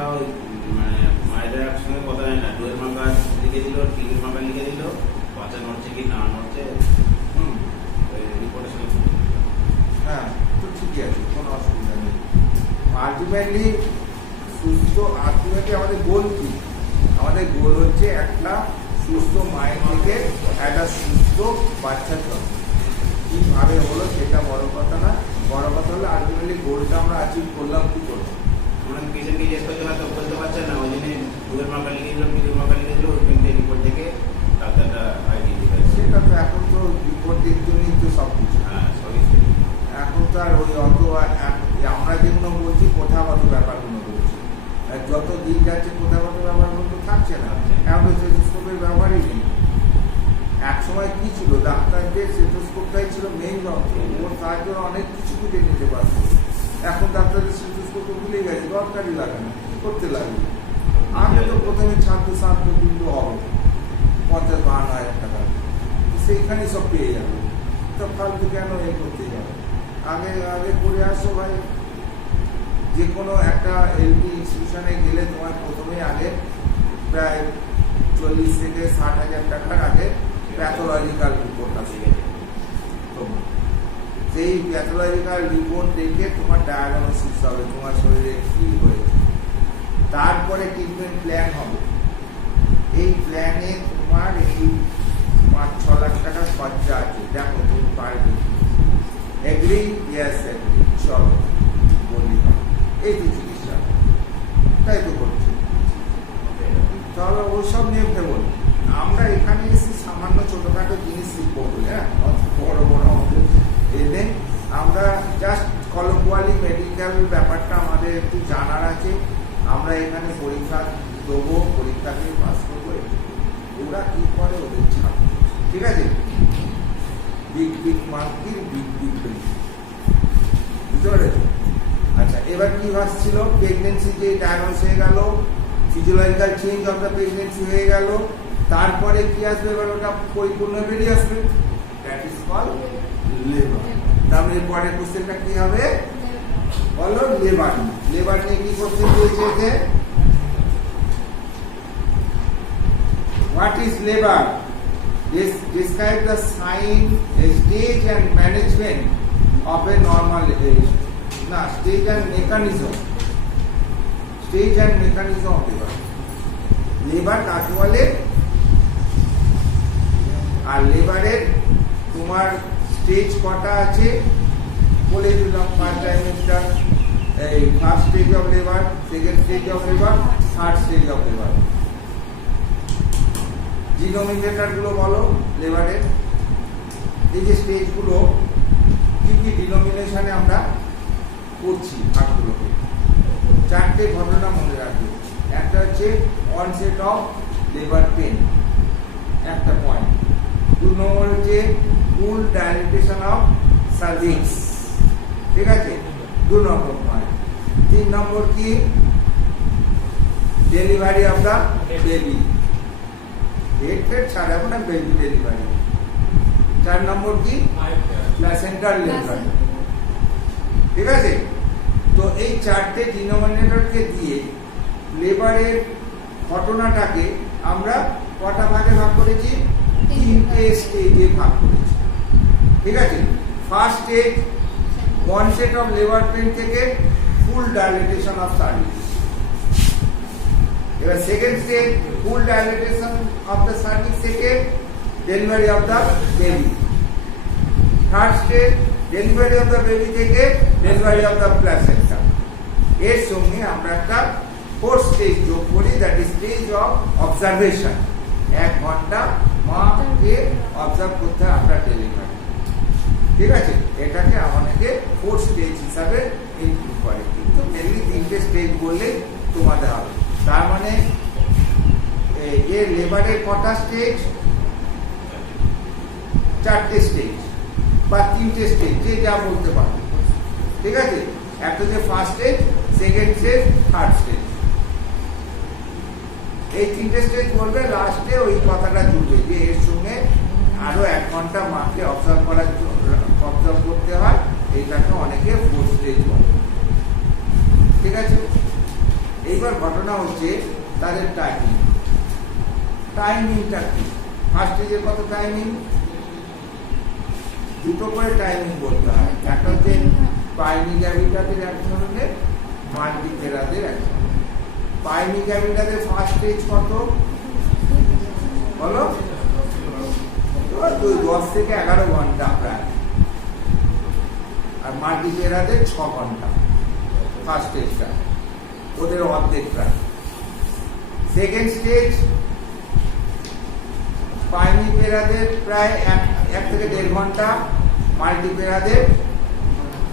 মানে মায়েদের একসঙ্গে কথা হয় না, ডোয়ের মাকা লিখে দিল, টিকির মাকা লিখে দিল, বাচ্চা নড়ছে কি না নড়ছে রিপোর্টের সঙ্গে। হ্যাঁ, তো ঠিকই আছে, কোনো অসুবিধা নেই। আলটিমেটলি সুস্থ, আলটিমেটলি আমাদের গোল কি? আমাদের গোল হচ্ছে একটা সুস্থ মায়ের থেকে একটা সুস্থ বাচ্চার জন্ম। কীভাবে হলো সেটা বড় কথা না, বড় কথা হলো আলটিমেটলি গোলটা আমরা অ্যাচিভ করলাম কি করবো। মানে পেশেন্টকে জিজ্ঞেস করতে পারতো, বলতে পারছে না, ওই জন্য ডোয়ের মাকা লিখে দিল, টিকির মাকা লিখে দিল, ওই রিপোর্ট থেকে ডাক্তারটা আইডিয়া দিতে পারছে। সেটা তো এখন তো রিপোর্টের জন্যই তো সব কিছু। হ্যাঁ, সবই এখন তো আর ওই অত আমরা যেগুলো বলছি প্রথাগত ব্যাপারগুলো বলছি, যত দিন যাচ্ছে প্রথাগত ব্যাপারগুলো তো থাকছে না। এখন তো স্টেথোস্কোপের ব্যবহারই নেই। এক সময় কি ছিল, ডাক্তারদের স্টেথোস্কোপটাই ছিল মেইন যন্ত্র, ওর সাহায্যে অনেক কিছু খুঁজে নিতে পারতো। এখন ডাক্তারদের স্টেথোস্কোপ ভুলে গেছে, দরকারই লাগে না, করতে লাগে। আগে তো প্রথমে ছাত্র কিন্তু হবে 50-52 টাকা, সেইখানে সব পেয়ে যাবে। তো ফালতু কেন করতে যাবে? আগে করে আসো ভাই। যে কোনো একটা এলপি ইনস্টিটিউশনে গেলে তোমার প্রথমে আগে প্রায় 40 থেকে 60,000 টাকার আগে প্যাথোলজিক্যাল রিপোর্ট আসে। সেই প্যাথোলজিক্যাল রিপোর্ট দেখে তোমার ডায়াগনোসিস হবে তোমার শরীরে কি হয়েছে, তারপরে ট্রিটমেন্ট প্ল্যান হবে। এই প্ল্যানে তোমার এই 5-6 লাখ টাকা খরচা আছে। দেখো তুমি পারবে, এগ্রি? ইয়েস এগ্রি, চলো বলি এই তো চিকিৎসা, তাই তো করছি। তাহলে ওইসব নিয়ে ভেবো। আমরা এখানে এসে সামান্য ছোটখাটো জিনিস শিখবো বলে, হ্যাঁ, বড় বড় আমাদের এনে আমরা জাস্ট কলোকুয়ালি মেডিকেল ব্যাপারটা আমাদের একটু জানার আছে। আমরা এখানে পরীক্ষা দেবো, পরীক্ষা দিয়ে পাস করবো, ওরা কি করে ওদের ছাড়, ঠিক আছে? বিগ মার্কির বিগ বুঝতে পেরেছো? আচ্ছা, এবার কি ভাবছিল, প্রেগনেন্সি যে ডায়াগনোস হয়ে গেল, physiological change of the pregnancy হয়ে গেল, তারপরে কি আসবে? এবার ওটা পরিপূর্ণ বেরিয়ে আসবে, দ্যাট ইজ কল লেবার। তাহলে পরের কোশ্চেনটা কি হবে বলো? লেবার। লেবার নিয়ে কি কোশ্চেন দিয়েছে? What is labour? Describe the sign, stage and management of a normal age. না, stage and mechanism. Stage and mechanism of labor. Labor কাকে বলে? আর লেবারের তোমার স্টেজ কটা আছে বলে দিলাম। ফার্স্ট ট্রাইমেস্টার, এই first stage of labour, second stage of labour, third stage of labour. Denominator গুলো বলো লেবারের। এই যে স্টেজ গুলো কি কি ডিনোমিনেশনে আমরা করছি ভাগগুলোকে, চারটে ঘটনা মনে রাখবে। একটা হচ্ছে অনসেট অফ লেবার পেন, একটা পয়েন্ট। 2 নম্বর হচ্ছে ফুল ডাইলেটেশন অফ সার্ভিক্স, ঠিক আছে, 2 নম্বর পয়েন্ট। 3 নম্বর কি? ডেলিভারি অফ দ্য বেবি, পেট ফেট ছাড়াবো না, বেবি ডেলিভারি। 4 নম্বর কি প্ল্যাসেন্টাল ডেলিভারি। ঠিক আছে, তো এই 4টে ডিনোমিনেটরকে দিয়ে লেবারের ঘটনাটাকে আমরা কটা ভাগে ভাগ করেছি? 3টে স্টেজে ভাগ করেছি। ঠিক আছে, first stage onset of labor pain থেকে ফুল ডাইলেটেশন অফ সার্ভিস। এবার second stage full dilatation of the cervix থেকে delivery of the baby. Third stage delivery of the baby থেকে ডেলিভারি অফ দ্য প্ল্যাসেন্টা। এর সঙ্গে আমরা একটা ফোর্থ স্টেজ যোগ করি, that is stage of observation. 1 ঘন্টা মাকে অবজার্ভ করতে হয় আপনার ডেলিভারি। ঠিক আছে, এটাকে আমাদেরকে ফোর্থ স্টেজ হিসাবে ইনক্লুড করে, কিন্তু মেনলি 3টে স্টেজ বললে তোমাদের হবে। তার মানে এর লেবারের কটা স্টেজ? 4টে স্টেজ বা 3টে স্টেজ, যে যা বলতে পারো। ঠিক আছে, একটা হচ্ছে first stage, second stage, third stage. এই 3টে স্টেজ বলবে, লাস্টে ওই কথাটা জুড়বে যে এর সঙ্গে আরো 1 ঘন্টা মাকে অবজার্ভ করতে হয়, এইটাকে অনেকে ফোর্থ স্টেজ বলে। ঠিক আছে, এইবার ঘটনা হচ্ছে তাদের টাইমিংটা কি? ফার্স্ট স্টেজের কত টাইমিং? 2টো করে টাইমিং বলতে হয়। একটা হচ্ছে পাইনি গ্যাভিটাদের এক ধরনের, মাল্টিথেরাদের এক ধরনের। পাইনি গ্যাভিটাদের ফার্স্ট স্টেজ কত বলো? 10 থেকে 11 ঘন্টা প্রায়। আর মাল্টিথেরাদের 6 ঘন্টা ফার্স্ট স্টেজটা, ওদের অর্ধেক প্রায়। সেকেন্ড স্টেজ পাইনিপেরাদের প্রায় 1 থেকে 1.5 ঘন্টা, মাল্টিপেরাদের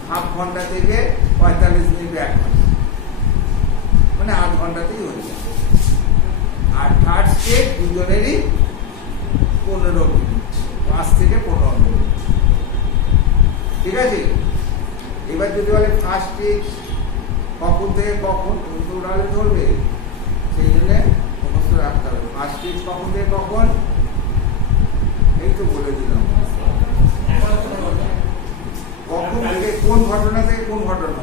হাফ ঘন্টা থেকে 45 মিনিট 1 ঘন্টা, মানে 8 ঘন্টাতেই হয়ে যায়। আর থার্ড স্টেজ দুজনেরই 15 মিনিট, 5 থেকে 15 মিনিট। ঠিক আছে, এবার যদি বলে ফার্স্ট স্টেজ কখন থেকে কখন, কিন্তু ওরালে ধরবে, সেই জন্য মুখস্থ রাখতে হবে। ফার্স্ট স্টেজ কখন থেকে কখন, এই তো বলে দিলাম। কখন থেকে কোন ঘটনা থেকে কোন ঘটনা?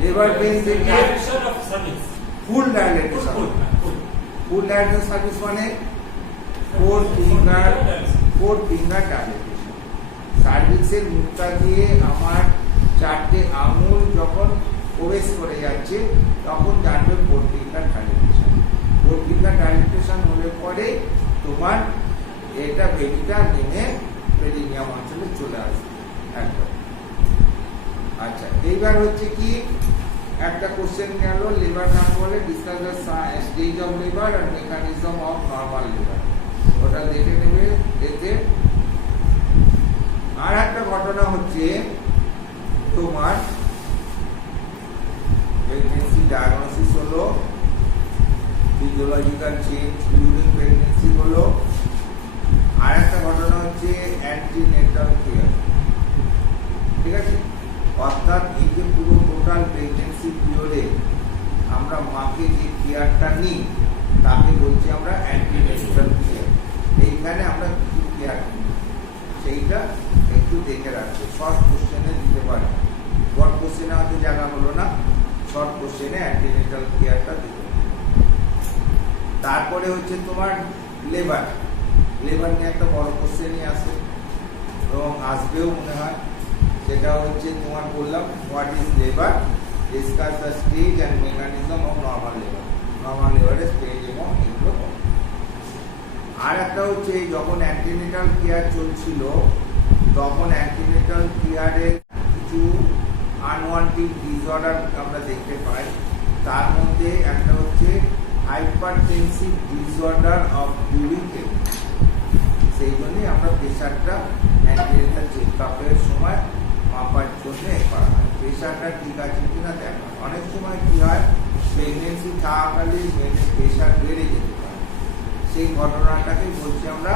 লেবার পেইন থেকে ফুল ডাইলেটেশন। ফুল ডাইলেটেশন সার্ভিস মানে 4 ফিঙ্গার ডাইলেটেশন। সার্ভিসের মুখটা দিয়ে আমার 4টে আঙুল যখন প্রবেশ করে যাচ্ছে, তখন জানবে 4 ফিঙ্গার ডাইলেটেশন। 4 ফিঙ্গার ডাইলেটেশন হলে পরে তোমার এটা বেবিটা নেমে পেরিনিয়াম অঞ্চলে চলে আসবে একদম। আচ্ছা, এইবার হচ্ছে কি একটা কোশ্চেন গেল, লেবার নাম বলে discuss the stage of labour আর মেকানিজম অফ নরমাল লেবার, ওটা দেখে নেবে। এতে আর একটা ঘটনা হচ্ছে তোমার প্রেগন্যান্সি ডায়াগনোসিস হলো, ফিজিওলজিক্যাল চেঞ্জ ডিউরিং প্রেগন্যান্সি হলো। আর একটা ঘটনা হচ্ছে অ্যান্টিনেটাল কেয়ার। ঠিক আছে, অর্থাৎ এই যে পুরো টোটাল প্রেগন্যান্সি পিরিয়ডে আমরা মাকে যে কেয়ারটা নিই তাকে বলছি আমরা অ্যান্টিনেটাল কেয়ার। এইখানে আমরা কি কেয়ার নিই সেইটা একটু দেখে রাখবো। শর্ট কোশ্চেনে দিতে পারে, বড় কোশ্চেনে হয়তো জায়গা হলো না, শর্ট কোশ্চেনে অ্যান্টিনেটাল কেয়ারটা দিতে। তারপরে হচ্ছে তোমার লেবার নিয়ে একটা বড় কোশ্চেনই আসে এবং আসবেও মনে হয়। সেটা হচ্ছে তোমার বললাম what is labour, discuss the stage and mechanism of normal লেবারের স্টেজ এবং এগুলো। আর একটা হচ্ছে যখন অ্যান্টিনেটাল কেয়ার চলছিল তখন অ্যান্টিনেটাল কেয়ারের কিছু আনওয়ান্টেড ডিসঅর্ডার আমরা দেখতে পাই। তার মধ্যে একটা হচ্ছে hypertensive disorder of during pregnancy. সেই জন্যই আমরা প্রেশারটা অ্যান্টিনেটাল চেকআপের সময় মাপার জন্য করা হয়, প্রেশারটা ঠিক আছে কিনা দেখা। অনেক সময় কি হয়, প্রেগন্যান্সি থাকাকালীন প্রেশার বেড়ে যেতে পারে, সেই ঘটনাটাকে বলছি আমরা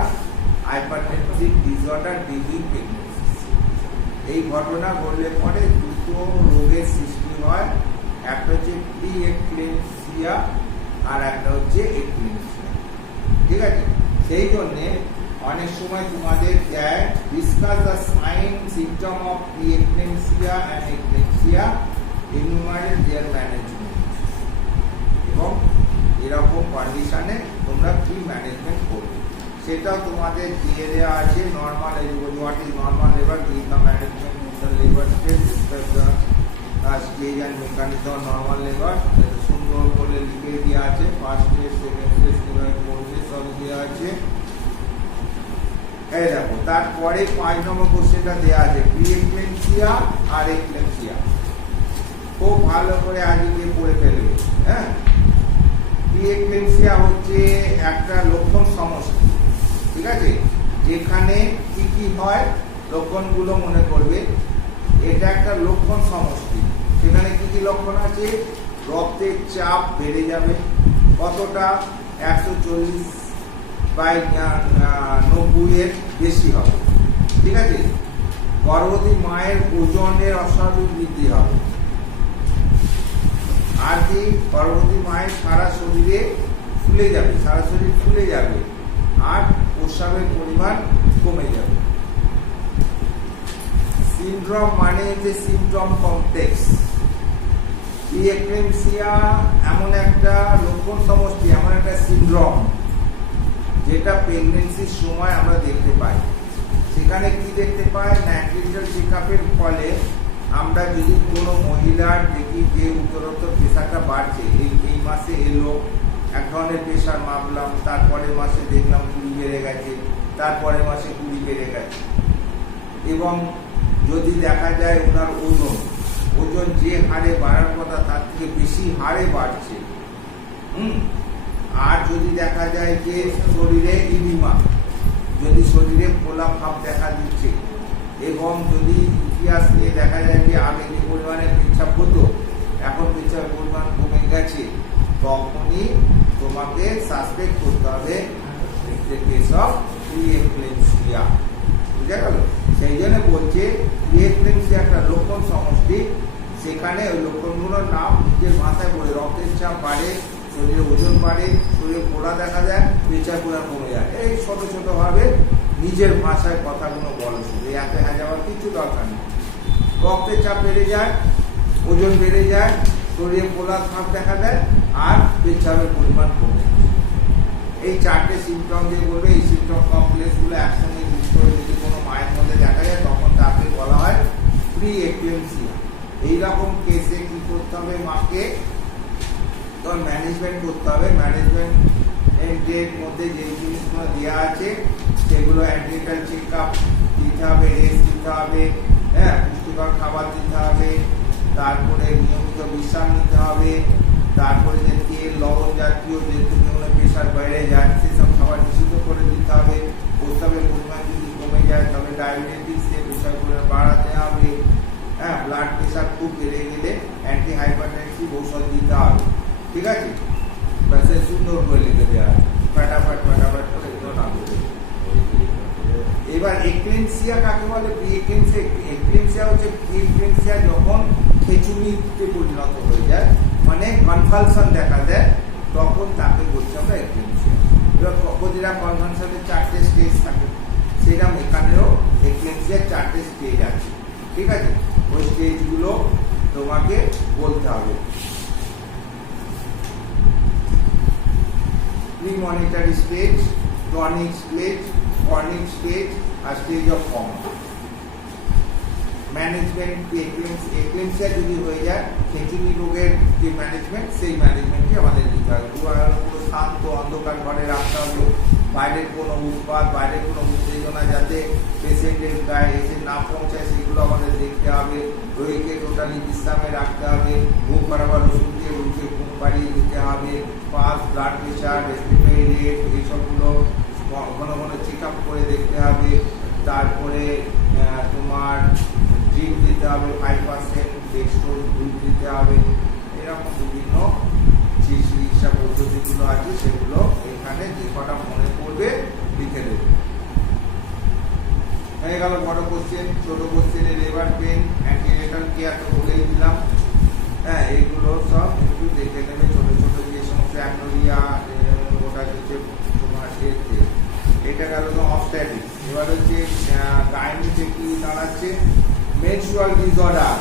হাইপারটেনসিভ ডিসঅর্ডার ডিউরিং প্রেগন্যান্সি। এই ঘটনা ঘটলে পরে দুটো রোগের সৃষ্টি হয়, একটা হচ্ছে প্রি এক্লেমসিয়া আর একটা হচ্ছে এক্লেমসিয়া। ঠিক আছে, সেই জন্যে অনেক সময় তোমাদের দেয় discuss the sign symptom of pre eclampsia and eclampsia, enumerate their management, এবং এরকম কন্ডিশনে তোমরা কি ম্যানেজমেন্ট করবে সেটাও তোমাদের দিয়ে দেওয়া আছে। Normal what is normal labour, give the management the labour stage, discuss the stage and mechanism of normal labour, সুন্দর করে লিখে দেওয়া আছে। First stage, second stage, fourth stage সব দেওয়া আছে। এই দেখো তারপরে 5 নম্বর কোশ্চেনটা দেওয়া আছে প্রি এক্লেমসিয়া আর এক্লেমসিয়া। খুব ভালো করে আজকে পড়ে ফেলবে। হ্যাঁ, প্রি এক্লেমসিয়া হচ্ছে একটা লক্ষণ সমষ্টি। ঠিক আছে, যেখানে কি কি হয় লক্ষণগুলো মনে করবে। এটা একটা লক্ষণ সমষ্টি, সেখানে কি কি লক্ষণ আছে? রক্তের চাপ বেড়ে যাবে কতটা, 140/90 এর বেশি হবে। ঠিক আছে, গর্ভবতী মায়ের ওজনের অস্বাভাবিক বৃদ্ধি হবে। আর কি, গর্ভবতী মায়ের সারা শরীরে ফুলে যাবে, সারা শরীর ফুলে যাবে, আর প্রস্রাবের পরিমাণ কমে যাবে। সিনড্রোম মানে হচ্ছে সিমটম কমপ্লেক্স। প্রি এক্লেমসিয়া এমন একটা লক্ষণ সমষ্টি, এমন একটা সিনড্রোম যেটা প্রেগনেন্সির সময় আমরা দেখতে পাই। সেখানে কি দেখতে পাই না, অ্যান্টিনাটাল চেকআপের ফলে আমরা যদি কোনো মহিলার দেখি যে উত্তরোত্তর প্রেশারটা বাড়ছে, এই মাসে এলো এক ধরনের প্রেশার মাপলাম, তারপরের মাসে দেখলাম 20 বেড়ে গেছে, তারপরের মাসে 20 বেড়ে গেছে, এবং যদি দেখা যায় ওনার ওজন যে হারে বাড়ার কথা তার থেকে বেশি হারে বাড়ছে, আর যদি দেখা যায় যে শরীরে ইডিমা, যদি শরীরে ফোলা ভাব দেখা দিচ্ছে, এবং যদি ইতিহাস নিয়ে দেখা যায় যে আগে যে পরিমাণে পেচ্ছাপ হতো এখন পেচ্ছাপের পরিমাণ কমে গেছে, তখনই তোমাকে সাসপেক্ট করতে হবে কেস অফ প্রি এক্লেমসিয়া। বুঝা গেল? সেই জন্য বলছে প্রি এক্লেমসিয়া একটা লক্ষণ সমষ্টি, সেখানে ওই লক্ষণগুলোর নাম নিজের ভাষায় বলে, রক্তের চাপ বাড়ে, শরীরে ওজন বাড়ে, শরীরে পোড়া দেখা যায়, পেচ্ছাপ পোড়া কমে যায়। এই ছোট ছোট ভাবে নিজের ভাষায় কথাগুলো বলো, শুধু এত হ্যাঁ যাওয়ার কিছু দরকার নেই। রক্তের চাপ বেড়ে যায়, ওজন বেড়ে যায়, শরীরে পোলার ভাব দেখা দেয়, আর পেচ্ছাপের পরিমাণ কমে যায়। এই 4টে সিমটম দিয়ে বলবে, এই সিমটম কমপ্লেক্সগুলো একসঙ্গে ইউজ করে যদি কোনো মায়ের মধ্যে দেখা যায় তখন তাকে বলা হয় প্রি এক্লেমসিয়া। এইরকম কেসে কি করতে হবে, মাকে তখন ম্যানেজমেন্ট করতে হবে। ম্যানেজমেন্টের মধ্যে যে জিনিসগুলো দেওয়া আছে সেগুলো অ্যান্টিনাটাল চেকআপ দিতে হবে, রেস্ট দিতে হবে, হ্যাঁ, পুষ্টিকর খাবার দিতে হবে, তারপরে নিয়মিত বিশ্রাম নিতে হবে, তারপরে যে তেল লবণ জাতীয় যে প্রেশার বেড়ে যায় সেসব খাবার নিষিদ্ধ করে দিতে হবে। প্রস্রাবের পরিমাণ যদি কমে যায় তবে ডায়াবেটিস প্রেশার বাড়াতে হবে। হ্যাঁ, ব্লাড প্রেশার খুব বেড়ে গেলে অ্যান্টি হাইপারটেনসিভ ঔষধ দিতে হবে। ঠিক আছে, ব্যাসে সুন্দর করে লিখে দেওয়া আছে, ফাটাফাট করে এগুলো না বলে। এবার এক্লেমসিয়া কাকে বলে? প্রি এক্লেমসিয়া। এক্লেমসিয়া হচ্ছে প্রি এক্লেমসিয়া যখন খেচুনিতে পরিণত হয়ে যায়, মানে কনভালশন দেখা দেয়, তখন তাকে বলছি আমরা এক্লেমসিয়া। এবার প্রতিটা কনভালশনের 4টে স্টেজ থাকে, সেরকম এখানেও এক্লেমসিয়ার 4টে স্টেজ আছে। ঠিক আছে, ওই স্টেজগুলো তোমাকে বলতে হবে। Premonitory stage, tonic stage, clonic stage, আর stage of coma. Management eclampsia যদি হয়ে যায়, খেচুনি রোগের যে ম্যানেজমেন্ট, সেই ম্যানেজমেন্টই আমাদের দিতে হবে। পুরো শান্ত অন্ধকার ঘরে রাখতে হবে, বাইরের কোনো উৎপাত, বাইরের কোনো উত্তেজনা যাতে পেশেন্টের গায়ে এসে না পৌঁছায় সেগুলো আমাদের দেখতে হবে। রোগীকে টোটালি বিশ্রামে রাখতে হবে, ঘুম পাড়াবার ওষুধ দিয়ে রোগীকে ঘুম পাড়িয়ে দিতে হবে। Pulse, blood pressure, respiratory rate, এইসবগুলো ঘন ঘন চেক আপ করে দেখতে হবে। তারপরে তোমার ড্রিপ দিতে হবে, 5% ডেক্সট্রোজ দুধ দিতে হবে। এরকম বিভিন্ন চিকিৎসা পদ্ধতিগুলো আছে, সেগুলো এখানে যে কটা মনে পড়বে লিখে দেবে। হয়ে গেল বড় কোশ্চেন। ছোট কোশ্চেনে লেবার পেন, অ্যান্টিনেটাল কেয়ার তো বলেই দিলাম। হ্যাঁ, এইগুলো ডিসঅর্ডার,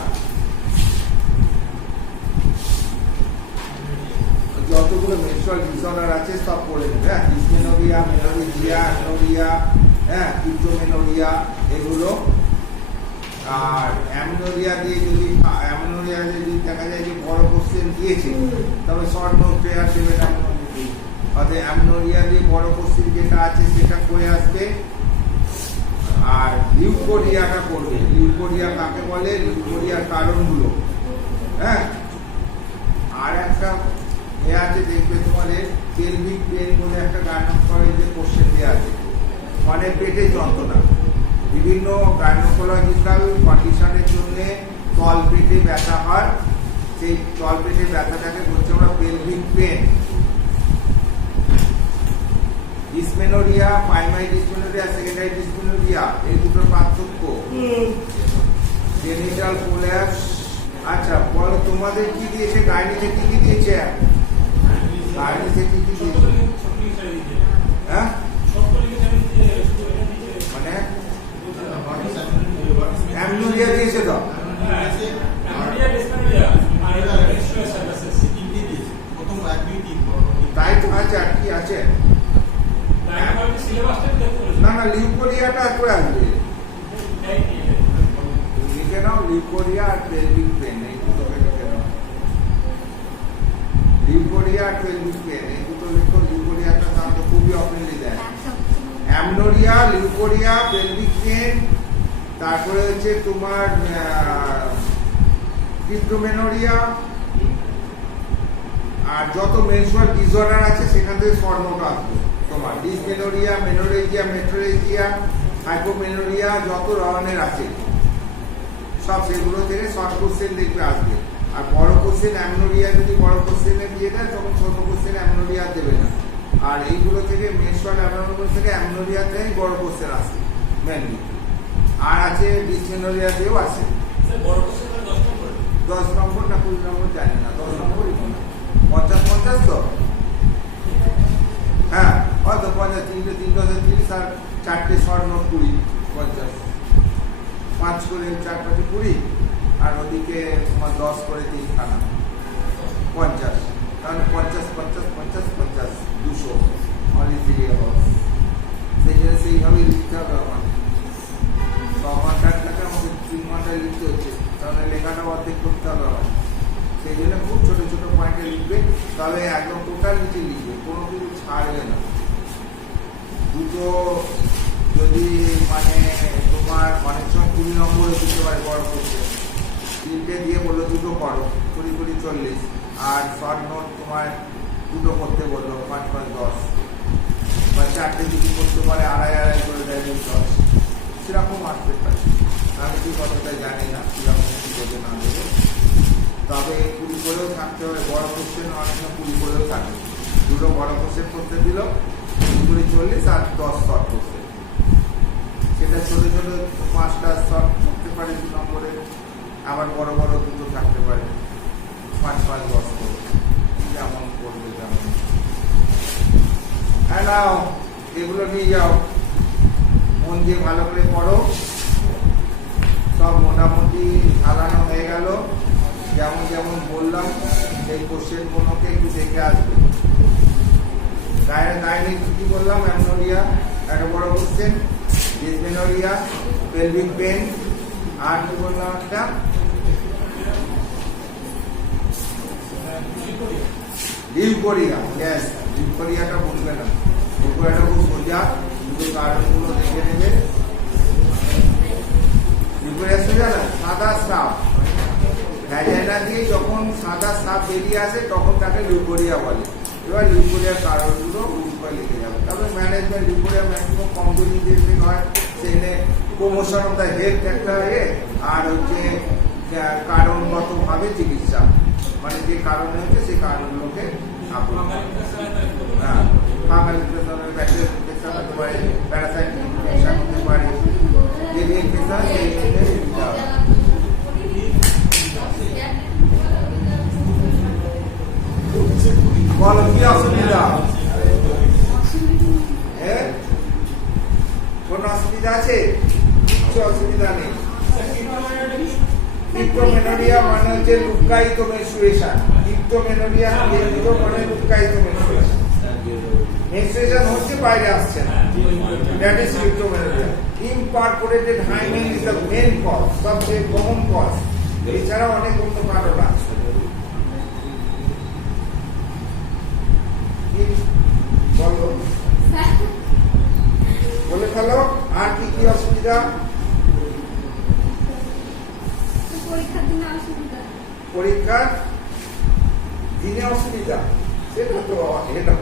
যতগুলো মেনস্ট্রুয়াল ডিসঅর্ডার আছে সব পড়ে নেবে। হ্যাঁ, ডিসমেনোরিয়া, মেনোরেজিয়া, অ্যানোরিয়া, হ্যাঁ, ক্রিপ্টোমেনোরিয়া এগুলো। আর অ্যামনোরিয়া দিয়ে যদি দেখা যায় যে বড় কোশ্চেন দিয়েছে, তবে শর্ট নোট প্রেয়ার দেবে না। অর্থাৎ অ্যামনোরিয়া দিয়ে বড় কোশ্চেন যেটা আছে সেটা করে আসবে। আর লিউকোরিয়াটা করবে। লিউকোরিয়া কাকে বলে, লিউকোরিয়ার কারণগুলো। হ্যাঁ, আর একটা এ আছে, দেখবে তোমাদের পেলভিক পেন বলে একটা গাইনোকোলজিতে কোশ্চেন দেওয়া আছে, মানে পেটে যন্ত্রণা। বিভিন্ন গাইনোকোলজিক্যাল কন্ডিশনের জন্য তল পেটে ব্যথা হয়, সেই তল পেটে ব্যথাটাকে বলছে আমরা pelvic pain. Dysmenorrhoea, primary dysmenorrhoea, secondary dysmenorrhoea, এই দুটোর পার্থক্য। Genital collapse. আচ্ছা বলো, তোমাদের কি দিয়েছে গাইনিতে? কি কি দিয়েছে? গাইনিতে কি কি দিয়েছে? হ্যাঁ, মানে অ্যামনোরিয়া দিয়েছে তো? তাই তো আছে। আর কি আছে? না না, লিউকোরিয়াটা করে আসবে। লিখে নাও লিউকোরিয়া আর পেলভিক পেন, এই দুটোকে লিখে নাও। লিউকোরিয়া আর পেলভিক পেন এই দুটো লিখো। লিউকোরিয়াটা তাহলে খুবই অপেনলি দেয়। অ্যামনোরিয়া, লিউকোরিয়া, পেলভিক পেন, তারপরে হচ্ছে তোমার ক্রিপ্টোমেনোরিয়া, আর যত মেনস্ট্রুয়াল ডিসঅর্ডার আছে সেখান থেকে শর্ট নোট আসবে তোমার। ডিসমেনোরিয়া, মেনোরেজিয়া, মেট্রোরেজিয়া, হাইপোমেনোরিয়া, যত ধরনের আছে সব সেগুলো থেকে শর্ট কোশ্চেন দেখবে আসবে। আর বড় কোশ্চেন অ্যামনোরিয়া যদি বড় কোশ্চেনে দিয়ে দেয়, তখন ছোট কোশ্চেন অ্যামনোরিয়া দেবে না। আর এইগুলো থেকে মেনস্ট্রুয়াল অ্যাবনর্মাল থেকে অ্যামনোরিয়া থেকে বড় কোশ্চেন আসে মেনলি। আর আছে ডিসমেনোরিয়াতেও আছে। 10 নম্বর না 20 নম্বর জানি না, 10 নম্বরই মনে হয়। 50 তো, হ্যাঁ হয়তো 50, 3 আর 4টে শর্ট নোট 20, 50, 5 করে 4 5 20, আর ওদিকে তোমার 10 করে 3 খানা 50, তাহলে 50 50 50 50 200 অনলি 3 আওয়ার্স। সেই জন্য সেইভাবেই লিখতে হবে আমার। 6 ঘন্টার টাকা আমাকে 3 ঘন্টায় লিখতে হচ্ছে, তাহলে লেখাটা অর্ধেক করতে হবে আমার। সেই জন্য খুব ছোট ছোট পয়েন্টে লিখবে, তবে একদম টোটাল নিচে লিখবে, কোনো কিছু ছাড়বে না। দুটো যদি মানে তোমার অনেক সময় 20 নম্বরে দিতে পারে বড় করতে, 3টে দিয়ে বললো 2টো করো, 20 20 40, আর শর্ট নোট তোমার 2টো করতে বললো 5 5 10, বা 4টে যদি করতে পারে 2.5 করে দেয় 10, সেরকম আসতে পারে। আমি কি কথাটা জানি না কিরকম কি করবে না দেবে, তবে 20 করেও থাকতে হবে। বড় কোশ্চেন অনেক সময় 20 করেও থাকে। 2টো বড় কোশ্চেন করতে দিল 20 40 আর 10 শর্ট কোশ্চেন, সেটা ছোট ছোট 5টা শর্ট করতে পারে 2 নম্বরে, আবার বড় বড় 2টো থাকতে পারে 5 5 10 করে, যেমন করবে যেমন। হ্যাঁ নাও, এগুলো নিয়ে যাও, মন দিয়ে ভালো করে পড়ো। সব মোটামুটি ঢালানো হয়ে গেল। যেমন যেমন বললাম সেই কোশ্চেনগুলোকে একটু দেখে আসবে। গাইনি কি বললাম? অ্যামনোরিয়া একটা বড় কোশ্চেন, ডিসমেনোরিয়া, পেলভিক পেন, আর কি বললাম একটা লিউকোরিয়া। গ্যাস লিউকোরিয়াটা বলবে না, লিউকোরিয়াটা খুব সোজা, দুটো কারণগুলো দেখে নেবে। লিউকোরিয়া সোজা না, সাদা স্রাব, ভ্যাজাইনা দিয়ে যখন সাদা স্রাব বেরিয়ে আসে তখন তাকে লিউকোরিয়া বলে। এবার লিউকোরিয়ার কারণগুলো উল্টো লিখে যাবে। তবে ম্যানেজমেন্ট লিউকোরিয়া ম্যাক্সিমাম কমজোরি যে হয় সেখানে প্রমোশন অফ দ্য হেলথ একটা হয়ে, আর হচ্ছে কারণগতভাবে চিকিৎসা, মানে যে কারণে হচ্ছে সেই কারণগুলোকে হ্যাঁ, ফাঙ্গাল ইনফেকশন, ব্যাকটেরিয়াল ইনফেকশন হতে পারে, প্যারাসাইটিক ইনফেকশন হতে পারে, যে ইনফেকশন সেই দিতে হবে। বলো কি অসুবিধা? কোন অসুবিধা আছে? কিছু অসুবিধা নেই। ক্রিপ্টোমেনোরিয়া মানে হচ্ছে লুক্কায়িত মেনস্ট্রুয়েশন। ক্রিপ্টোমেনোরিয়া মানে লুক্কায়িত মেনস্ট্রুয়েশন। মেনস্ট্রুয়েশন হচ্ছে বাইরে আসছে না, that is cryptomenorrhoea. Imperforate hymen is the main cause, সবচেয়ে কমন কজ। এছাড়া অনেক অন্য কারণ আছে। বলো, বলে ফেলো আর কি কি অসুবিধা? পরীক্ষার দিনে অসুবিধা, সেটা তো এটা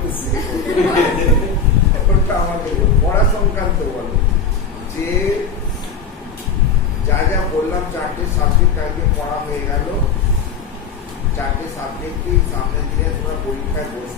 আমাদের পড়া সংক্রান্ত বলো, যে যা যা বললাম 4টে সাবজেক্ট আগে পড়া হয়ে গেল। 4টে সাবজেক্টই সামনের দিনে তোমরা পরীক্ষায় বসবে।